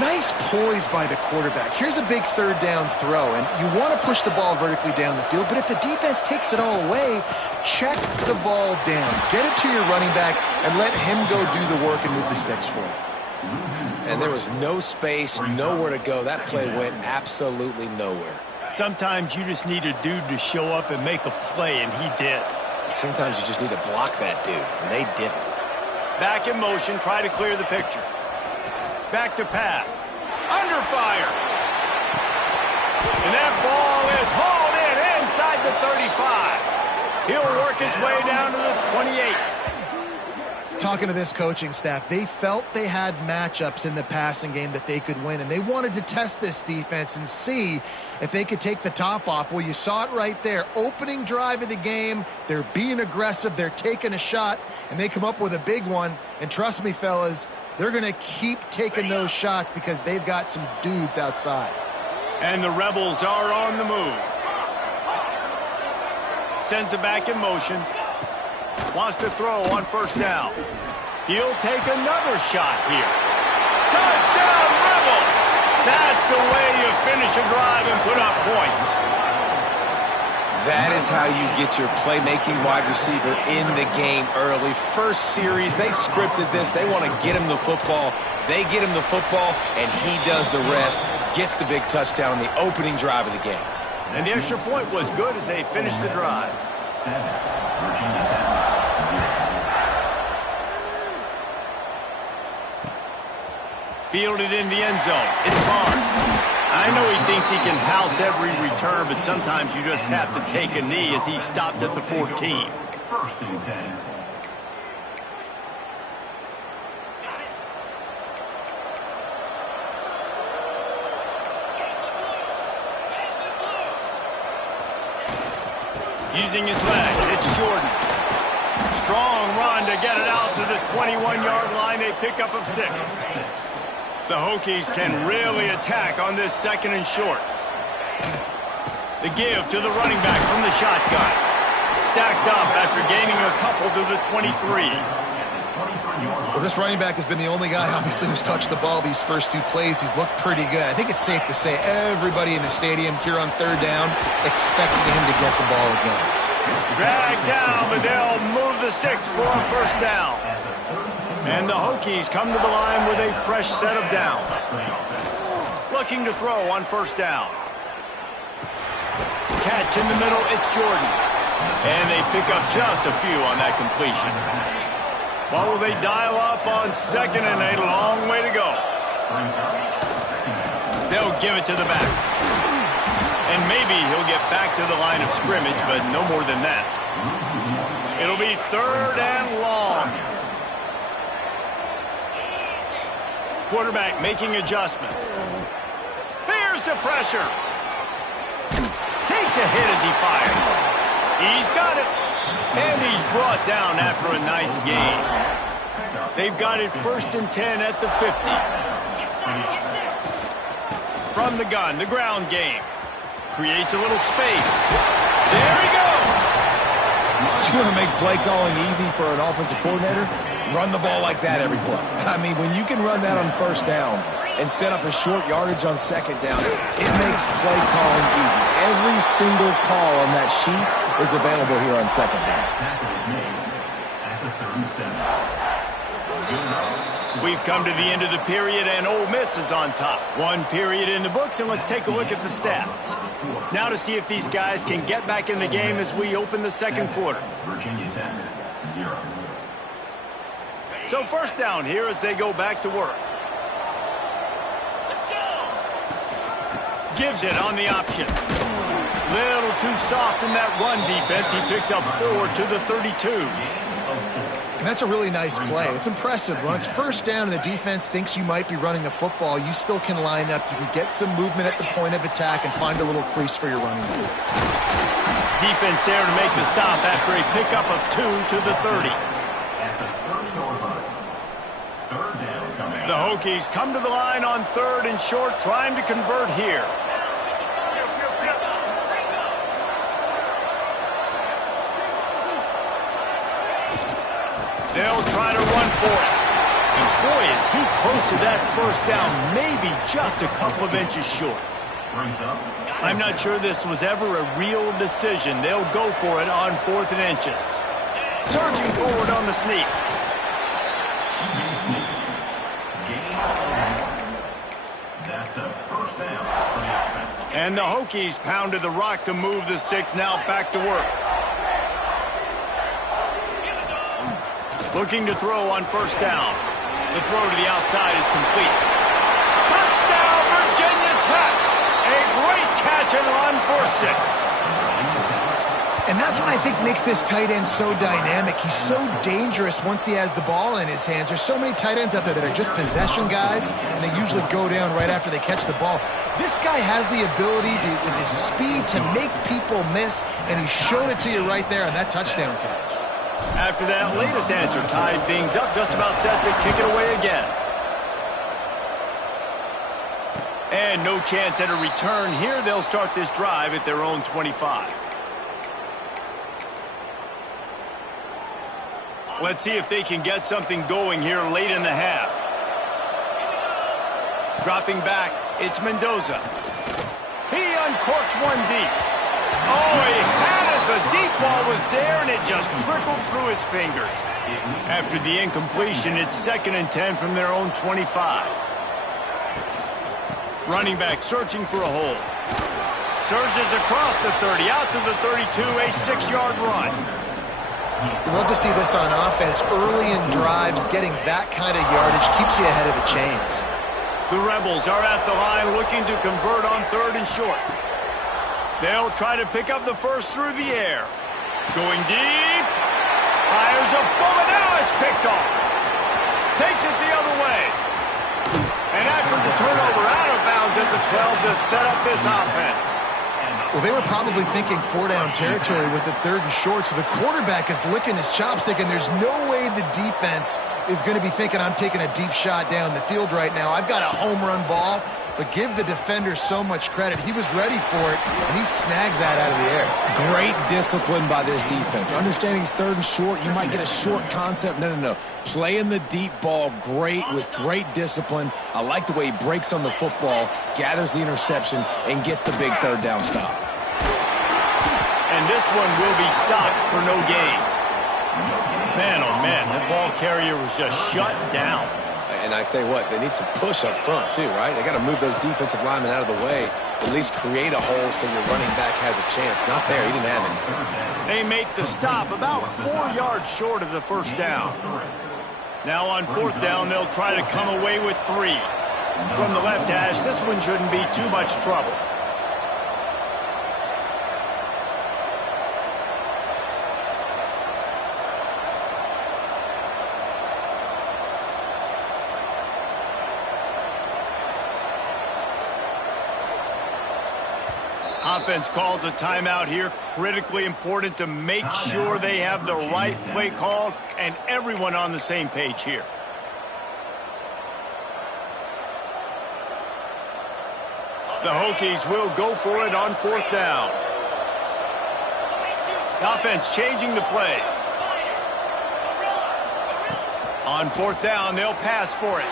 Nice poise by the quarterback. Here's a big third down throw, and you want to push the ball vertically down the field, but if the defense takes it all away, check the ball down. Get it to your running back and let him go do the work and move the sticks for you. And there was no space, nowhere to go. That play went absolutely nowhere. Sometimes you just need a dude to show up and make a play, and he did. Sometimes you just need to block that dude, and they didn't. Back in motion, try to clear the picture. Back to pass. Under fire. And that ball is hauled in inside the 35. He'll work his way down to the 28. Talking to this coaching staff, they felt they had matchups in the passing game that they could win, and they wanted to test this defense and see if they could take the top off. Well, you saw it right there. Opening drive of the game, they're being aggressive, they're taking a shot, and they come up with a big one. And trust me, fellas, they're going to keep taking those shots because they've got some dudes outside. And the Rebels are on the move. Sends it back in motion. Wants to throw on first down. He'll take another shot here. Touchdown, Rebels! That's the way you finish a drive and put up points. That is how you get your playmaking wide receiver in the game early. First series, they scripted this. They want to get him the football. They get him the football, and he does the rest. Gets the big touchdown on the opening drive of the game. And the extra point was good as they finished the drive. Fielded in the end zone. It's Barnes. I know he thinks he can house every return, but sometimes you just have to take a knee as he stopped at the 14. First and 10. Using his legs, it's Jordan. Strong run to get it out to the 21-yard line, a pickup of 6. The Hokies can really attack on this second and short. The give to the running back from the shotgun. Stacked up after gaining a couple to the 23. Well, this running back has been the only guy, obviously, who's touched the ball these first two plays. He's looked pretty good. I think it's safe to say everybody in the stadium here on third down expected him to get the ball again. Dragged down, but they'll move the sticks for a first down. And the Hokies come to the line with a fresh set of downs. Looking to throw on first down. Catch in the middle, it's Jordan. And they pick up just a few on that completion. What will they dial up on second and a long way to go? They'll give it to the back. And maybe he'll get back to the line of scrimmage, but no more than that. It'll be third and long. Quarterback making adjustments. Bears the pressure. Takes a hit as he fires. He's got it. And he's brought down after a nice gain. They've got it first and 10 at the 50. From the gun, the ground game. Creates a little space. There he goes. You want to make play calling easy for an offensive coordinator? Run the ball like that every play. I mean, when you can run that on first down and set up a short yardage on second down, it makes play calling easy. Every single call on that sheet is available here on second down. we've come to the end of the period, and Ole Miss is on top. One period in the books, and let's take a look at the stats. Now to see if these guys can get back in the game as we open the second quarter. Virginia Tech, 0. So first down here as they go back to work. Gives it on the option. Little too soft in that run defense. He picks up 4 to the 32. And that's a really nice play. It's impressive. When it's first down and the defense thinks you might be running a football, you still can line up. You can get some movement at the point of attack and find a little crease for your running back. Defense there to make the stop after a pickup of 2 to the 30. At the 30-yard line. Third down coming. The Hokies come to the line on 3rd and short, trying to convert here. They'll try to run for it. And boy, is he close to that first down, maybe just a couple of inches short. Brings up. I'm not sure this was ever a real decision. They'll go for it on 4th and inches. Surging forward on the sneak. That's a first down for the offense. And the Hokies pounded the rock to move the sticks, now back to work. Looking to throw on first down. The throw to the outside is complete. Touchdown, Virginia Tech! A great catch and run for 6. And that's what I think makes this tight end so dynamic. He's so dangerous once he has the ball in his hands. There's so many tight ends out there that are just possession guys, and they usually go down right after they catch the ball. This guy has the ability to, with his speed, to make people miss, and he showed it to you right there on that touchdown catch. After that latest answer tied things up, just about set to kick it away again. And no chance at a return here. They'll start this drive at their own 25. Let's see if they can get something going here late in the half. Dropping back, it's Mendoza. He uncorks one deep. Oh, he had it. The deep ball was there, and it just trickled through his fingers. After the incompletion, it's 2nd and 10 from their own 25. Running back searching for a hole. Surges across the 30, out to the 32, a 6-yard run. You love to see this on offense. Early in drives, getting that kind of yardage keeps you ahead of the chains. The Rebels are at the line looking to convert on 3rd and short. They'll try to pick up the first through the air. Going deep. Fires a bullet. Now it's picked off. Takes it the other way. And after the turnover, out of bounds at the 12 to set up this offense. Well, they were probably thinking 4-down territory with the 3rd and short, so the quarterback is licking his chops thinking there's no way the defense is going to be thinking I'm taking a deep shot down the field right now. I've got a home run ball, but give the defender so much credit. He was ready for it, and he snags that out of the air. Great discipline by this defense. Understanding it's 3rd and short, you might get a short concept. No. Playing the deep ball great with great discipline. I like the way he breaks on the football, gathers the interception, and gets the big 3rd down stop. And this one will be stopped for no gain. Man, oh man, that ball carrier was just shut down. And I tell you what, they need some push up front too, right? They got to move those defensive linemen out of the way, at least create a hole so your running back has a chance. Not there, he didn't have any. They make the stop about 4 yards short of the first down. Now on 4th down, they'll try to come away with 3. From the left hash, this one shouldn't be too much trouble. Offense calls a timeout here. Critically important to make sure they have the right play called and everyone on the same page here. The Hokies will go for it on 4th down. The offense changing the play. On 4th down, they'll pass for it.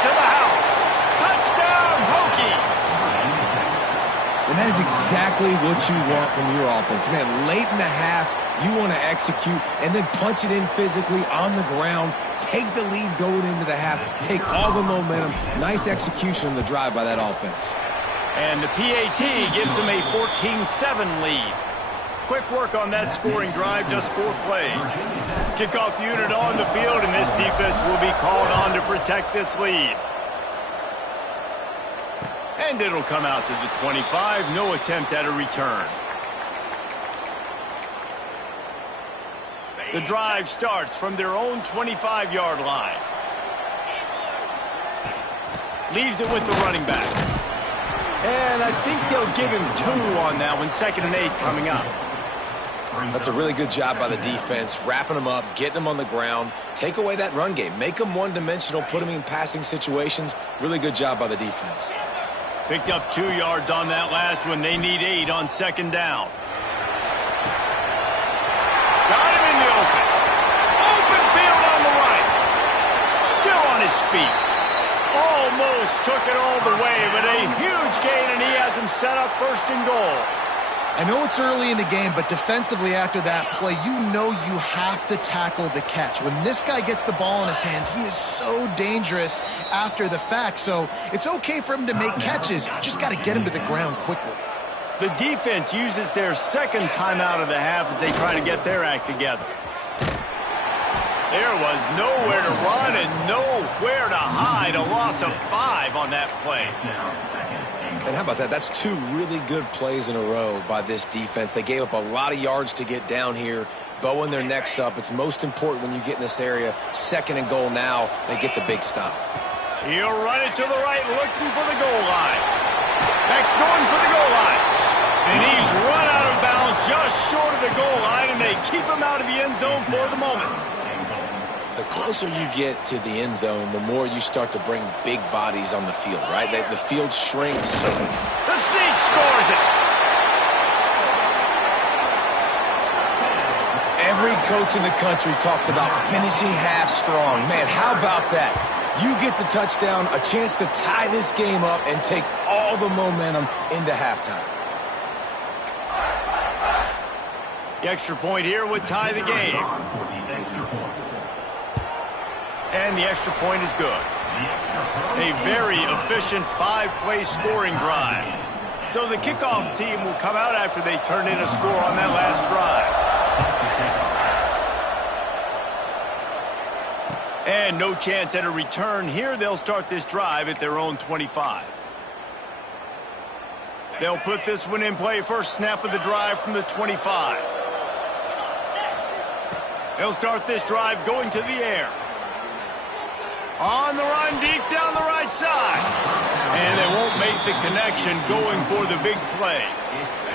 To the house. Touchdown, Hokies. And that is exactly what you want from your offense. Man, late in the half, You want to execute and then punch it in physically on the ground, take the lead going into the half, take all the momentum. Nice execution on the drive by that offense. And the PAT gives them a 14-7 lead. Quick work on that scoring drive, just 4 plays. Kickoff unit on the field, and this defense will be called on to protect this lead. And it'll come out to the 25, no attempt at a return. The drive starts from their own 25-yard line. Leaves it with the running back. And I think they'll give him 2 on that one, 2nd and 8 coming up. That's a really good job by the defense, wrapping them up, getting them on the ground, take away that run game, make them one-dimensional, put them in passing situations. Really good job by the defense. Picked up 2 yards on that last one. They need 8 on 2nd down. Got him in the open. Open field on the right. Still on his feet. Almost took it all the way, but a huge gain, and he has him set up 1st and goal. I know it's early in the game, but defensively after that play, you know you have to tackle the catch. When this guy gets the ball in his hands, he is so dangerous after the fact. So it's okay for him to make catches. You just got to get him to the ground quickly. The defense uses their 2nd timeout of the half as they try to get their act together. There was nowhere to run and nowhere to hide. A loss of 5 on that play. And how about that? That's 2 really good plays in a row by this defense. They gave up a lot of yards to get down here, bowing their necks up. It's most important when you get in this area. 2nd and goal now. They get the big stop. He'll run it to the right, looking for the goal line. Next, going for the goal line. And he's run out of bounds just short of the goal line, and they keep him out of the end zone for the moment. The closer you get to the end zone, the more you start to bring big bodies on the field, right? The field shrinks. The Sneak scores it. Every coach in the country talks about finishing half strong. Man, how about that? You get the touchdown, a chance to tie this game up and take all the momentum into halftime. The extra point here would tie the game. And the extra point is good. A very efficient 5-play scoring drive. So the kickoff team will come out after they turn in a score on that last drive. And no chance at a return here. They'll start this drive at their own 25. They'll put this one in play. First snap of the drive from the 25. They'll start this drive going to the air. On the run, deep down the right side. And they won't make the connection going for the big play.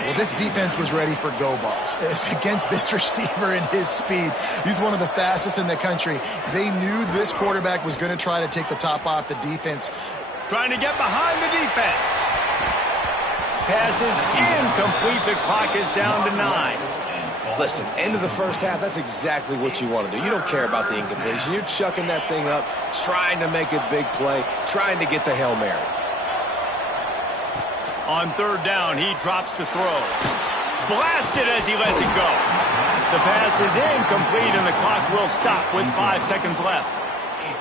Well, this defense was ready for go balls. Against this receiver and his speed, he's one of the fastest in the country. They knew this quarterback was going to try to take the top off the defense. Trying to get behind the defense. Pass is incomplete. The clock is down to 9. Listen, end of the first half, that's exactly what you want to do. You don't care about the incompletion. You're chucking that thing up, trying to make a big play, trying to get the Hail Mary. On 3rd down, he drops to throw. Blasted as he lets it go. The pass is incomplete, and the clock will stop with 5 seconds left.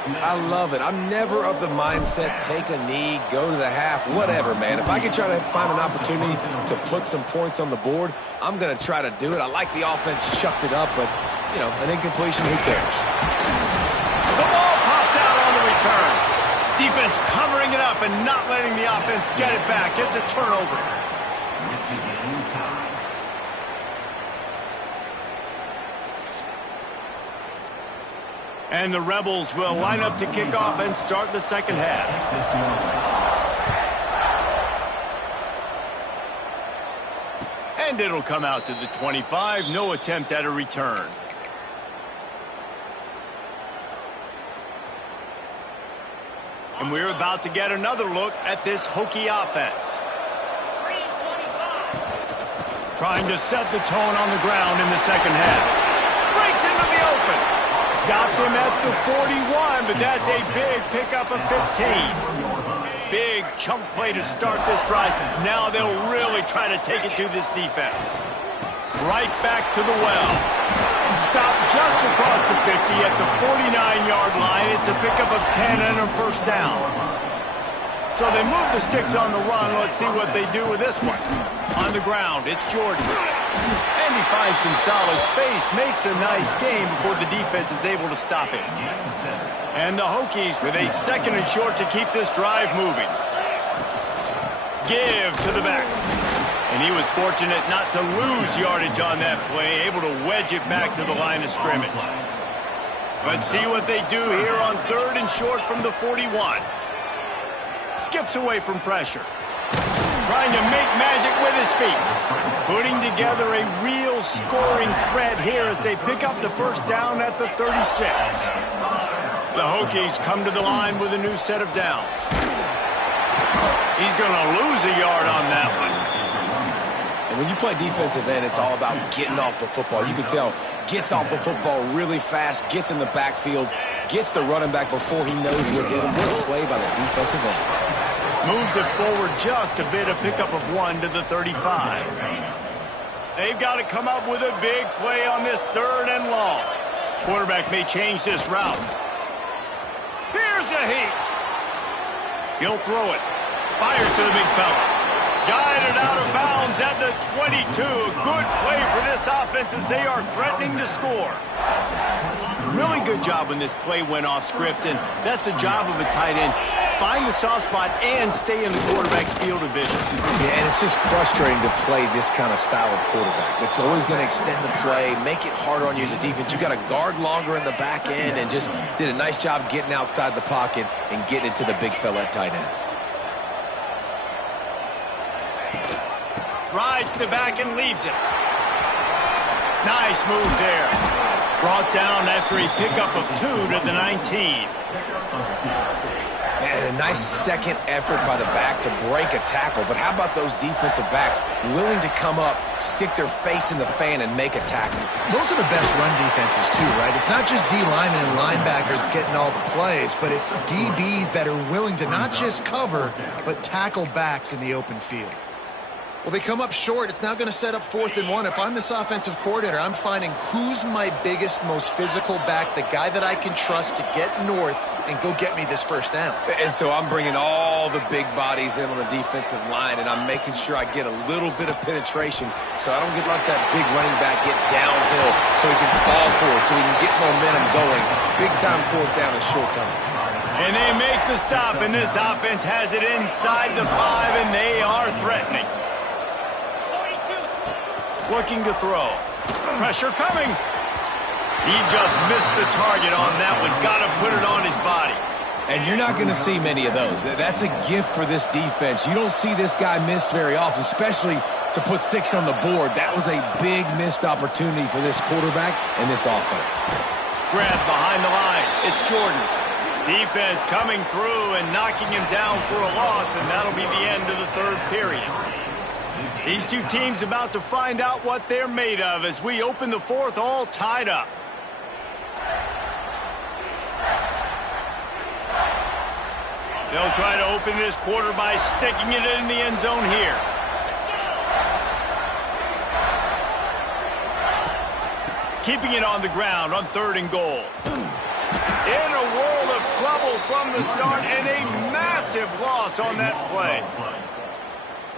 I love it. I'm never of the mindset, take a knee, go to the half, whatever, man. If I can try to find an opportunity to put some points on the board, I'm going to try to do it. I like the offense chucked it up, but, you know, an incompletion, who cares? The ball pops out on the return. Defense covering it up and not letting the offense get it back. It's a turnover. And the Rebels will line up to kick off and start the 2nd half. And it'll come out to the 25. No attempt at a return. And we're about to get another look at this Hokie offense. Trying to set the tone on the ground in the 2nd half. Breaks into the open. Stopped him at the 41, but that's a big pickup of 15. Big chunk play to start this drive. Now they'll really try to take it to this defense. Right back to the well. Stop just across the 50 at the 49-yard line. It's a pickup of 10 and a first down. So they move the sticks on the run. Let's see what they do with this one. On the ground, it's Jordan. And he finds some solid space, makes a nice game before the defense is able to stop him. And the Hokies with a 2nd and short to keep this drive moving. Give to the back. And he was fortunate not to lose yardage on that play, able to wedge it back to the line of scrimmage. Let's see what they do here on 3rd and short from the 41. Skips away from pressure. Trying to make magic with his feet. Putting together a real scoring threat here as they pick up the first down at the 36. The Hokies come to the line with a new set of downs. He's going to lose a yard on that one. And when you play defensive end, it's all about getting off the football. You can tell, gets off the football really fast, gets in the backfield, gets the running back before he knows what hit him. What a play by the defensive end. Moves it forward just a bit, a pickup of 1 to the 35. They've got to come up with a big play on this 3rd and long. Quarterback may change this route. Here's a heat. He'll throw it. Fires to the big fella. Guided out of bounds at the 22. Good play for this offense as they are threatening to score. Really good job when this play went off script, and that's the job of a tight end. Find the soft spot and stay in the quarterback's field of vision. Yeah, and it's just frustrating to play this kind of style of quarterback. It's always going to extend the play, make it harder on you as a defense. You got to guard longer in the back end, and just did a nice job getting outside the pocket and getting it to the big fella at tight end. Rides the back and leaves it. Nice move there. Brought down after a pickup of 2 to the 19. And a nice second effort by the back to break a tackle. But how about those defensive backs willing to come up, stick their face in the fan, and make a tackle? Those are the best run defenses, too, right? It's not just D linemen and linebackers getting all the plays, but it's DBs that are willing to not just cover, but tackle backs in the open field. Well, they come up short. It's now going to set up 4th and 1. If I'm this offensive coordinator, I'm finding who's my biggest, most physical back, the guy that I can trust to get north and go get me this first down. And so I'm bringing all the big bodies in on the defensive line, and I'm making sure I get a little bit of penetration so I don't let that big running back get downhill so he can fall forward, so he can get momentum going. Big-time 4th down and shortcoming. And they make the stop, and this offense has it inside the 5, and they are threatening. Looking to throw. Pressure coming. He just missed the target on that one. Got to put it on his body. And you're not going to see many of those. That's a gift for this defense. You don't see this guy miss very often, especially to put 6 on the board. That was a big missed opportunity for this quarterback and this offense. Grab behind the line. It's Jordan. Defense coming through and knocking him down for a loss, and that'll be the end of the 3rd period. These two teams about to find out what they're made of as we open the 4th all tied up. They'll try to open this quarter by sticking it in the end zone here. Keeping it on the ground on 3rd and goal. In a world of trouble from the start and a massive loss on that play.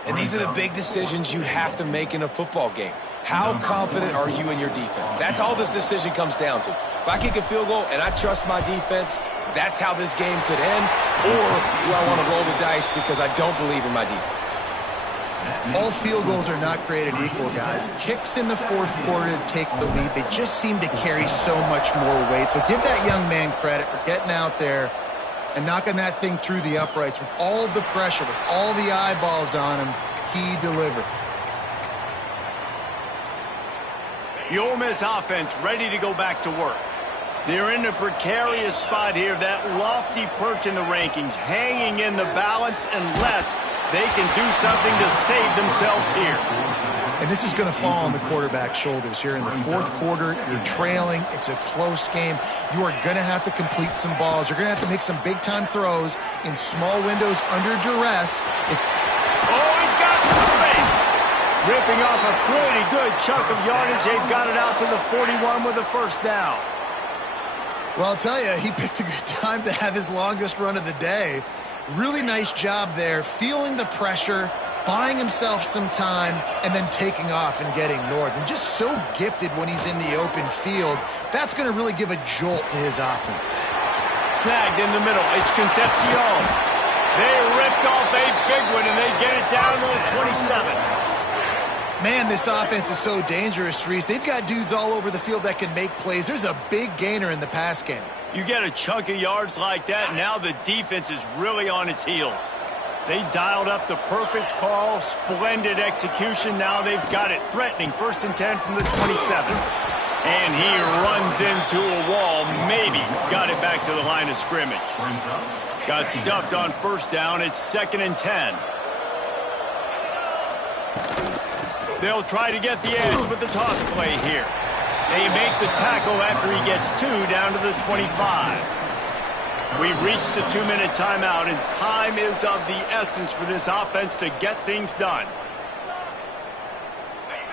And these are the big decisions you have to make in a football game. How confident are you in your defense? That's all this decision comes down to. If I kick a field goal and I trust my defense, that's how this game could end. Or do I want to roll the dice because I don't believe in my defense? All field goals are not created equal, guys. Kicks in the 4th quarter to take the lead. They just seem to carry so much more weight. So give that young man credit for getting out there and knocking that thing through the uprights with all of the pressure, with all the eyeballs on him. He delivered. The Ole Miss offense ready to go back to work. They're in a precarious spot here, that lofty perch in the rankings, hanging in the balance unless they can do something to save themselves here. And this is going to fall on the quarterback's shoulders here in the 4th quarter. You're trailing. It's a close game. You are going to have to complete some balls. You're going to have to make some big-time throws in small windows under duress. Oh, he's got some space. Ripping off a pretty good chunk of yardage. They've got it out to the 41 with a first down. Well, I'll tell you, he picked a good time to have his longest run of the day. Really nice job there, feeling the pressure, buying himself some time, and then taking off and getting north. And just so gifted when he's in the open field. That's going to really give a jolt to his offense. Snagged in the middle. It's Concepcion. They ripped off a big one, and they get it down to the 27. Man, this offense is so dangerous, Reese. They've got dudes all over the field that can make plays. There's a big gainer in the pass game. You get a chunk of yards like that, now the defense is really on its heels. They dialed up the perfect call, splendid execution. Now they've got it threatening. 1st and 10 from the 27. And he runs into a wall, maybe got it back to the line of scrimmage. Got stuffed on 1st down. It's 2nd and 10. They'll try to get the edge with the toss play here. They make the tackle after he gets 2 down to the 25. We've reached the 2-minute timeout, and time is of the essence for this offense to get things done.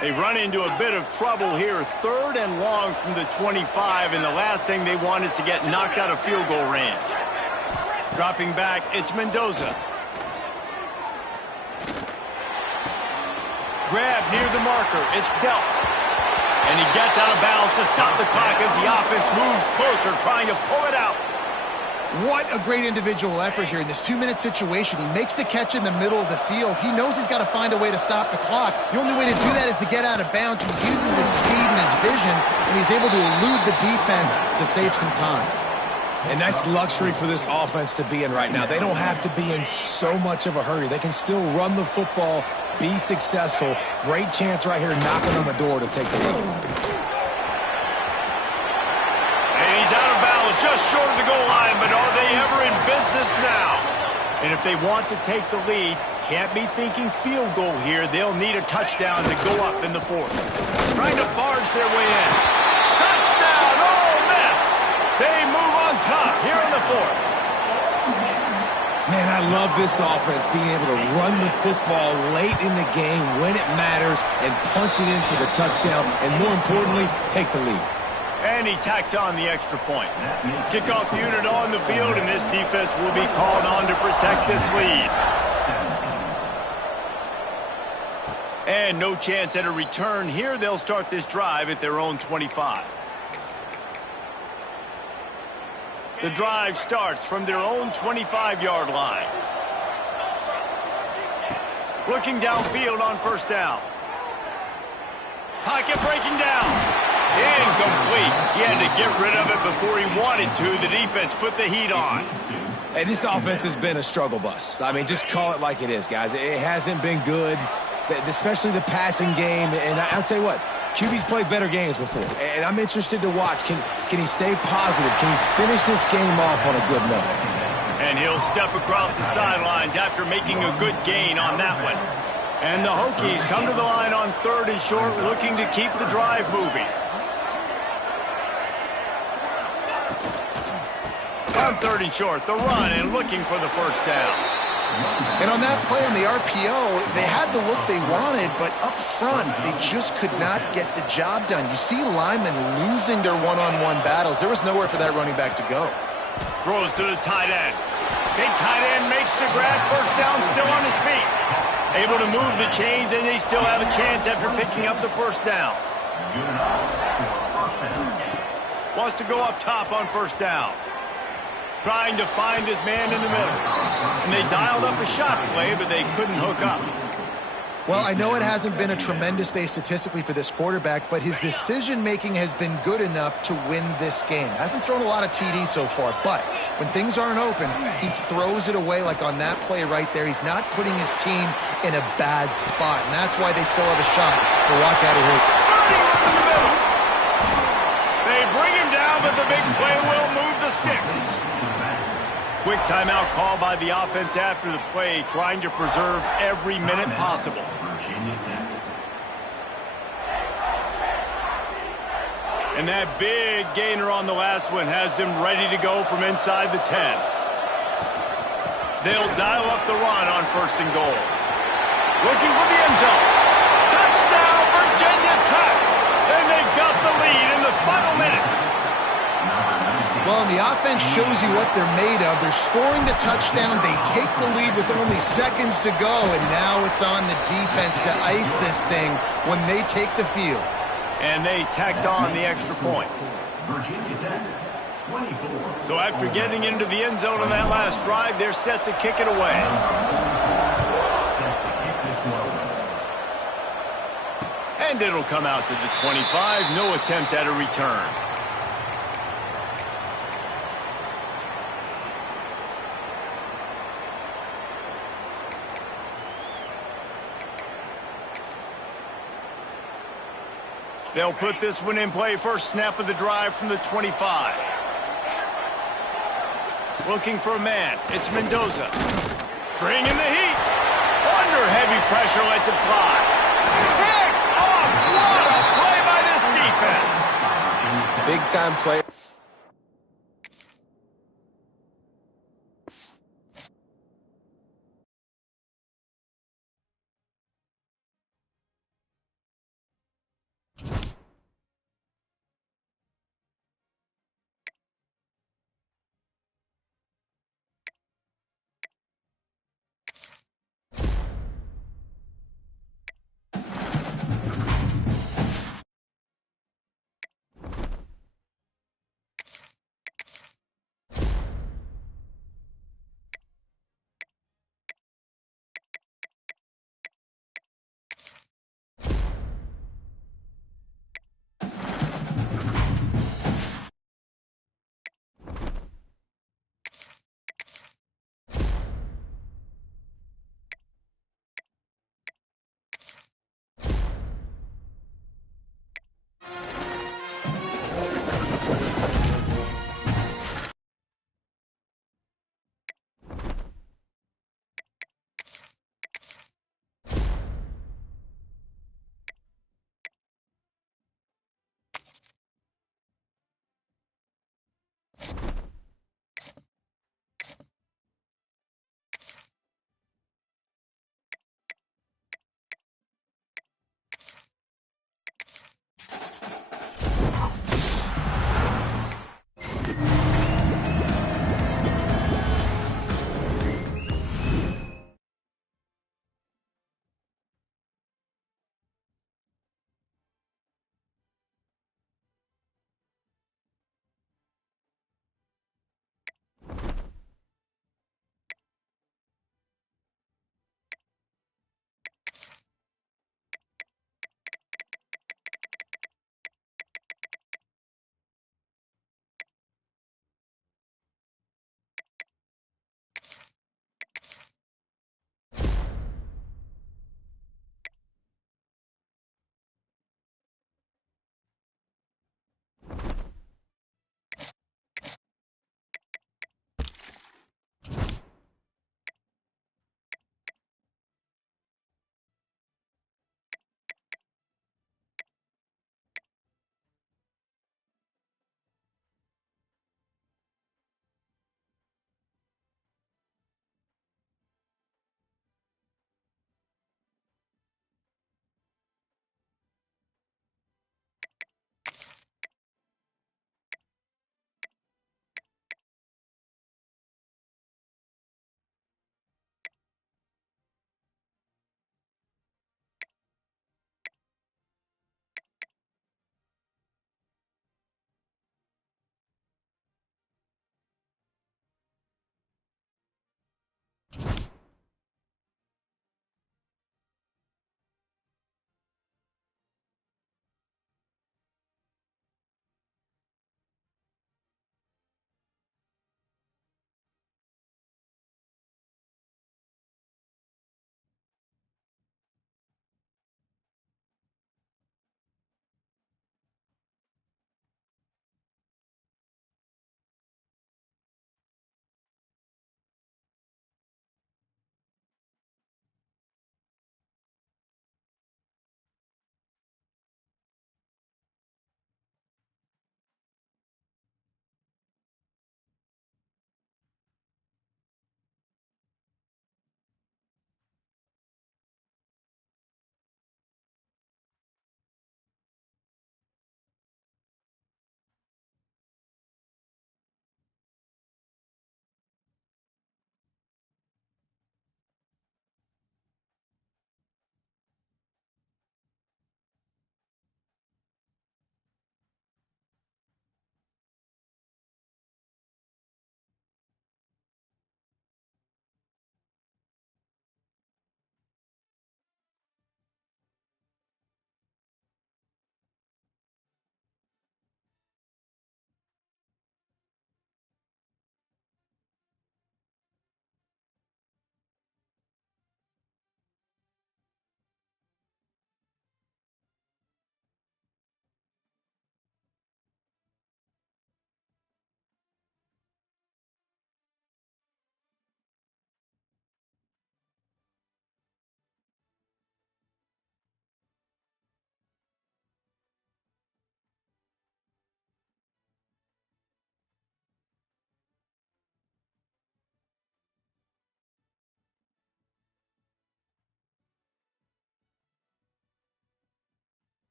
They run into a bit of trouble here. 3rd and long from the 25, and the last thing they want is to get knocked out of field goal range. Dropping back, it's Mendoza. Grab near the marker. It's Delp. And he gets out of bounds to stop the clock as the offense moves closer, trying to pull it out. What a great individual effort here in this 2-minute situation. He makes the catch in the middle of the field. He knows he's got to find a way to stop the clock. The only way to do that is to get out of bounds. He uses his speed and his vision, and he's able to elude the defense to save some time. And that's luxury for this offense to be in right now. They don't have to be in so much of a hurry. They can still run the football, be successful. Great chance right here knocking on the door to take the lead. And he's out of bounds just short of the goal line, but are they ever in business now? And if they want to take the lead, can't be thinking field goal here. They'll need a touchdown to go up in the 4th. Trying to barge their way in. Touchdown, Ole Miss! They move on top here in the 4th. Man, I love this offense, being able to run the football late in the game when it matters and punch it in for the touchdown, and more importantly, take the lead. And he tacks on the extra point. Kickoff unit on the field, and this defense will be called on to protect this lead. And no chance at a return here. They'll start this drive at their own 25. The drive starts from their own 25-yard line. Looking downfield on 1st down. Pocket breaking down. Incomplete. He had to get rid of it before he wanted to. The defense put the heat on. Hey, this offense has been a struggle bus. I mean, just call it like it is, guys. It hasn't been good, especially the passing game. And I'll tell you what, QB's played better games before, and I'm interested to watch. Can he stay positive? Can he finish this game off on a good note? And he'll step across the sidelines after making a good gain on that one. And the Hokies come to the line on 3rd and short, looking to keep the drive moving. On 3rd and short, the run and looking for the 1st down. And on that play on the RPO, they had the look they wanted, but up front, they just could not get the job done. You see linemen losing their one-on-one battles. There was nowhere for that running back to go. Throws to the tight end. Big tight end makes the grab. 1st down, still on his feet. Able to move the chains, and they still have a chance after picking up the 1st down. Wants to go up top on 1st down. Trying to find his man in the middle. And they dialed up a shot play, but they couldn't hook up. Well, I know it hasn't been a tremendous day statistically for this quarterback, but his decision-making has been good enough to win this game. Hasn't thrown a lot of TDs so far, but when things aren't open, he throws it away like on that play right there. He's not putting his team in a bad spot, and that's why they still have a shot to walk out of here. In the middle. They bring him down, but the big play will move the sticks. Quick timeout call by the offense after the play, trying to preserve every minute possible. And that big gainer on the last one has them ready to go from inside the 10. They'll dial up the run on 1st and goal. Looking for the end zone. lead in the final minute. Well, and the offense shows you what they're made of. They're scoring the touchdown. They take the lead with only seconds to go, and now it's on the defense to ice this thing when they take the field. And they tacked on the extra point. Virginia Tech, 24. So after getting into the end zone on that last drive, they're set to kick it away. Set to kick this one. And it'll come out to the 25. No attempt at a return. They'll put this one in play. First snap of the drive from the 25. Looking for a man. It's Mendoza. Bringing the heat. Under heavy pressure, lets it fly. Picked off. What a play by this defense. Big-time player.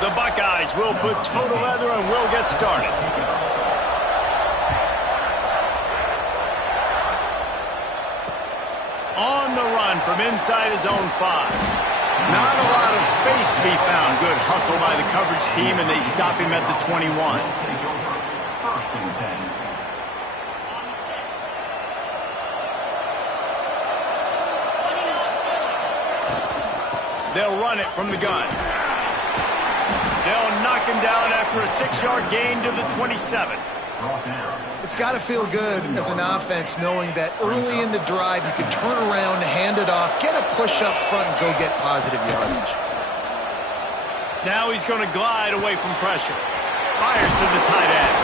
The Buckeyes will put total leather and will get started. On the run from inside his own 5. Not a lot of space to be found. Good hustle by the coverage team, and they stop him at the 21. First and 10. They'll run it from the gun. They'll knock him down after a 6-yard gain to the 27. It's got to feel good as an offense knowing that early in the drive you can turn around, hand it off, get a push up front, and go get positive yardage. Now he's going to glide away from pressure. Fires to the tight end.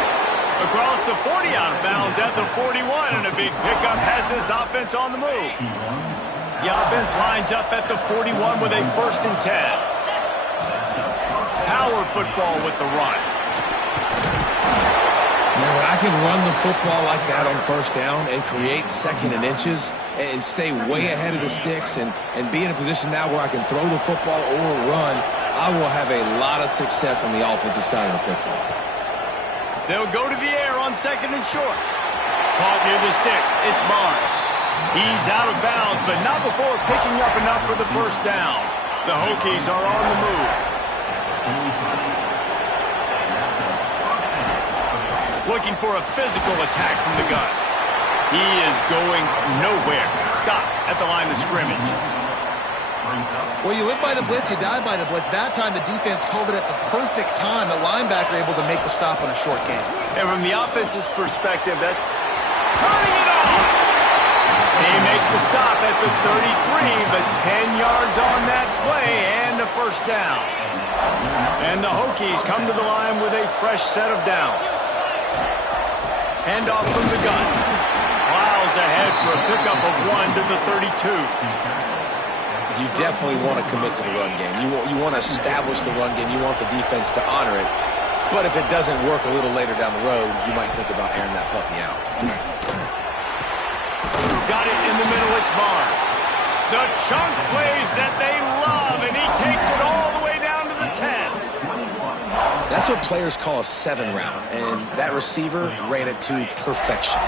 Across the 40, out of bounds at the 41, and a big pickup has this offense on the move. The offense lines up at the 41 with a 1st and 10. Power football with the run. Man, when I can run the football like that on 1st down and create 2nd and inches and stay way ahead of the sticks and be in a position now where I can throw the football or run, I will have a lot of success on the offensive side of the football. They'll go to the air on 2nd and short. Caught near the sticks. It's Barnes. He's out of bounds, but not before picking up enough for the 1st down. The Hokies are on the move. Looking for a physical attack from the gun. He is going nowhere. Stop at the line of scrimmage. Well, you live by the blitz, you die by the blitz. That time the defense called it at the perfect time. The linebacker able to make the stop on a short gain. And from the offense's perspective, that's turning it on. They make the stop at the 33, but 10 yards on that play and a 1st down. And the Hokies come to the line with a fresh set of downs. Handoff from the gun. Miles ahead for a pickup of 1 to the 32. You definitely want to commit to the run game. You want to establish the run game. You want the defense to honor it. But if it doesn't work a little later down the road, you might think about airing that puppy out. Got it in the middle, it's Barnes. The chunk plays that they love, and he takes it all the way down to the 10. That's what players call a 7 round, and that receiver ran it to perfection.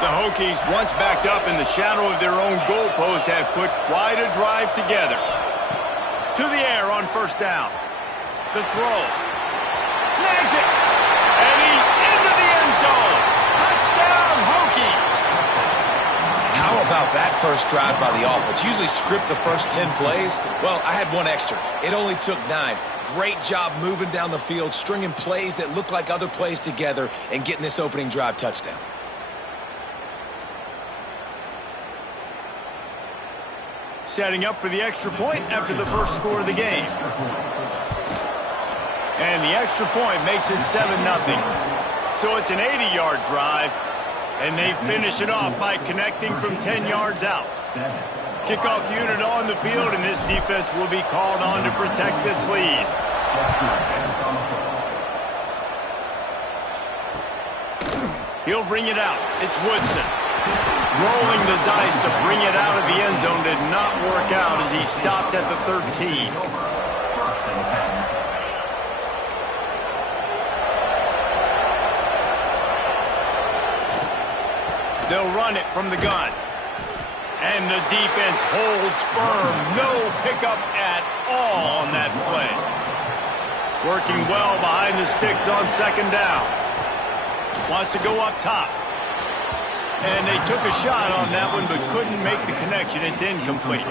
The Hokies, once backed up in the shadow of their own goalpost, have put quite a drive together. To the air on 1st down. The throw. Snags it. And he's into the end zone. Touchdown, Hokies. How about that first drive by the offense? Usually script the first 10 plays. Well, I had 1 extra. It only took 9. Great job moving down the field, stringing plays that look like other plays together, and getting this opening drive touchdown. Setting up for the extra point after the first score of the game. And the extra point makes it 7-0. So it's an 80-yard drive, and they finish it off by connecting from 10 yards out. Kickoff unit on the field, and this defense will be called on to protect this lead. He'll bring it out. It's Woodson. Rolling the dice to bring it out of the end zone did not work out as he stopped at the 13. They'll run it from the gun. And the defense holds firm. No pickup at all on that play. Working well behind the sticks on 2nd down. Wants to go up top. And they took a shot on that one, but couldn't make the connection. It's incomplete.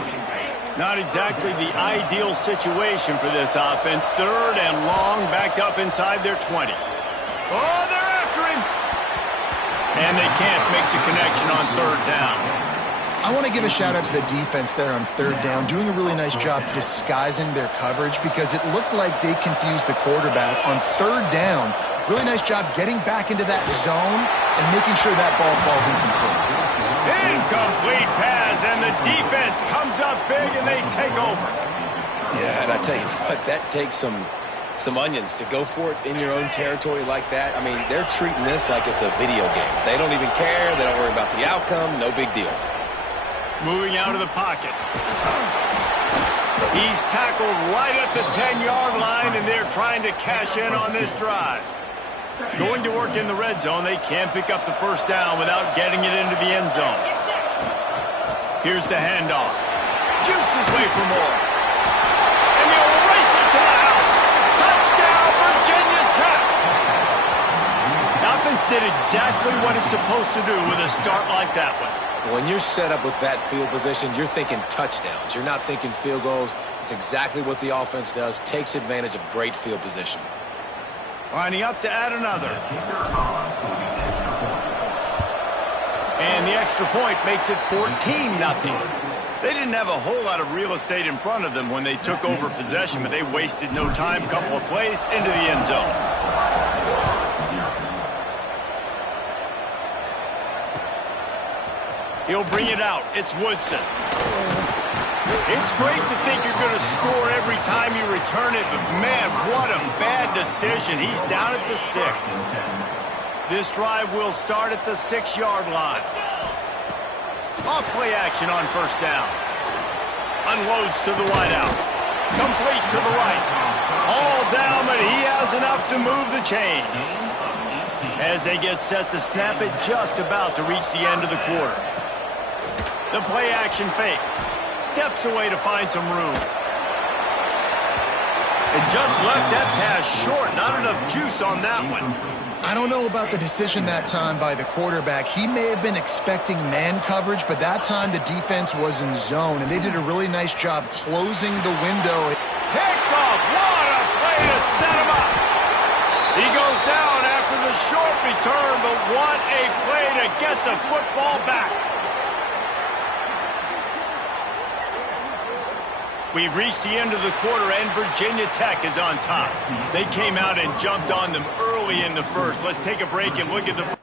Not exactly the ideal situation for this offense. 3rd and long, backed up inside their 20. Oh, they're after him. And they can't make the connection on 3rd down. I want to give a shout-out to the defense there on 3rd down, doing a really nice job disguising their coverage because it looked like they confused the quarterback on 3rd down. Really nice job getting back into that zone and making sure that ball falls incomplete. Incomplete pass, and the defense comes up big, and they take over. Yeah, and I tell you what, that takes some onions to go for it in your own territory like that. I mean, they're treating this like it's a video game. They don't even care. They don't worry about the outcome. No big deal. Moving out of the pocket. He's tackled right at the 10-yard line, and they're trying to cash in on this drive. Going to work in the red zone, they can't pick up the first down without getting it into the end zone. Here's the handoff. Jukes his way for more. And he'll race it to the house. Touchdown, Virginia Tech. The offense did exactly what it's supposed to do with a start like that one. When you're set up with that field position, you're thinking touchdowns. You're not thinking field goals. It's exactly what the offense does, takes advantage of great field position. Lining up to add another. And the extra point makes it 14-0. They didn't have a whole lot of real estate in front of them when they took over possession, but they wasted no time. Couple of plays into the end zone. He'll bring it out. It's Woodson. It's great to think you're going to score every time you return it, but man, what a bad decision. He's down at the 6. This drive will start at the 6-yard line. Off play action on first down. Unloads to the wideout. Complete to the right. All down, but he has enough to move the chains. As they get set to snap it, just about to reach the end of the quarter. The play action fake. Steps away to find some room. And just left that pass short. Not enough juice on that one. I don't know about the decision that time by the quarterback. He may have been expecting man coverage, but that time the defense was in zone, and they did a really nice job closing the window. Picked off. What a play to set him up. He goes down after the short return, but what a play to get the football back. We've reached the end of the quarter, and Virginia Tech is on top. They came out and jumped on them early in the first. Let's take a break and look at the...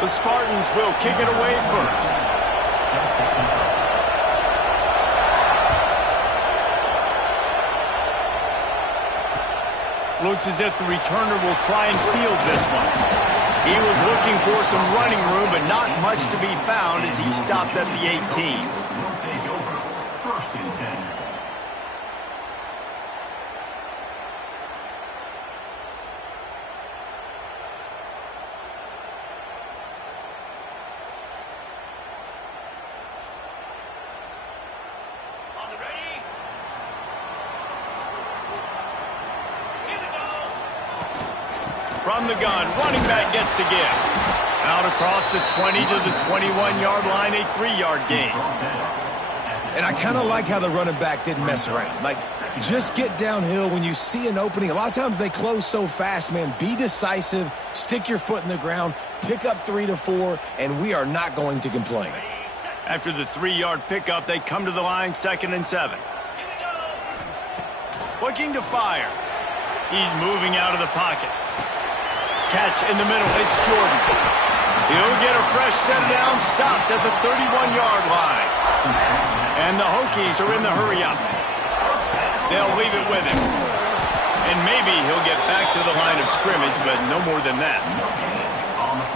The Spartans will kick it away first. Looks as if the returner will try and field this one. He was looking for some running room, but not much to be found as he stopped at the 18. We'll take over. First and 10. From the gun, running back gets the give. Out across the 20 to the 21-yard line, a 3-yard gain. And I kind of like how the running back didn't mess around. Like, just get downhill when you see an opening. A lot of times they close so fast, man. Be decisive, stick your foot in the ground, pick up 3 to 4, and we are not going to complain. After the 3-yard pickup, they come to the line, 2nd and 7. Looking to fire. He's moving out of the pocket. Catch in the middle, it's Jordan. He'll get a fresh set down, stopped at the 31-yard line. And the Hokies are in the hurry-up. They'll leave it with him. And maybe he'll get back to the line of scrimmage, but no more than that.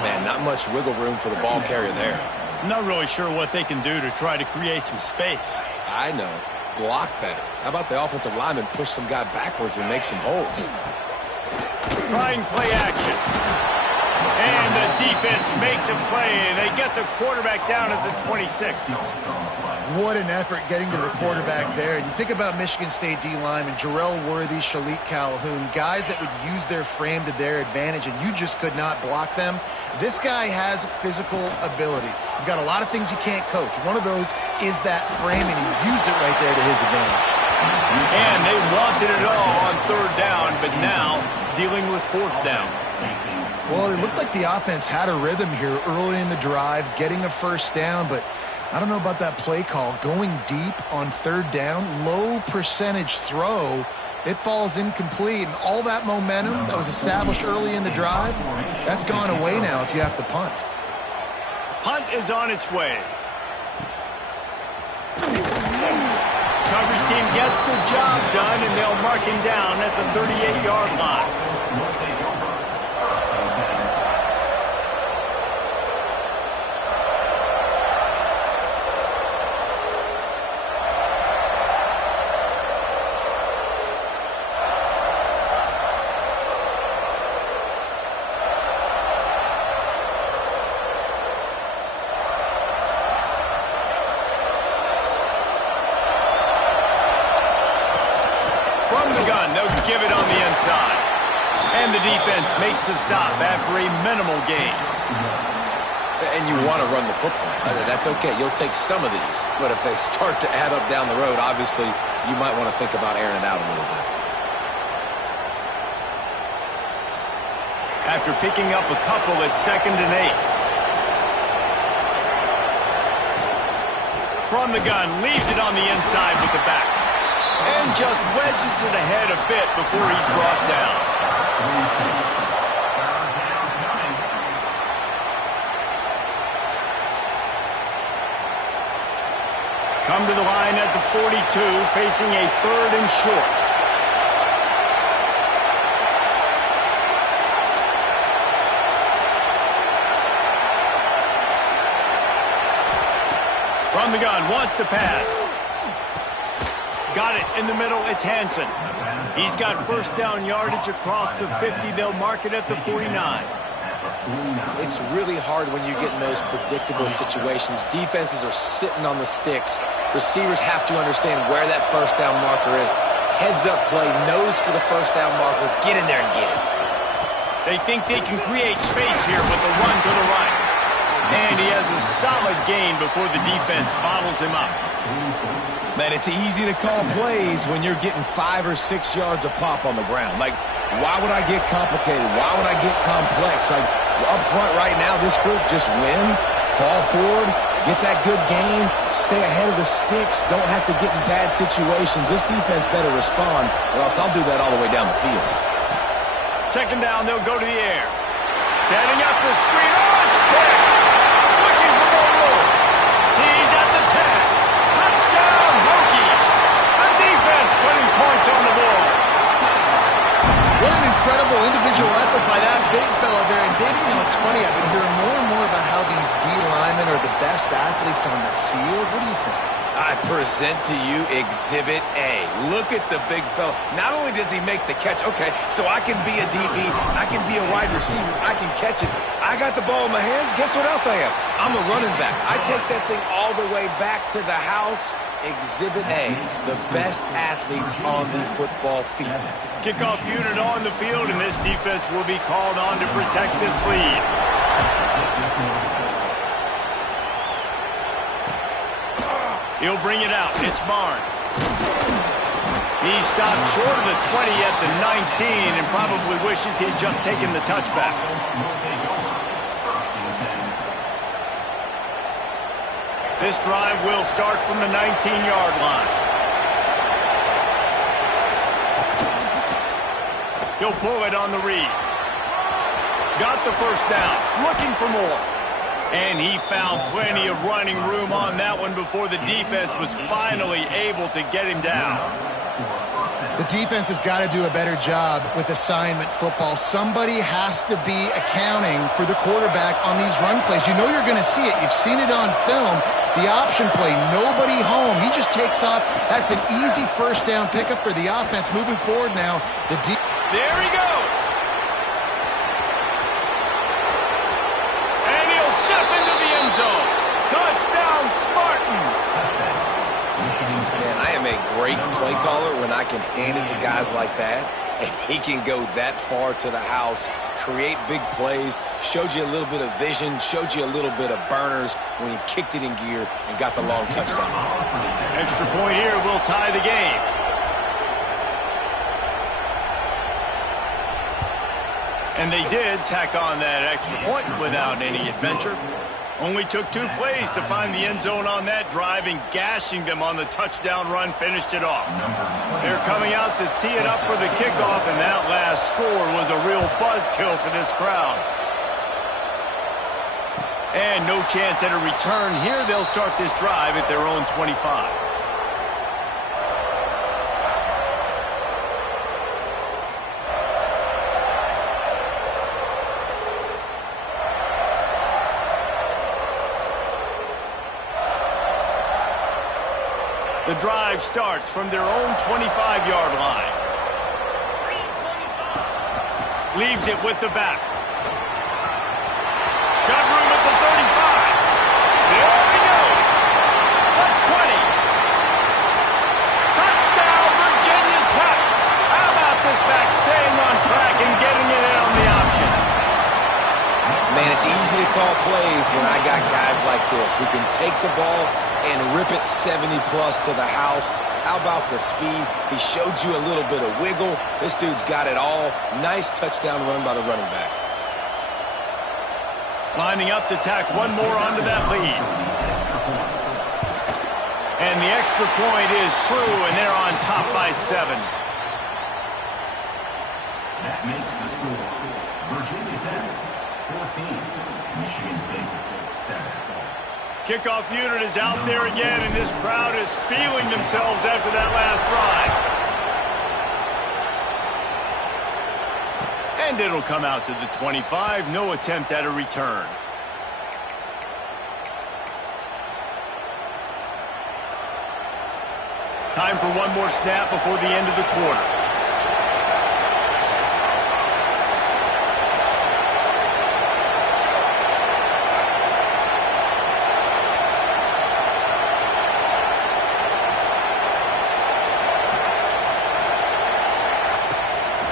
Man, not much wiggle room for the ball carrier there. I'm not really sure what they can do to try to create some space. I know. Block better. How about the offensive lineman push some guy backwards and make some holes? Trying play action. And the defense makes a play. They get the quarterback down at the 26. What an effort getting to the quarterback there. And you think about Michigan State D-linemen, Jarrell Worthy, Shalik Calhoun, guys that would use their frame to their advantage, and you just could not block them. This guy has physical ability. He's got a lot of things you can't coach. One of those is that frame, and he used it right there to his advantage. And they wanted it all on 3rd down, but now dealing with 4th down. Well, it looked like the offense had a rhythm here early in the drive, getting a 1st down, but I don't know about that play call. Going deep on 3rd down, low percentage throw, it falls incomplete, and all that momentum that was established early in the drive, that's gone away now if you have to punt. Punt is on its way. Coverage team gets the job done, and they'll mark him down at the 38-yard line. They'll give it on the inside. And the defense makes the stop after a minimal gain. And you want to run the football. That's okay. You'll take some of these. But if they start to add up down the road, obviously, you might want to think about airing it out a little bit. After picking up a couple at 2nd and 8. From the gun, leaves it on the inside with the back. And just wedges it ahead a bit before he's brought down. Come to the line at the 42, facing a 3rd and short. From the gun, wants to pass. Got it in the middle, it's Hansen. He's got 1st down yardage across the 50. They'll mark it at the 49. It's really hard when you get in those predictable situations. Defenses are sitting on the sticks. Receivers have to understand where that 1st down marker is. Heads up play, nose for the 1st down marker. Get in there and get it. They think they can create space here with the run to the right. And he has a solid gain before the defense bottles him up. Man, it's easy to call plays when you're getting 5 or 6 yards of pop on the ground. Like, why would I get complicated? Why would I get complex? Like, up front right now, this group just win, fall forward, get that good gain, stay ahead of the sticks, don't have to get in bad situations. This defense better respond, or else I'll do that all the way down the field. 2nd down, they'll go to the air. Setting up the screen. Oh, it's picked. Looking for more room. He's at the 10. Touchdown, Hokies. The defense putting points on the board. What an incredible individual effort by that big fella there. And, Dave, you know, it's funny. I've been hearing more and more about how these D linemen are the best athletes on the field. What do you think? I present to you Exhibit A. Look at the big fella. Not only does he make the catch, okay, so I can be a DB, I can be a wide receiver, I can catch it. I got the ball in my hands. Guess what else I am? I'm a running back. I take that thing all the way back to the house. Exhibit A, the best athletes on the football field. Kickoff unit on the field, and this defense will be called on to protect this lead. He'll bring it out. It's Barnes. He stopped short of the 20 at the 19 and probably wishes he had just taken the touchback. This drive will start from the 19-yard line. He'll pull it on the read. Got the first down. Looking for more. And he found plenty of running room on that one before the defense was finally able to get him down. The defense has got to do a better job with assignment football. Somebody has to be accounting for the quarterback on these run plays. You know you're going to see it. You've seen it on film. The option play, nobody home. He just takes off. That's an easy first down pickup for the offense. Moving forward now, there he goes. And he'll step into the end zone. Touchdown, Spartans. Man, I am a great play caller when I can hand it to guys like that, and he can go that far to the house, create big plays, showed you a little bit of vision, showed you a little bit of burners when he kicked it in gear and got the long touchdown. Extra point here will tie the game. And they did tack on that extra point without any adventure. Only took 2 plays to find the end zone on that drive, and gashing them on the touchdown run finished it off. They're coming out to tee it up for the kickoff, and that last score was a real buzzkill for this crowd. And no chance at a return here. They'll start this drive at their own 25. The drive starts from their own 25-yard line. Leaves it with the back. Got room at the 35. There he goes. The 20. Touchdown, Virginia Tech. How about this back staying on track and getting it in on the option? Man, it's easy to call plays when I got guys like this who can take the ball and rip it 70-plus to the house. How about the speed? He showed you a little bit of wiggle. This dude's got it all. Nice touchdown run by the running back. Lining up to tack one more onto that lead. And the extra point is true, and they're on top by 7. That makes the score Virginia Tech 14, Michigan State 7. Kickoff unit is out there again, and this crowd is feeling themselves after that last drive. And it'll come out to the 25. No attempt at a return. Time for one more snap before the end of the quarter.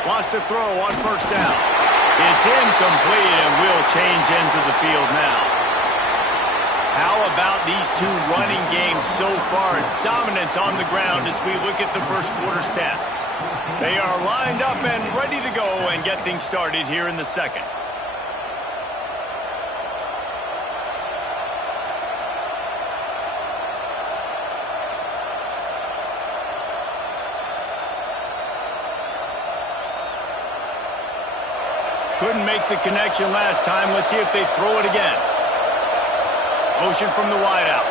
Lost a throw on first down. It's incomplete, and we'll change ends of the field now. How about these 2 running games so far? Dominance on the ground as we look at the first quarter stats. They are lined up and ready to go and get things started here in the second. Couldn't make the connection last time. Let's see if they throw it again. Motion from the wideout.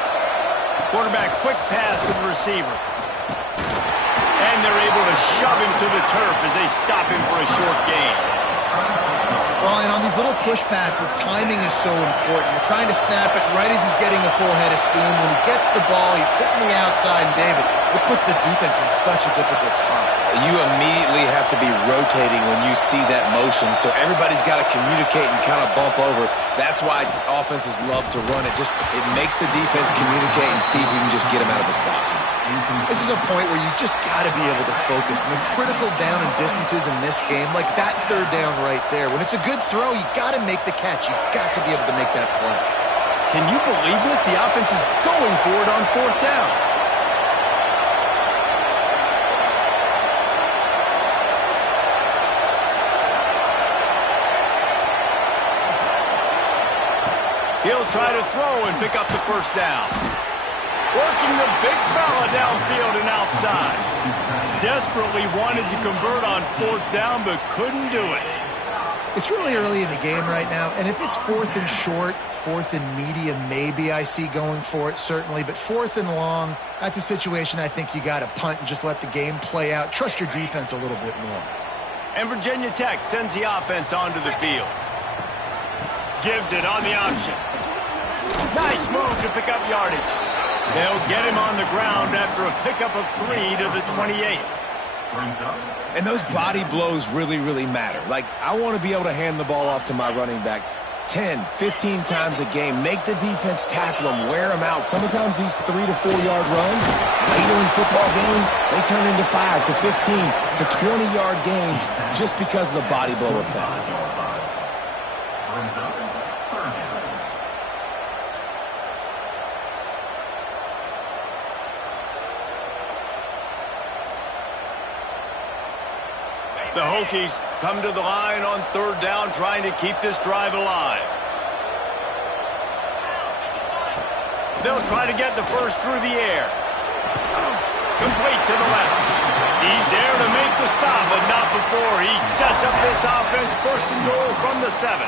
Quarterback, quick pass to the receiver. And they're able to shove him to the turf as they stop him for a short gain. Well, and on these little push passes, timing is so important. You're trying to snap it right as he's getting a full head of steam. When he gets the ball, he's hitting the outside, and David, it puts the defense in such a difficult spot. You immediately have to be rotating when you see that motion, so everybody's got to communicate and kind of bump over. That's why offenses love to run it. It makes the defense communicate and see if you can just get them out of the spot. This is a point where you just got to be able to focus. And the critical down and distances in this game, like that third down right there, when it's a good throw, you got to make the catch. You got to be able to make that play. Can you believe this? The offense is going for it on fourth down. He'll try to throw and pick up the first down. Working the big fella downfield and outside. Desperately wanted to convert on fourth down, but couldn't do it. It's really early in the game right now, and if it's fourth and short, fourth and medium, maybe I see going for it, certainly. But fourth and long, that's a situation I think you got to punt and just let the game play out. Trust your defense a little bit more. And Virginia Tech sends the offense onto the field. Gives it on the option. Nice move to pick up yardage. They'll get him on the ground after a pickup of 3 to the 28. And those body blows really, really matter. Like, I want to be able to hand the ball off to my running back 10, 15 times a game. Make the defense tackle them, wear them out. Sometimes these 3 to 4 yard runs, later in football games, they turn into 5 to 15 to 20 yard gains just because of the body blow effect. The Hokies come to the line on third down, trying to keep this drive alive. They'll try to get the first through the air. Complete to the left. He's there to make the stop, but not before he sets up this offense. First and goal from the 7.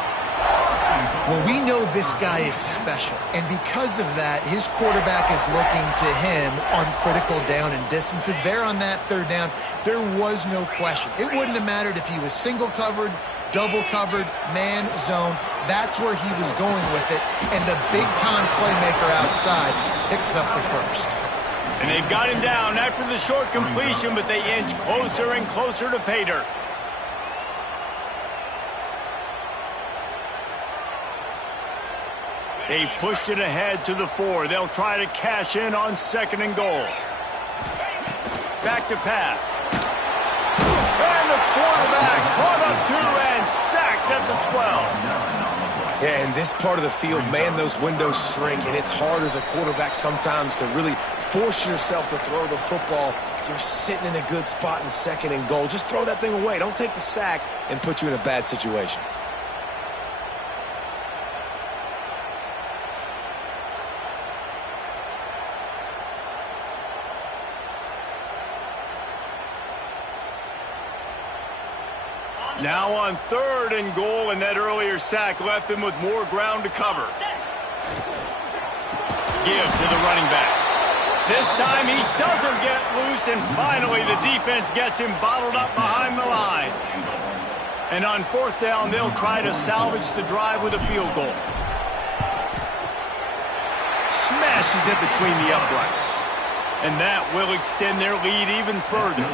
Well, we know this guy is special, and because of that, his quarterback is looking to him on critical down and distances. There on that third down, there was no question. It wouldn't have mattered if he was single covered, double covered, man, zone. That's where he was going with it, and the big-time playmaker outside picks up the first. And they've got him down after the short completion, but they inch closer and closer to pay dirt. They've pushed it ahead to the 4. They'll try to cash in on second and goal. Back to pass. And the quarterback caught up to and sacked at the 12. Yeah, in this part of the field, man, those windows shrink, and it's hard as a quarterback sometimes to really force yourself to throw the football. You're sitting in a good spot in second and goal. Just throw that thing away. Don't take the sack and put you in a bad situation. Now on third and goal, and that earlier sack left them with more ground to cover. Give to the running back. This time he doesn't get loose, and finally the defense gets him bottled up behind the line. And on fourth down, they'll try to salvage the drive with a field goal. Smashes it between the uprights. And that will extend their lead even further.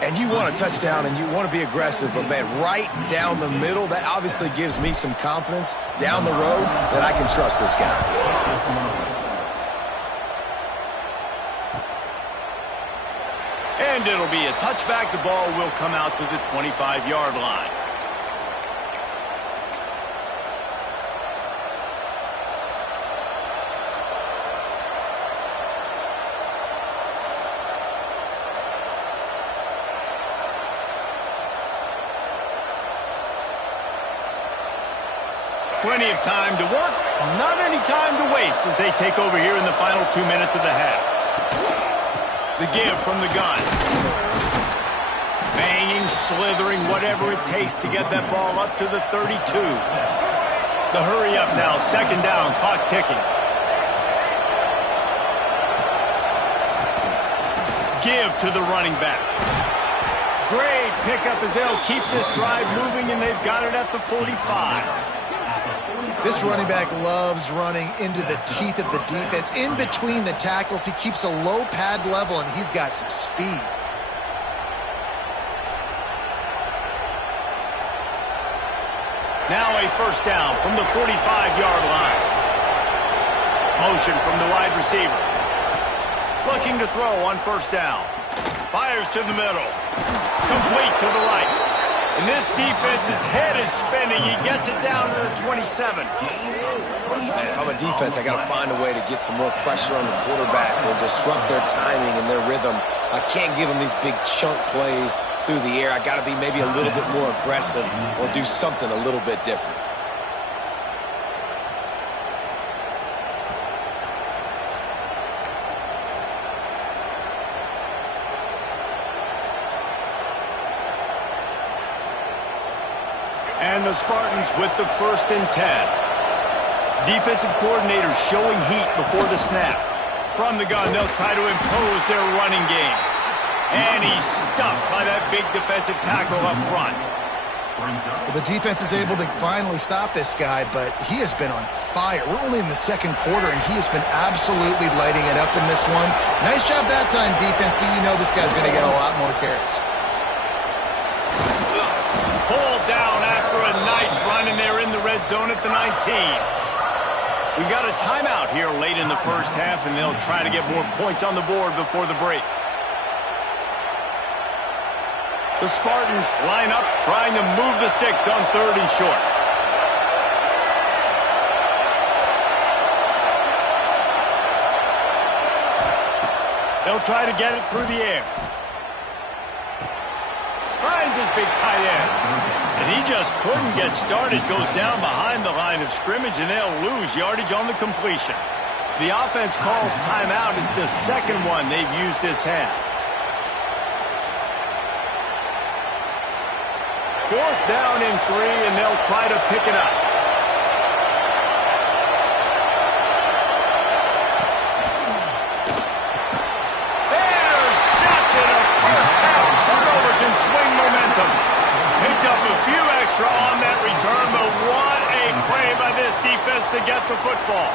And you want a touchdown and you want to be aggressive, but man, right down the middle, that obviously gives me some confidence down the road that I can trust this guy. And it'll be a touchback. The ball will come out to the 25-yard line. Plenty of time to work, not any time to waste as they take over here in the final 2 minutes of the half. The give from the gun. Banging slithering, whatever it takes to get that ball up to the 32. The hurry up now, second down, clock ticking. Give to the running back. Great pickup as they'll keep this drive moving, and they've got it at the 45. This running back loves running into the teeth of the defense. In between the tackles, he keeps a low pad level, and he's got some speed. Now a first down from the 45-yard line. Motion from the wide receiver. Looking to throw on first down. Fires to the middle. Complete to the right. And this defense's head is spinning. He gets it down to the 27. Man, if I'm a defense, I got to find a way to get some more pressure on the quarterback or disrupt their timing and their rhythm. I can't give them these big chunk plays through the air. I got to be maybe a little bit more aggressive or do something a little bit different. And the Spartans with the 1st and 10. Defensive coordinator showing heat before the snap. From the gun, they'll try to impose their running game. And he's stuffed by that big defensive tackle up front. Well, the defense is able to finally stop this guy, but he has been on fire. We're only in the second quarter, and he has been absolutely lighting it up in this one. Nice job that time, defense, but you know this guy's going to get a lot more carries. Pulled down after a nice run, and they're in the red zone at the 19. We got a timeout here late in the first half, and they'll try to get more points on the board before the break. The Spartans line up, trying to move the sticks on 3rd and short. They'll try to get it through the air. Finds his big tight end. And he just couldn't get started. Goes down behind the line of scrimmage, and they'll lose yardage on the completion. The offense calls timeout. It's the second one they've used this half. 4th down and 3, and they'll try to pick it up. Intercepted. A first half turnover can swing momentum. Picked up a few extra on that return, but what a play by this defense to get the football.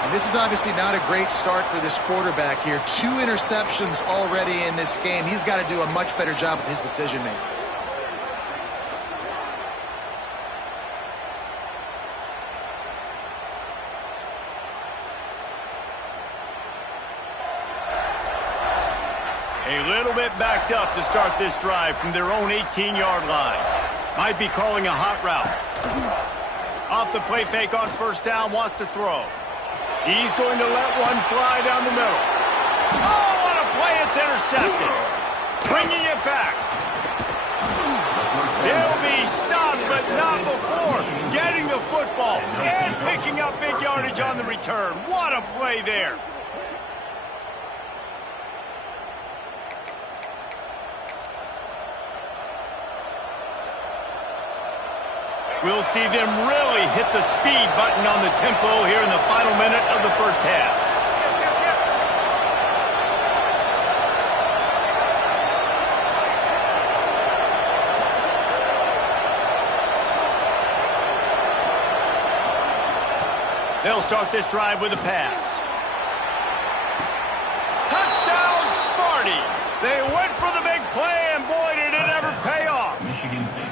And this is obviously not a great start for this quarterback here. 2 interceptions already in this game. He's got to do a much better job with his decision-making. A little bit backed up to start this drive from their own 18-yard line. Might be calling a hot route. Off the play fake on first down, wants to throw. He's going to let one fly down the middle. Oh, what a play, it's intercepted. Bringing it back. He'll be stopped, but not before getting the football and picking up big yardage on the return. What a play there. We'll see them really hit the speed button on the tempo here in the final minute of the first half. They'll start this drive with a pass. Touchdown, Sparty! They went for the big play, and boy, did it ever pay off. Michigan State.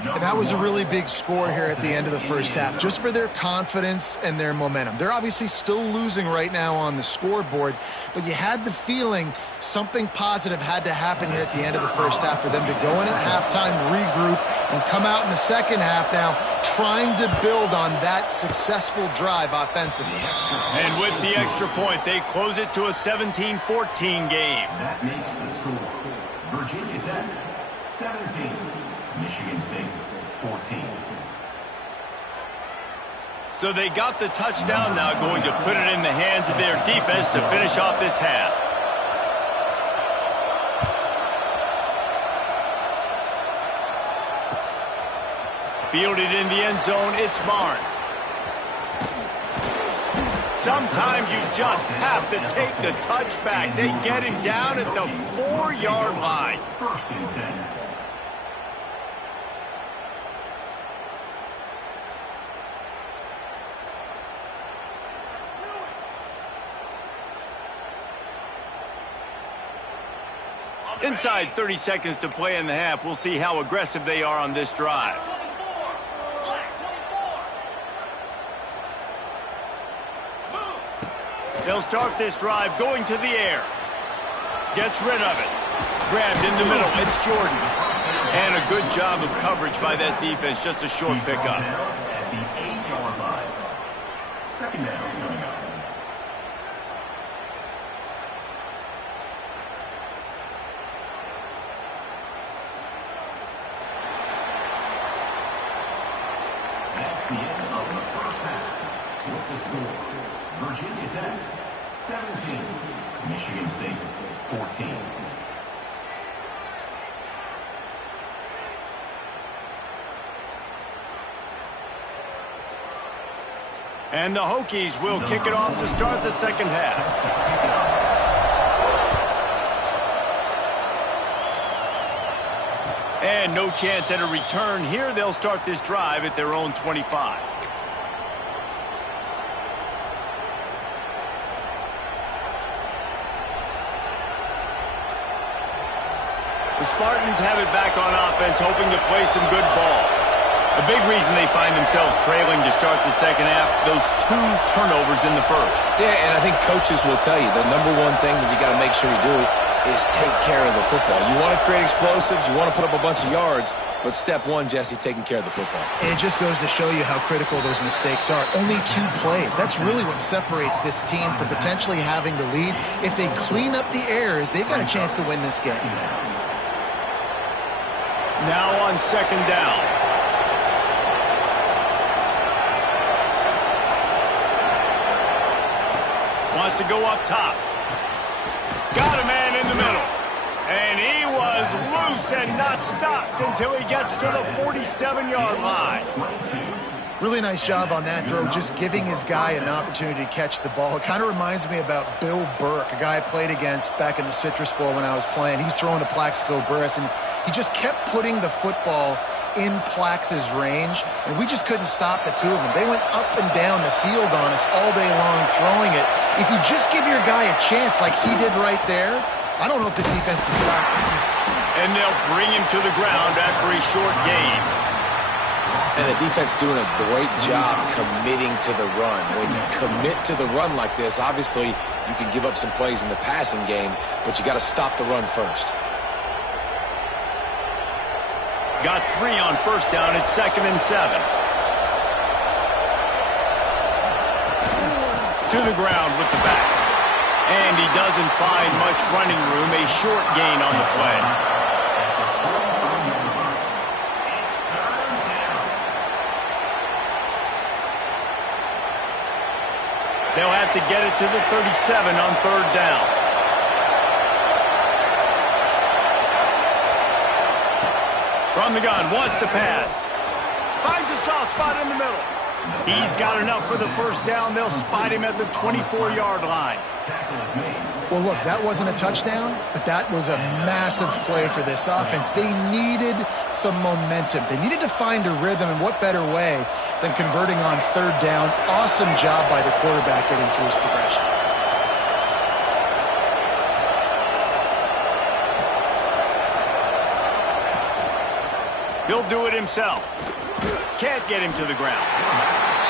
And that was a really big score here at the end of the first half, just for their confidence and their momentum. They're obviously still losing right now on the scoreboard, but you had the feeling something positive had to happen here at the end of the first half for them to go in at halftime, regroup, and come out in the second half now trying to build on that successful drive offensively. And with the extra point, they close it to a 17-14 game. That makes the score Virginia Tech 17, Michigan State 14. So they got the touchdown, now going to put it in the hands of their defense to finish off this half. Fielded in the end zone, it's Barnes. Sometimes you just have to take the touchback. They get him down at the 4-yard line. First and 10. Inside 30 seconds to play in the half. We'll see how aggressive they are on this drive. They'll start this drive going to the air. Gets rid of it. Grabbed in the middle. It's Jordan. And a good job of coverage by that defense. Just a short pickup. At the 8-yard line. Second down coming up. That's the end of the first half. With the score, Virginia Tech 17, Michigan State 14. And the Hokies will kick it off to start the second half. And no chance at a return here. They'll start this drive at their own 25. The Spartans have it back on offense, hoping to play some good ball. A big reason they find themselves trailing to start the second half, those 2 turnovers in the first. Yeah, and I think coaches will tell you the number one thing that you got to make sure you do is take care of the football. You want to create explosives, you want to put up a bunch of yards, but step one, Jesse, taking care of the football. It just goes to show you how critical those mistakes are. Only 2 plays. That's really what separates this team from potentially having the lead. If they clean up the errors, they've got a chance to win this game. Now on second down. Wants to go up top. Got a man in the middle. And he was loose and not stopped until he gets to the 47-yard line. Really nice job on that throw, just giving his guy an opportunity to catch the ball. It kind of reminds me about Bill Burke, a guy I played against back in the Citrus Bowl when I was playing. He was throwing to Plaxico Burress, and he just kept putting the football in Plax's range, and we just couldn't stop the 2 of them. They went up and down the field on us all day long throwing it. If you just give your guy a chance like he did right there, I don't know if this defense can stop him. And they'll bring him to the ground after a short gain. And the defense doing a great job committing to the run. When you commit to the run like this, obviously you can give up some plays in the passing game, but you got to stop the run first. Got 3 on first down at 2nd and 7. To the ground with the back. And he doesn't find much running room. A short gain on the play. They'll have to get it to the 37 on 3rd down. From the gun, wants to pass. Finds a soft spot in the middle. He's got enough for the first down. They'll spot him at the 24-yard line. Well, look, that wasn't a touchdown, but that was a massive play for this offense. They needed some momentum. They needed to find a rhythm, and what better way than converting on 3rd down. Awesome job by the quarterback getting through his progression. He'll do it himself. Can't get him to the ground.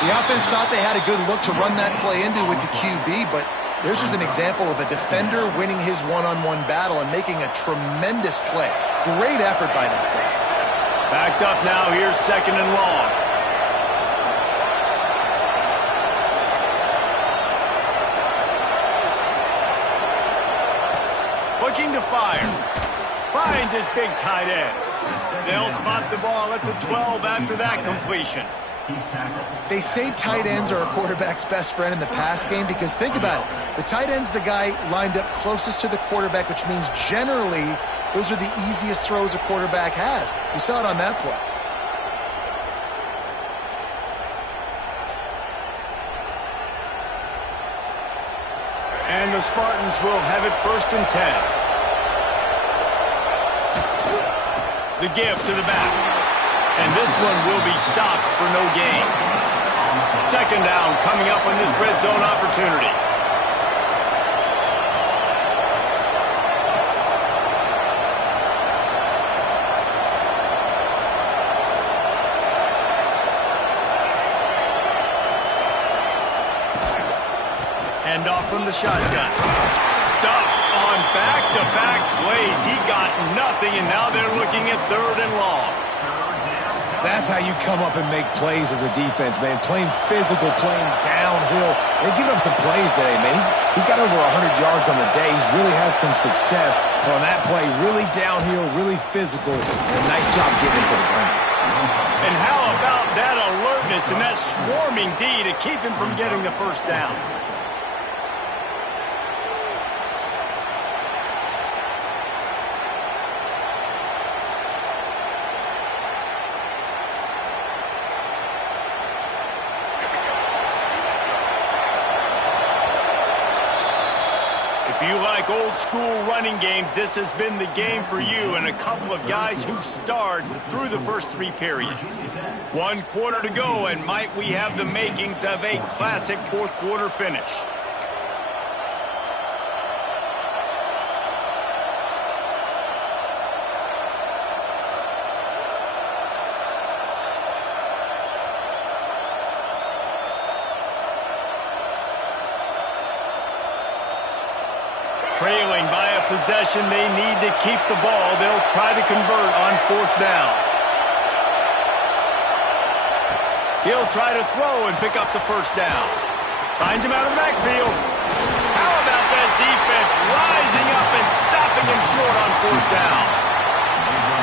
The offense thought they had a good look to run that play into with the QB, but there's just an example of a defender winning his one-on-one battle and making a tremendous play. Great effort by that guy. Backed up now. Here's 2nd and long. Looking to fire. Finds his big tight end. They'll spot the ball at the 12 after that completion. They say tight ends are a quarterback's best friend in the pass game because think about it. The tight end's the guy lined up closest to the quarterback, which means generally those are the easiest throws a quarterback has. You saw it on that play. And the Spartans will have it 1st and 10. The give to the back. And this one will be stopped for no gain. 2nd down coming up on this red zone opportunity. Off from the shotgun. Stuff on back-to-back plays. He got nothing, and now they're looking at 3rd and long. That's how you come up and make plays as a defense, man. Playing physical, playing downhill. They've given up some plays today, man. He's got over 100 yards on the day. He's really had some success on that play. Really downhill, really physical, and a nice job getting into the ground. And how about that alertness and that swarming D to keep him from getting the 1st down? If you like old-school running games, this has been the game for you and a couple of guys who starred through the first 3 periods. 1 quarter to go, and might we have the makings of a classic 4th quarter finish. Trailing by a possession, they need to keep the ball. They'll try to convert on 4th down. He'll try to throw and pick up the 1st down. Finds him out of the backfield. How about that defense rising up and stopping him short on 4th down?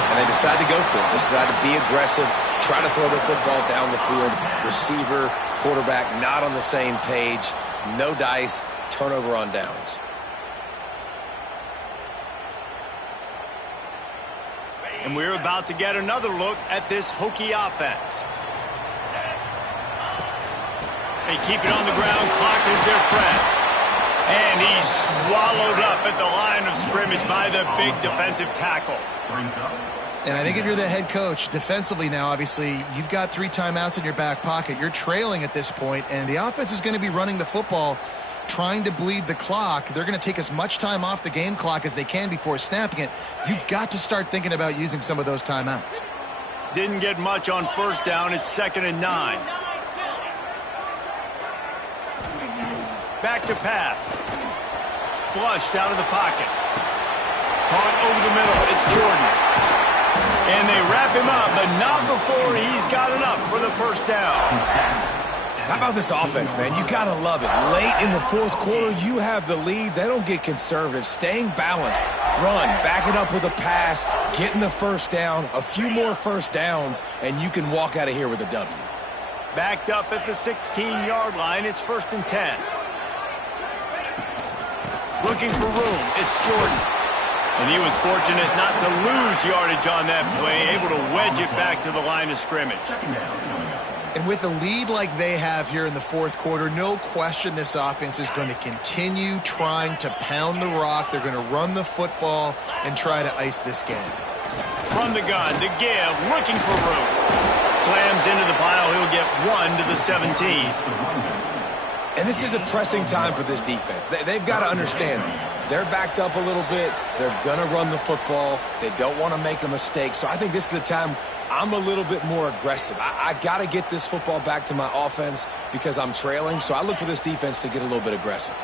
And they decide to go for it. They decide to be aggressive, try to throw the football down the field. Receiver, quarterback, not on the same page. No dice, turnover on downs. And we're about to get another look at this Hokie offense. They keep it on the ground. Clock is their friend. And he's swallowed up at the line of scrimmage by the big defensive tackle. And I think if you're the head coach, defensively now, obviously, you've got 3 timeouts in your back pocket. You're trailing at this point, and the offense is going to be running the football, trying to bleed the clock. They're going to take as much time off the game clock as they can before snapping it. You've got to start thinking about using some of those timeouts. Didn't get much on 1st down. It's 2nd and 9. Back to pass. Flushed out of the pocket. Caught over the middle. It's Jordan. And they wrap him up, but not before he's got enough for the 1st down. How about this offense, man? You got to love it. Late in the 4th quarter, you have the lead. They don't get conservative. Staying balanced. Run. Back it up with a pass. Getting the 1st down. A few more 1st downs, and you can walk out of here with a W. Backed up at the 16-yard line. It's 1st and 10. Looking for room. It's Jordan. And he was fortunate not to lose yardage on that play. Able to wedge it back to the line of scrimmage. And with a lead like they have here in the 4th quarter, no question this offense is going to continue trying to pound the rock. They're going to run the football and try to ice this game. From the gun, to give, looking for room. Slams into the pile. He'll get 1 to the 17. And this is a pressing time for this defense. They've got to understand they're backed up a little bit. They're going to run the football. They don't want to make a mistake. So I think this is the time I'm a little bit more aggressive. I got to get this football back to my offense because I'm trailing. So I look for this defense to get a little bit aggressive.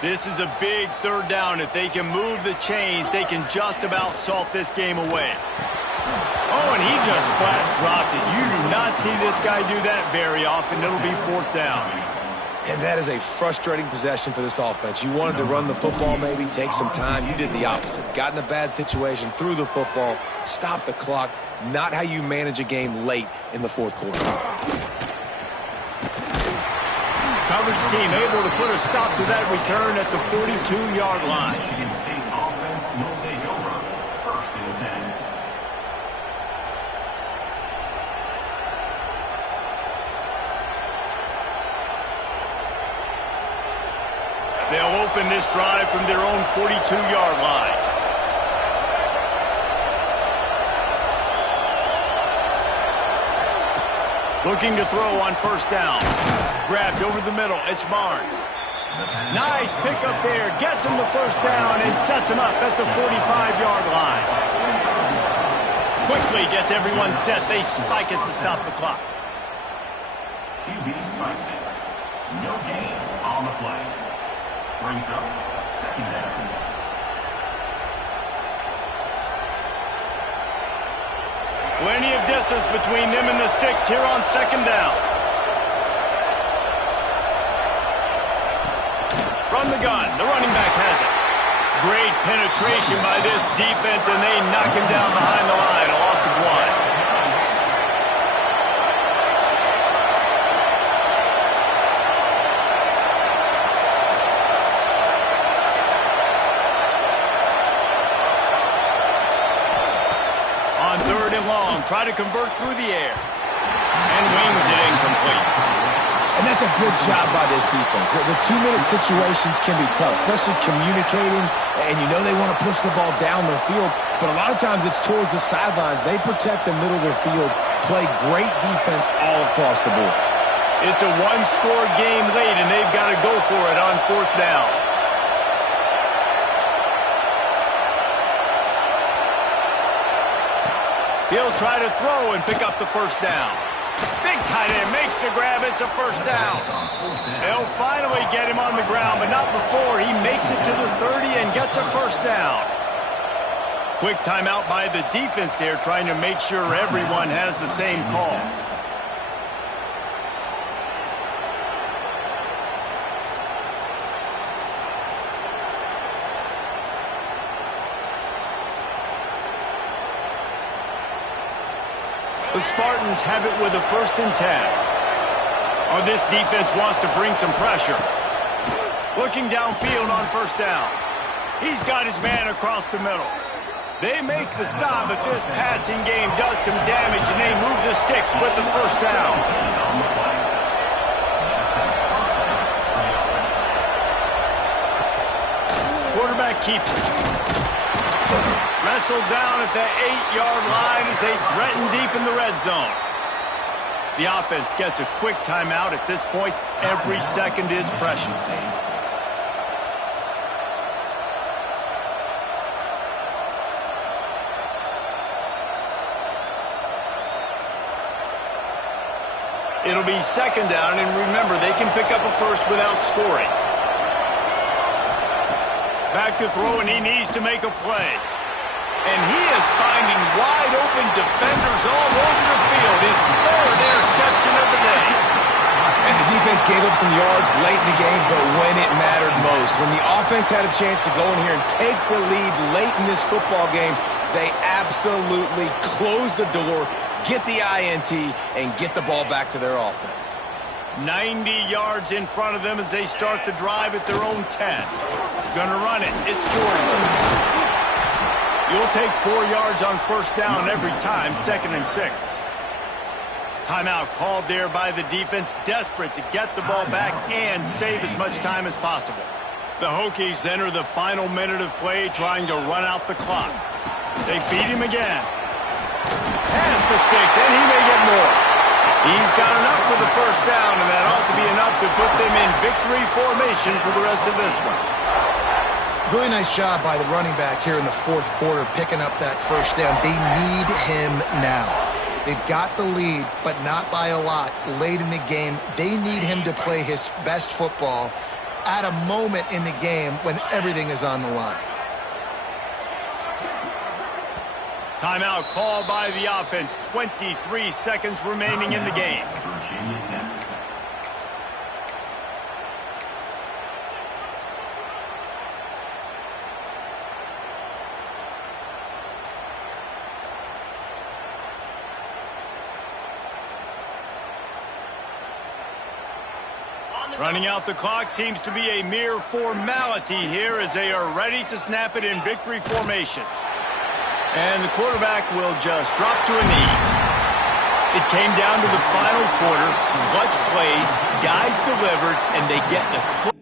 This is a big 3rd down. If they can move the chains, they can just about salt this game away. Oh, and he just flat dropped it. You do not see this guy do that very often. It'll be 4th down. And that is a frustrating possession for this offense. You wanted to run the football, maybe take some time. You did the opposite. Got in a bad situation, threw the football, stopped the clock. Not how you manage a game late in the 4th quarter. Coverage team able to put a stop to that return at the 42-yard line. They'll open this drive from their own 42-yard line. Looking to throw on first down. Grabbed over the middle. It's Barnes. Nice pickup there. Gets him the first down and sets him up at the 45-yard line. Quickly gets everyone set. They spike it to stop the clock. QB spikes it. No gain on the play. Brings up second down. Plenty of distance between them and the sticks here on second down. From the gun, the running back has it. Great penetration by this defense, and they knock him down behind the line. A loss of 1. Try to convert through the air. And wings it incomplete. And that's a good job by this defense. The 2-minute situations can be tough, especially communicating, and you know they want to push the ball down their field, but a lot of times it's towards the sidelines. They protect the middle of their field, play great defense all across the board. It's a one-score game late, and they've got to go for it on fourth down. He'll try to throw and pick up the first down. Big tight end makes the grab. It's a first down. They'll finally get him on the ground, but not before he makes it to the 30 and gets a first down. Quick timeout by the defense there, trying to make sure everyone has the same call. The Spartans have it with a 1st and 10. Oh, this defense wants to bring some pressure. Looking downfield on first down. He's got his man across the middle. They make the stop, but this passing game does some damage, and they move the sticks with the first down. Quarterback keeps it. Wrestled down at the 8-yard line as they threaten deep in the red zone. The offense gets a quick timeout at this point. Every second is precious. It'll be second down, and remember, they can pick up a first without scoring. Back to throw, and he needs to make a play. And he is finding wide-open defenders all over the field. His 3rd interception of the day. And the defense gave up some yards late in the game, but when it mattered most, when the offense had a chance to go in here and take the lead late in this football game, they absolutely closed the door, get the INT, and get the ball back to their offense. 90 yards in front of them as they start the drive at their own 10. Gonna run it. It's Jordan. You'll take 4 yards on first down every time, 2nd and 6. Timeout called there by the defense, desperate to get the ball back and save as much time as possible. The Hokies enter the final minute of play, trying to run out the clock. They beat him again. Pass the sticks, and he may get more. He's got enough for the first down, and that ought to be enough to put them in victory formation for the rest of this one. Really nice job by the running back here in the 4th quarter, picking up that first down. They need him now. They've got the lead, but not by a lot late in the game. They need him to play his best football at a moment in the game when everything is on the line. Timeout called by the offense. 23 seconds remaining in the game. Virginia Tech. Running out the clock seems to be a mere formality here as they are ready to snap it in victory formation. And the quarterback will just drop to a knee. It came down to the final quarter. Clutch plays, guys delivered, and they get the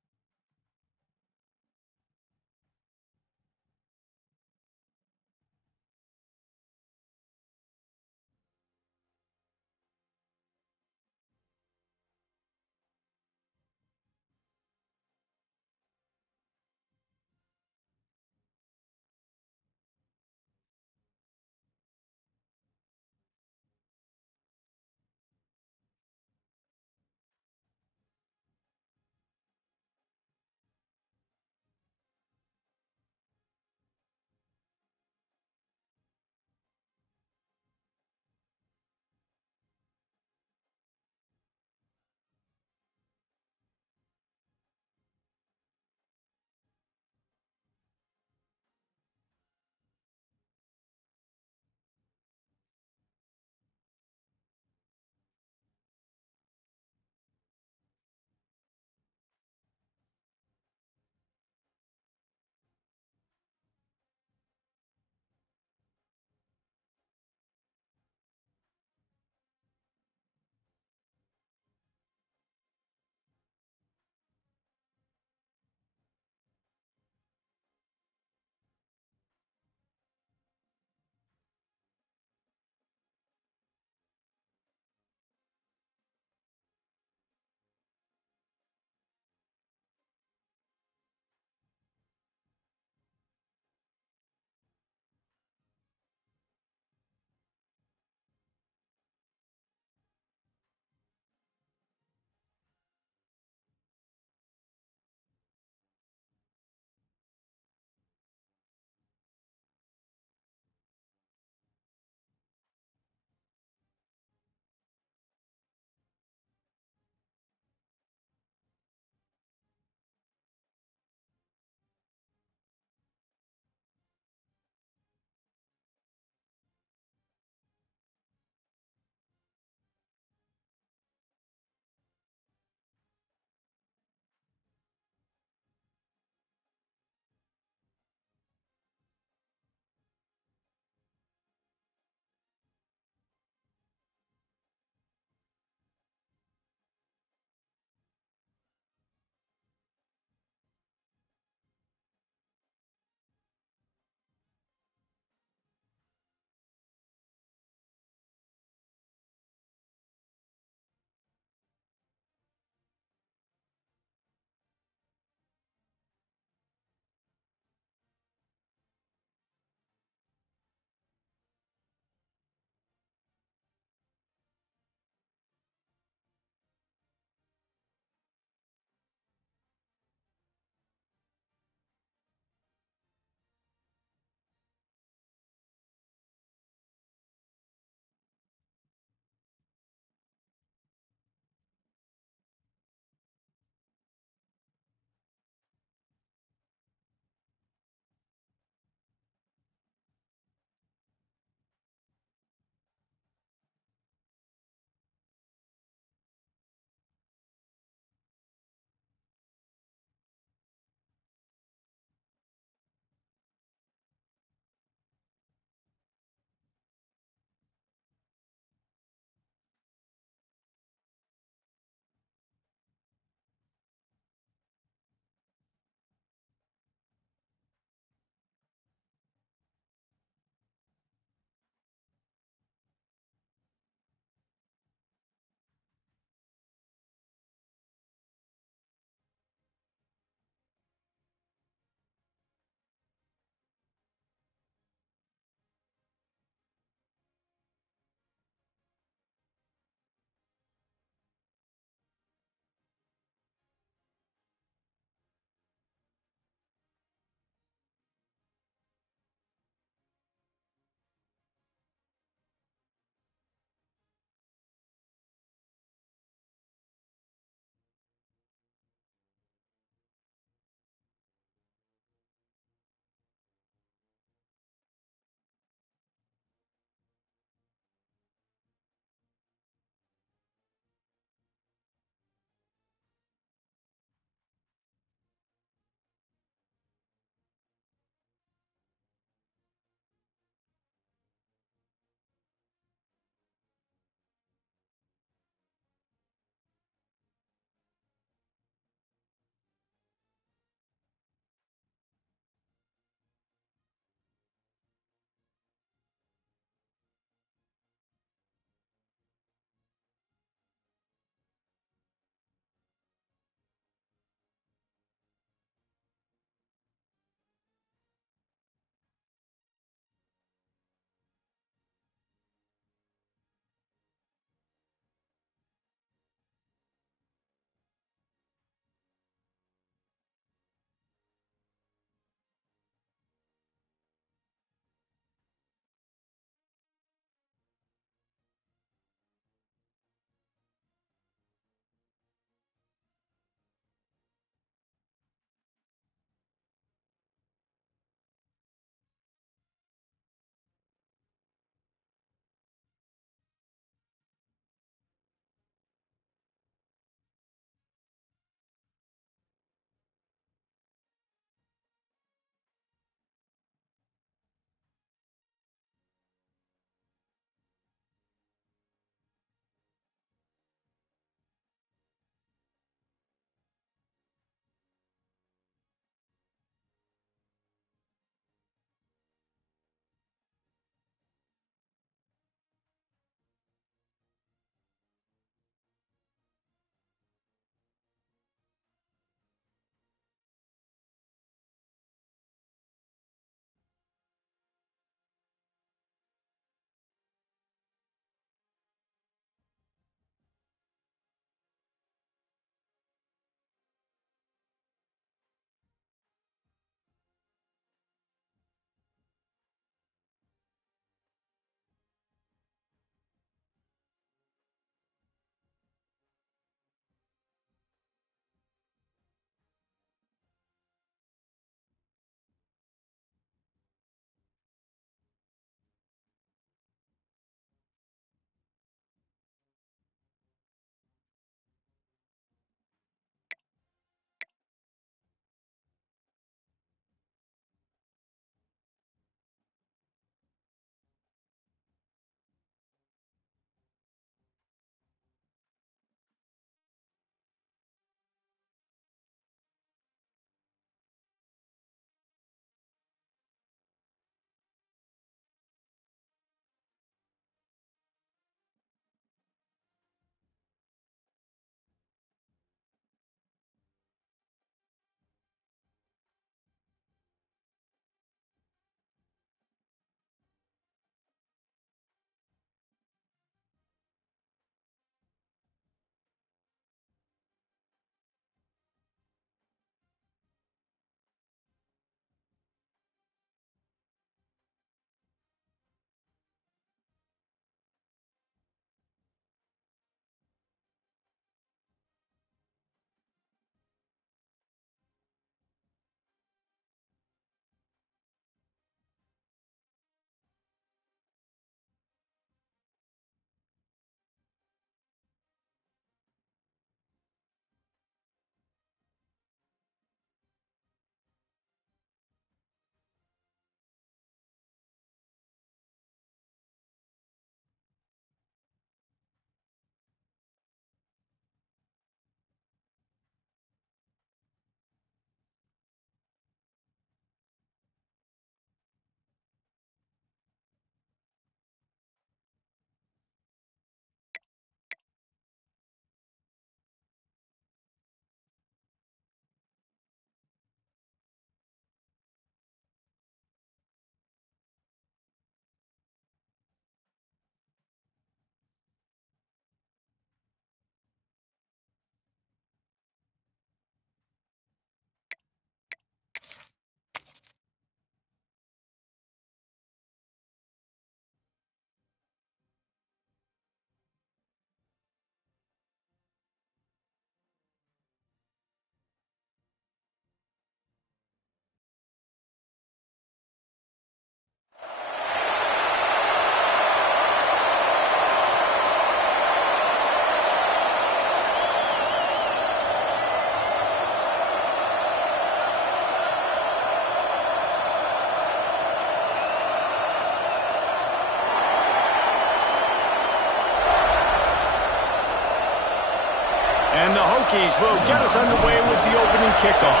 And the Hokies will get us underway with the opening kickoff.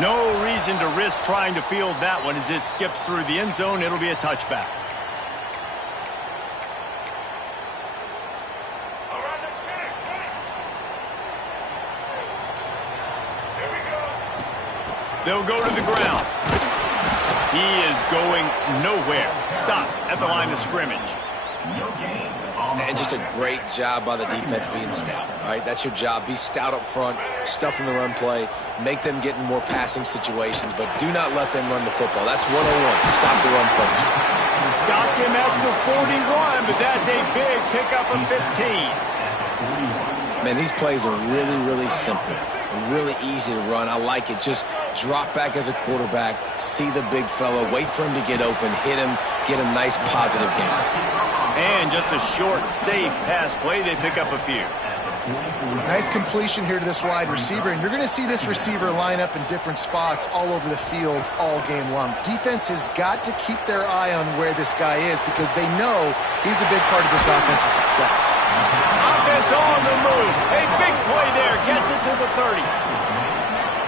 No reason to risk trying to field that one as it skips through the end zone. It'll be a touchback. They'll go to the ground. He is going nowhere. Stop at the line of scrimmage. And just a great job by the defense being stout. All right, that's your job. Be stout up front, stuff in the run play, make them get in more passing situations, but do not let them run the football. That's 101. Stop the run first. Stopped him at the 41, but that's a big pickup of 15. Man, these plays are really, really simple. Really easy to run. I like it. Just drop back as a quarterback, see the big fella, wait for him to get open, hit him, get a nice positive game. And just a short, safe pass play. They pick up a few. Nice completion here to this wide receiver, and you're going to see this receiver line up in different spots all over the field all game long. Defense has got to keep their eye on where this guy is because they know he's a big part of this offense's success. Offense on the move. A big play there. Gets it to the 30.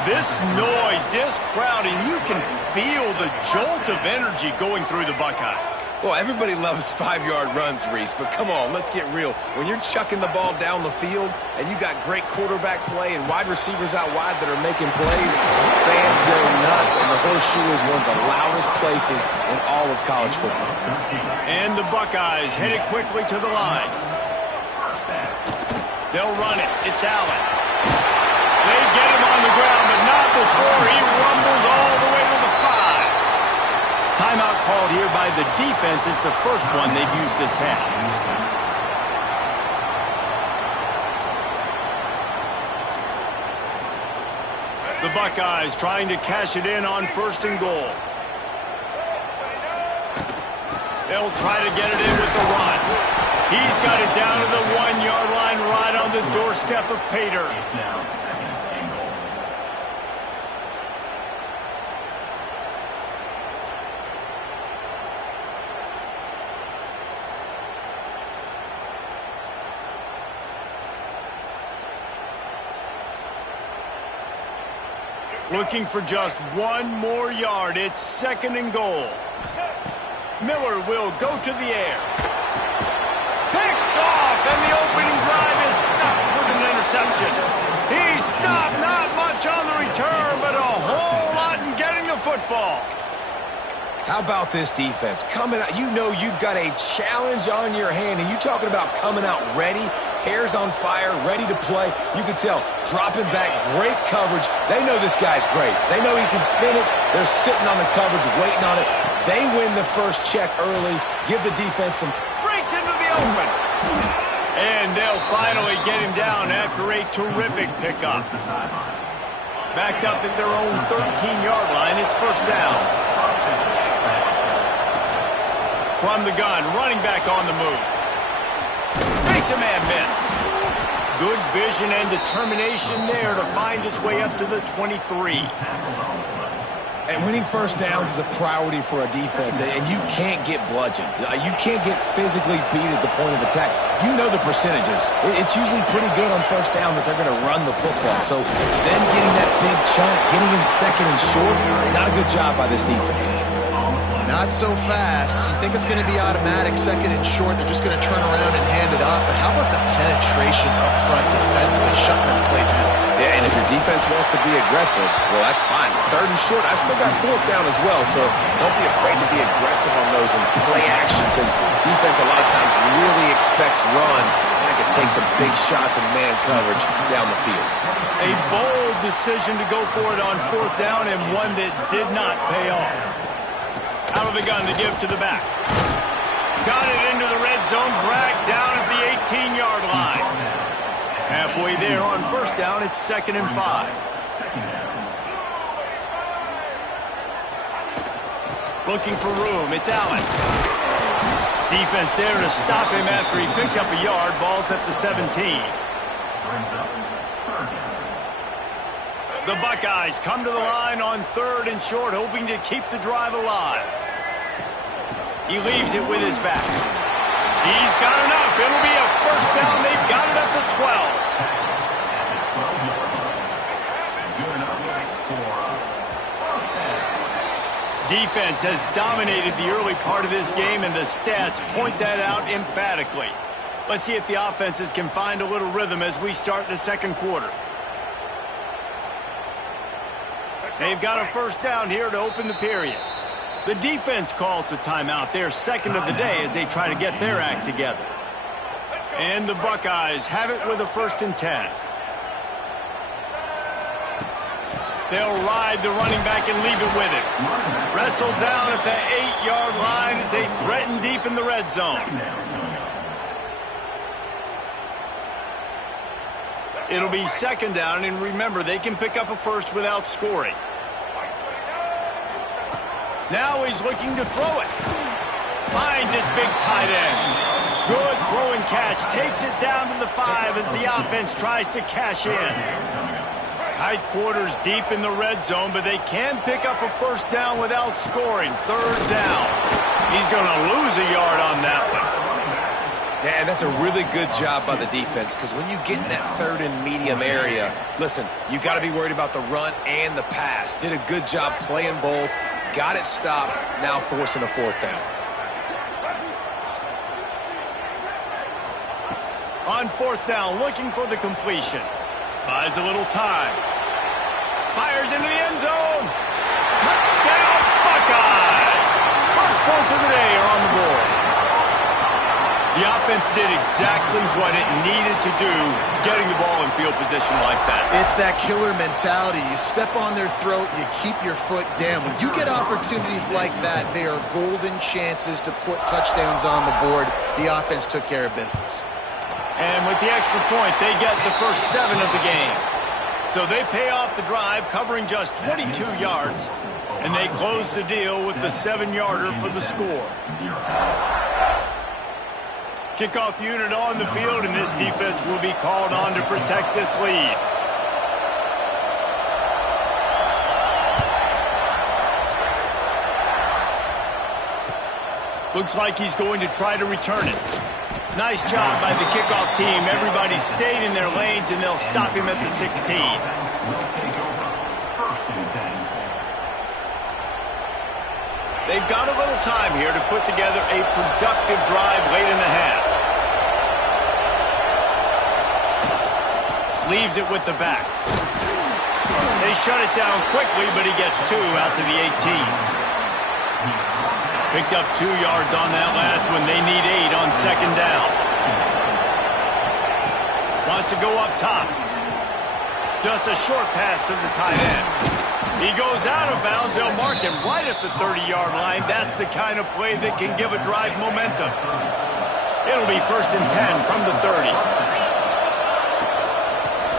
This noise, this crowd, and you can feel the jolt of energy going through the Buckeyes. Well, everybody loves 5-yard runs, Reese, but come on, let's get real. When you're chucking the ball down the field and you got great quarterback play and wide receivers out wide that are making plays, fans go nuts, and the Horseshoe is one of the loudest places in all of college football. And the Buckeyes headed quickly to the line. They'll run it. It's Allen. They get him on the ground, but not before he rumbles all the way to the 5. Timeout called here by the defense. It's the first one they've used this half. The Buckeyes trying to cash it in on 1st and goal. They'll try to get it in with the run. He's got it down to the 1-yard line right on the doorstep of Pater. Looking for just 1 more yard. It's 2nd and goal. Miller will go to the air. Picked off, and the opening drive is stopped with an interception. He stopped, not much on the return, but a whole lot in getting the football. How about this defense? Coming out, you know you've got a challenge on your hand, and you talking about coming out ready, hairs on fire, ready to play. You can tell, dropping back, great coverage. They know this guy's great. They know he can spin it. They're sitting on the coverage, waiting on it. They win the first check early, give the defense some... Breaks into the open. And they'll finally get him down after a terrific pickup. Backed up at their own 13-yard line, it's 1st down. From the gun, running back on the move. Makes a man miss. Good vision and determination there to find his way up to the 23. And winning 1st downs is a priority for a defense, and you can't get bludgeoned. You can't get physically beat at the point of attack. You know the percentages. It's usually pretty good on 1st down that they're going to run the football. So them getting that big chunk, getting in 2nd and short, not a good job by this defense. Not so fast. You think it's going to be automatic, 2nd and short. They're just going to turn around and hand it off. But how about the penetration up front defensively, shutting them play down? Yeah, and if your defense wants to be aggressive, well, that's fine. 3rd and short, I still got 4th down as well. So don't be afraid to be aggressive on those and play action because defense a lot of times really expects run, and it can take some big shots and man coverage down the field. A bold decision to go for it on 4th down and one that did not pay off. Out of the gun to give to the back. Got it into the red zone, dragged down at the 18-yard line. Halfway there on 1st down, it's 2nd and 5. Looking for room, it's Allen. Defense there to stop him after he picked up a yard. Ball's at the 17. The Buckeyes come to the line on 3rd and short, hoping to keep the drive alive. He leaves it with his back. He's got enough. It'll be a first down. They've got it up to 12. Defense has dominated the early part of this game, and the stats point that out emphatically. Let's see if the offenses can find a little rhythm as we start the second quarter. They've got a first down here to open the period. The defense calls the timeout, their second of the day, as they try to get their act together. And the Buckeyes have it with a 1st and 10. They'll ride the running back and leave it with him. Wrestled down at the 8-yard line as they threaten deep in the red zone. It'll be 2nd down, and remember, they can pick up a first without scoring. Now he's looking to throw it. Finds his big tight end. Good throw and catch. Takes it down to the 5 as the offense tries to cash in. Tight quarters deep in the red zone, but they can pick up a first down without scoring. 3rd down. He's going to lose a yard on that one. Yeah, and that's a really good job by the defense, because when you get in that 3rd and medium area, listen, you got to be worried about the run and the pass. Did a good job playing both. Got it stopped, now forcing a 4th down. On 4th down, looking for the completion. Buys a little time. Fires into the end zone. Touchdown, Buckeyes! First points of the day are on the board. The offense did exactly what it needed to do, getting the ball in field position like that. It's that killer mentality. You step on their throat, you keep your foot down. When you get opportunities like that, they are golden chances to put touchdowns on the board. The offense took care of business. And with the extra point, they get the first 7 of the game. So they pay off the drive, covering just 22 yards, and they close the deal with the 7-yarder for the score. Kickoff unit on the field, and this defense will be called on to protect this lead. Looks like he's going to try to return it. Nice job by the kickoff team. Everybody stayed in their lanes, and they'll stop him at the 16. They've got a little time here to put together a productive drive late in the half. Leaves it with the back. They shut it down quickly, but he gets 2 out to the 18. Picked up 2 yards on that last one. They need 8 on 2nd down. Wants to go up top. Just a short pass to the tight end. He goes out of bounds. They'll mark him right at the 30-yard line. That's the kind of play that can give a drive momentum. It'll be 1st and 10 from the 30.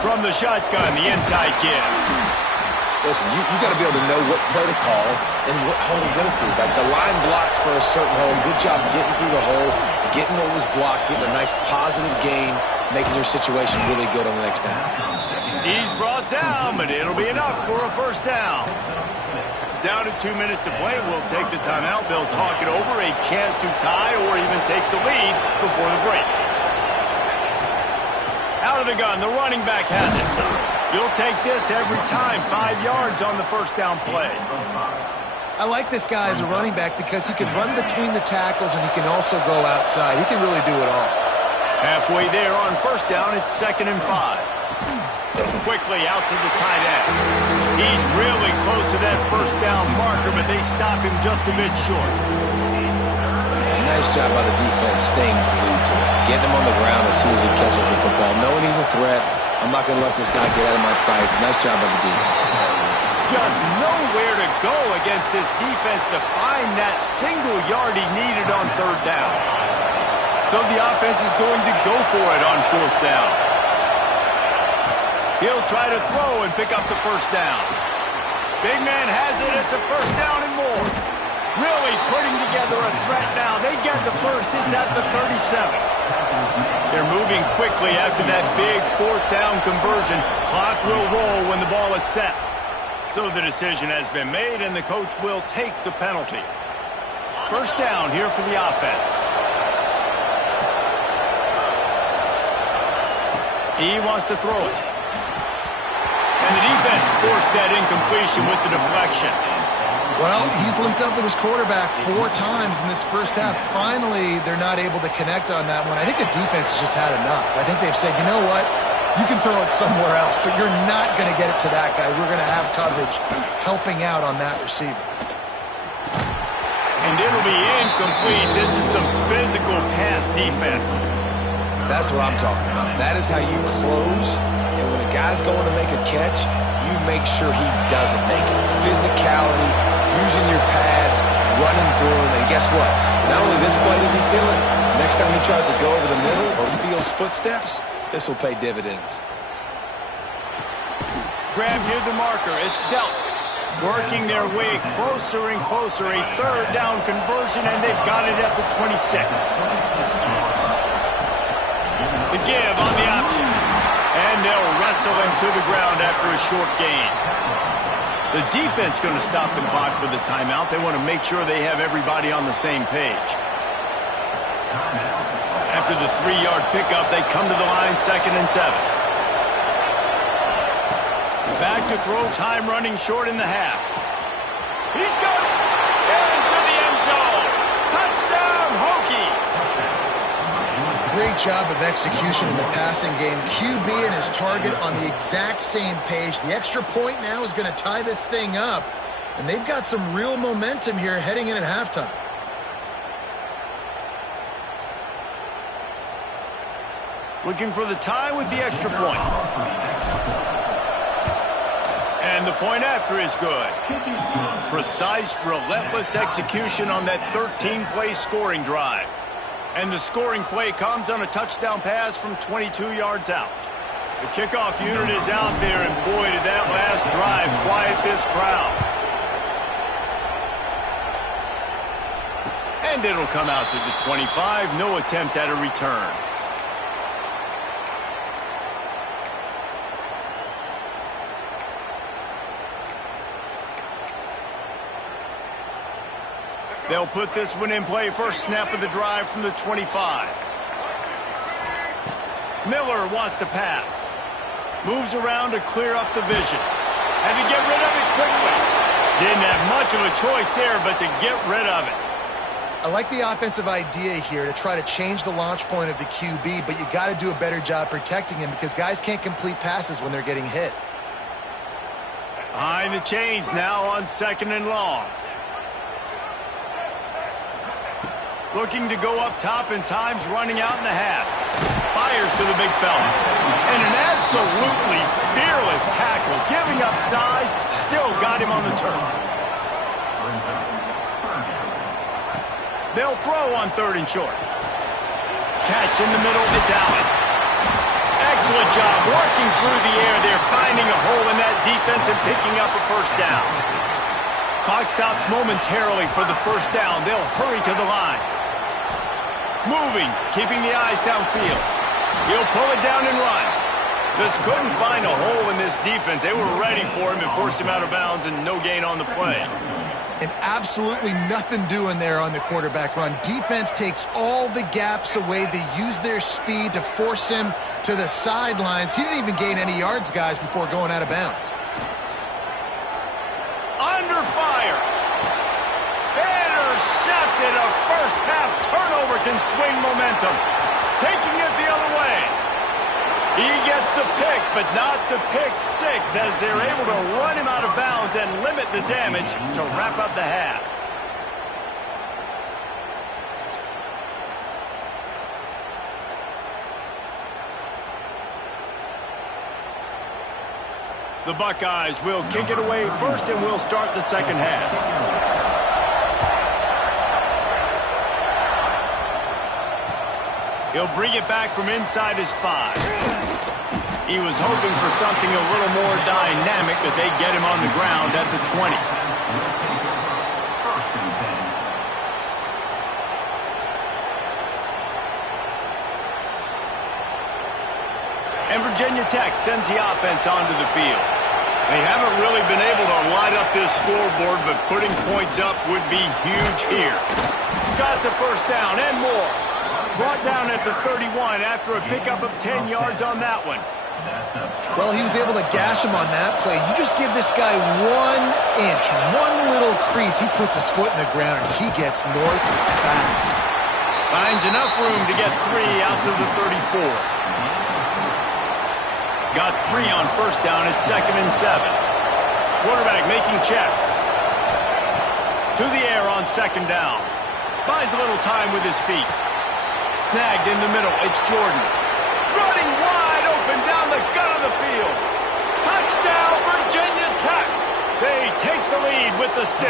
From the shotgun, the inside give. Listen, you got to be able to know what play to call and what hole to go through. Like the line blocks for a certain hole. Good job getting through the hole, getting what was blocked, getting a nice positive gain, making your situation really good on the next down. He's brought down, but it'll be enough for a first down. Down to 2 minutes to play. We'll take the timeout. They'll talk it over. A chance to tie or even take the lead before the break. Out of the gun. The running back has it. You'll take this every time. 5 yards on the first down play. I like this guy as a running back because he can run between the tackles and he can also go outside. He can really do it all. Halfway there on first down, it's 2nd and 5. Quickly out to the tight end. He's really close to that first down marker, but they stop him just a bit short. Nice job by the defense staying glued to it. Getting him on the ground as soon as he catches the football. Knowing he's a threat, I'm not going to let this guy get out of my sights. Nice job by the D. Just nowhere to go against this defense to find that single yard he needed on 3rd down. So the offense is going to go for it on 4th down. He'll try to throw and pick up the first down. Big man has it. It's a first down and more. Really putting together a threat now. They get the first. It's at the 37. They're moving quickly after that big 4th down conversion. Clock will roll when the ball is set. So the decision has been made, and the coach will take the penalty. First down here for the offense. He wants to throw it. And the defense forced that incompletion with the deflection. Well, he's linked up with his quarterback 4 times in this first half. Finally, they're not able to connect on that one. I think the defense has just had enough. I think they've said, you know what? You can throw it somewhere else, but you're not going to get it to that guy. We're going to have coverage helping out on that receiver. And it'll be incomplete. This is some physical pass defense. That's what I'm talking about. That is how you close. And when a guy's going to make a catch, you make sure he doesn't make it. Physicality, using your pads, running through him. And guess what? Not only this play does he feel it, next time he tries to go over the middle or feels footsteps, this will pay dividends. Grab near the marker. It's dealt. Working their way closer and closer. A third down conversion, and they've got it at the 26. The give on the option. And they'll wrestle him to the ground after a short gain. The defense going to stop the clock with a timeout. They want to make sure they have everybody on the same page. After the 3-yard pickup, they come to the line, 2nd and 7. Back to throw, time running short in the half. He's got it! Into the end zone! Touchdown, Hokies! Great job of execution in the passing game. QB and his target on the exact same page. The extra point now is going to tie this thing up. And they've got some real momentum here heading in at halftime. Looking for the tie with the extra point. And the point after is good. Precise, relentless execution on that 13-play scoring drive. And the scoring play comes on a touchdown pass from 22 yards out. The kickoff unit is out there, and boy, did that last drive quiet this crowd. And it'll come out to the 25. No attempt at a return. They'll put this one in play. First snap of the drive from the 25. Miller wants to pass. Moves around to clear up the vision. Had to get rid of it quickly. Didn't have much of a choice there, but to get rid of it. I like the offensive idea here to try to change the launch point of the QB, but you got to do a better job protecting him because guys can't complete passes when they're getting hit. Behind the chains now on 2nd and long. Looking to go up top, and time's running out in the half. Fires to the big fella. And an absolutely fearless tackle. Giving up size, still got him on the turf. They'll throw on 3rd and short. Catch in the middle, it's Allen. Excellent job working through the air. They're finding a hole in that defense and picking up a first down. Clock stops momentarily for the first down. They'll hurry to the line. Moving, keeping the eyes downfield. He'll pull it down and run. Just couldn't find a hole in this defense. They were ready for him and forced him out of bounds, and no gain on the play. And absolutely nothing doing there on the quarterback run. Defense takes all the gaps away. They use their speed to force him to the sidelines. He didn't even gain any yards, guys, before going out of bounds. Under fire. Intercepted. A first-half turnover can swing momentum. Taking it the other way. He gets the pick, but not the pick six, as they're able to run him out of bounds and limit the damage to wrap up the half. The Buckeyes will kick it away first, and we'll start the second half. He'll bring it back from inside his 5. He was hoping for something a little more dynamic, but they get him on the ground at the 20. And Virginia Tech sends the offense onto the field. They haven't really been able to light up this scoreboard, but putting points up would be huge here. Got the first down and more. Brought down at the 31 after a pickup of 10 yards on that one. Well, he was able to gash him on that play. You just give this guy 1 inch, one little crease. He puts his foot in the ground, and he gets north fast. Finds enough room to get 3 out to the 34. Got 3 on first down at 2nd and 7. Quarterback making checks. To the air on 2nd down. Buys a little time with his feet. Snagged in the middle. It's Jordan. Running wide open down the gut of the field. Touchdown, Virginia Tech. They take the lead with the 6.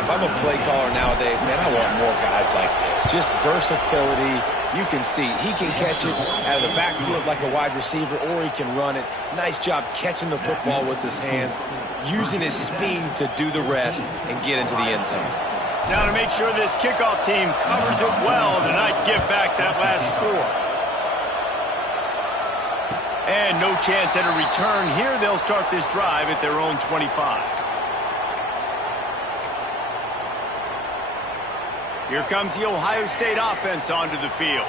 If I'm a play caller nowadays, man, I want more guys like this. Just versatility. You can see he can catch it out of the backfield like a wide receiver, or he can run it. Nice job catching the football with his hands, using his speed to do the rest and get into the end zone. Now to make sure this kickoff team covers it well to not give back that last score. And no chance at a return here. They'll start this drive at their own 25. Here comes the Ohio State offense onto the field.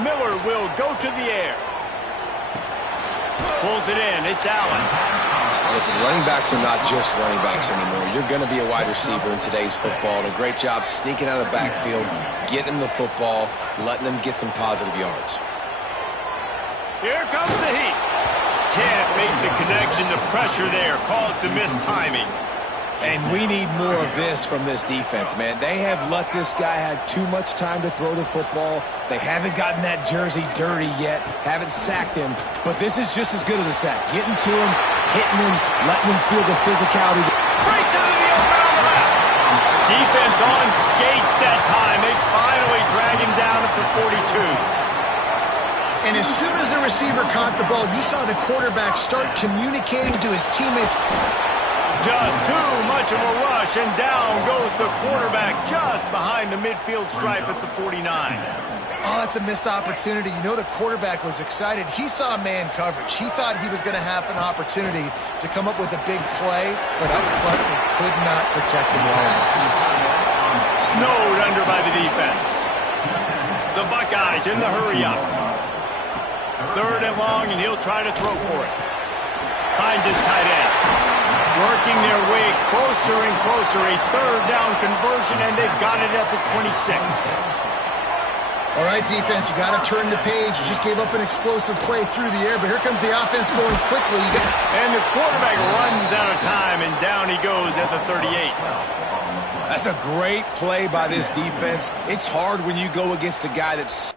Miller will go to the air. Pulls it in. It's Allen. Listen, running backs are not just running backs anymore. You're going to be a wide receiver in today's football. And a great job sneaking out of the backfield, getting the football, letting them get some positive yards. Here comes the heat. Can't make the connection. The pressure there caused the missed timing. And we need more of this from this defense, man. They have let this guy have too much time to throw the football. They haven't gotten that jersey dirty yet, haven't sacked him. But this is just as good as a sack. Getting to him, hitting him, letting him feel the physicality. Breaks into the open on the left. Defense on skates that time. They finally drag him down at the 42. And as soon as the receiver caught the ball, you saw the quarterback start communicating to his teammates. Just too much of a rush, and down goes the quarterback just behind the midfield stripe at the 49. Oh, that's a missed opportunity. You know the quarterback was excited. He saw man coverage. He thought he was going to have an opportunity to come up with a big play, but up front they could not protect him well enough. Snowed under by the defense. The Buckeyes in the hurry up. 3rd and long, and he'll try to throw for it. Finds his tight end. Working their way closer and closer. A 3rd down conversion, and they've got it at the 26. All right, defense, you got to turn the page. You just gave up an explosive play through the air, but here comes the offense going quickly. And the quarterback runs out of time, and down he goes at the 38. That's a great play by this defense. It's hard when you go against a guy that's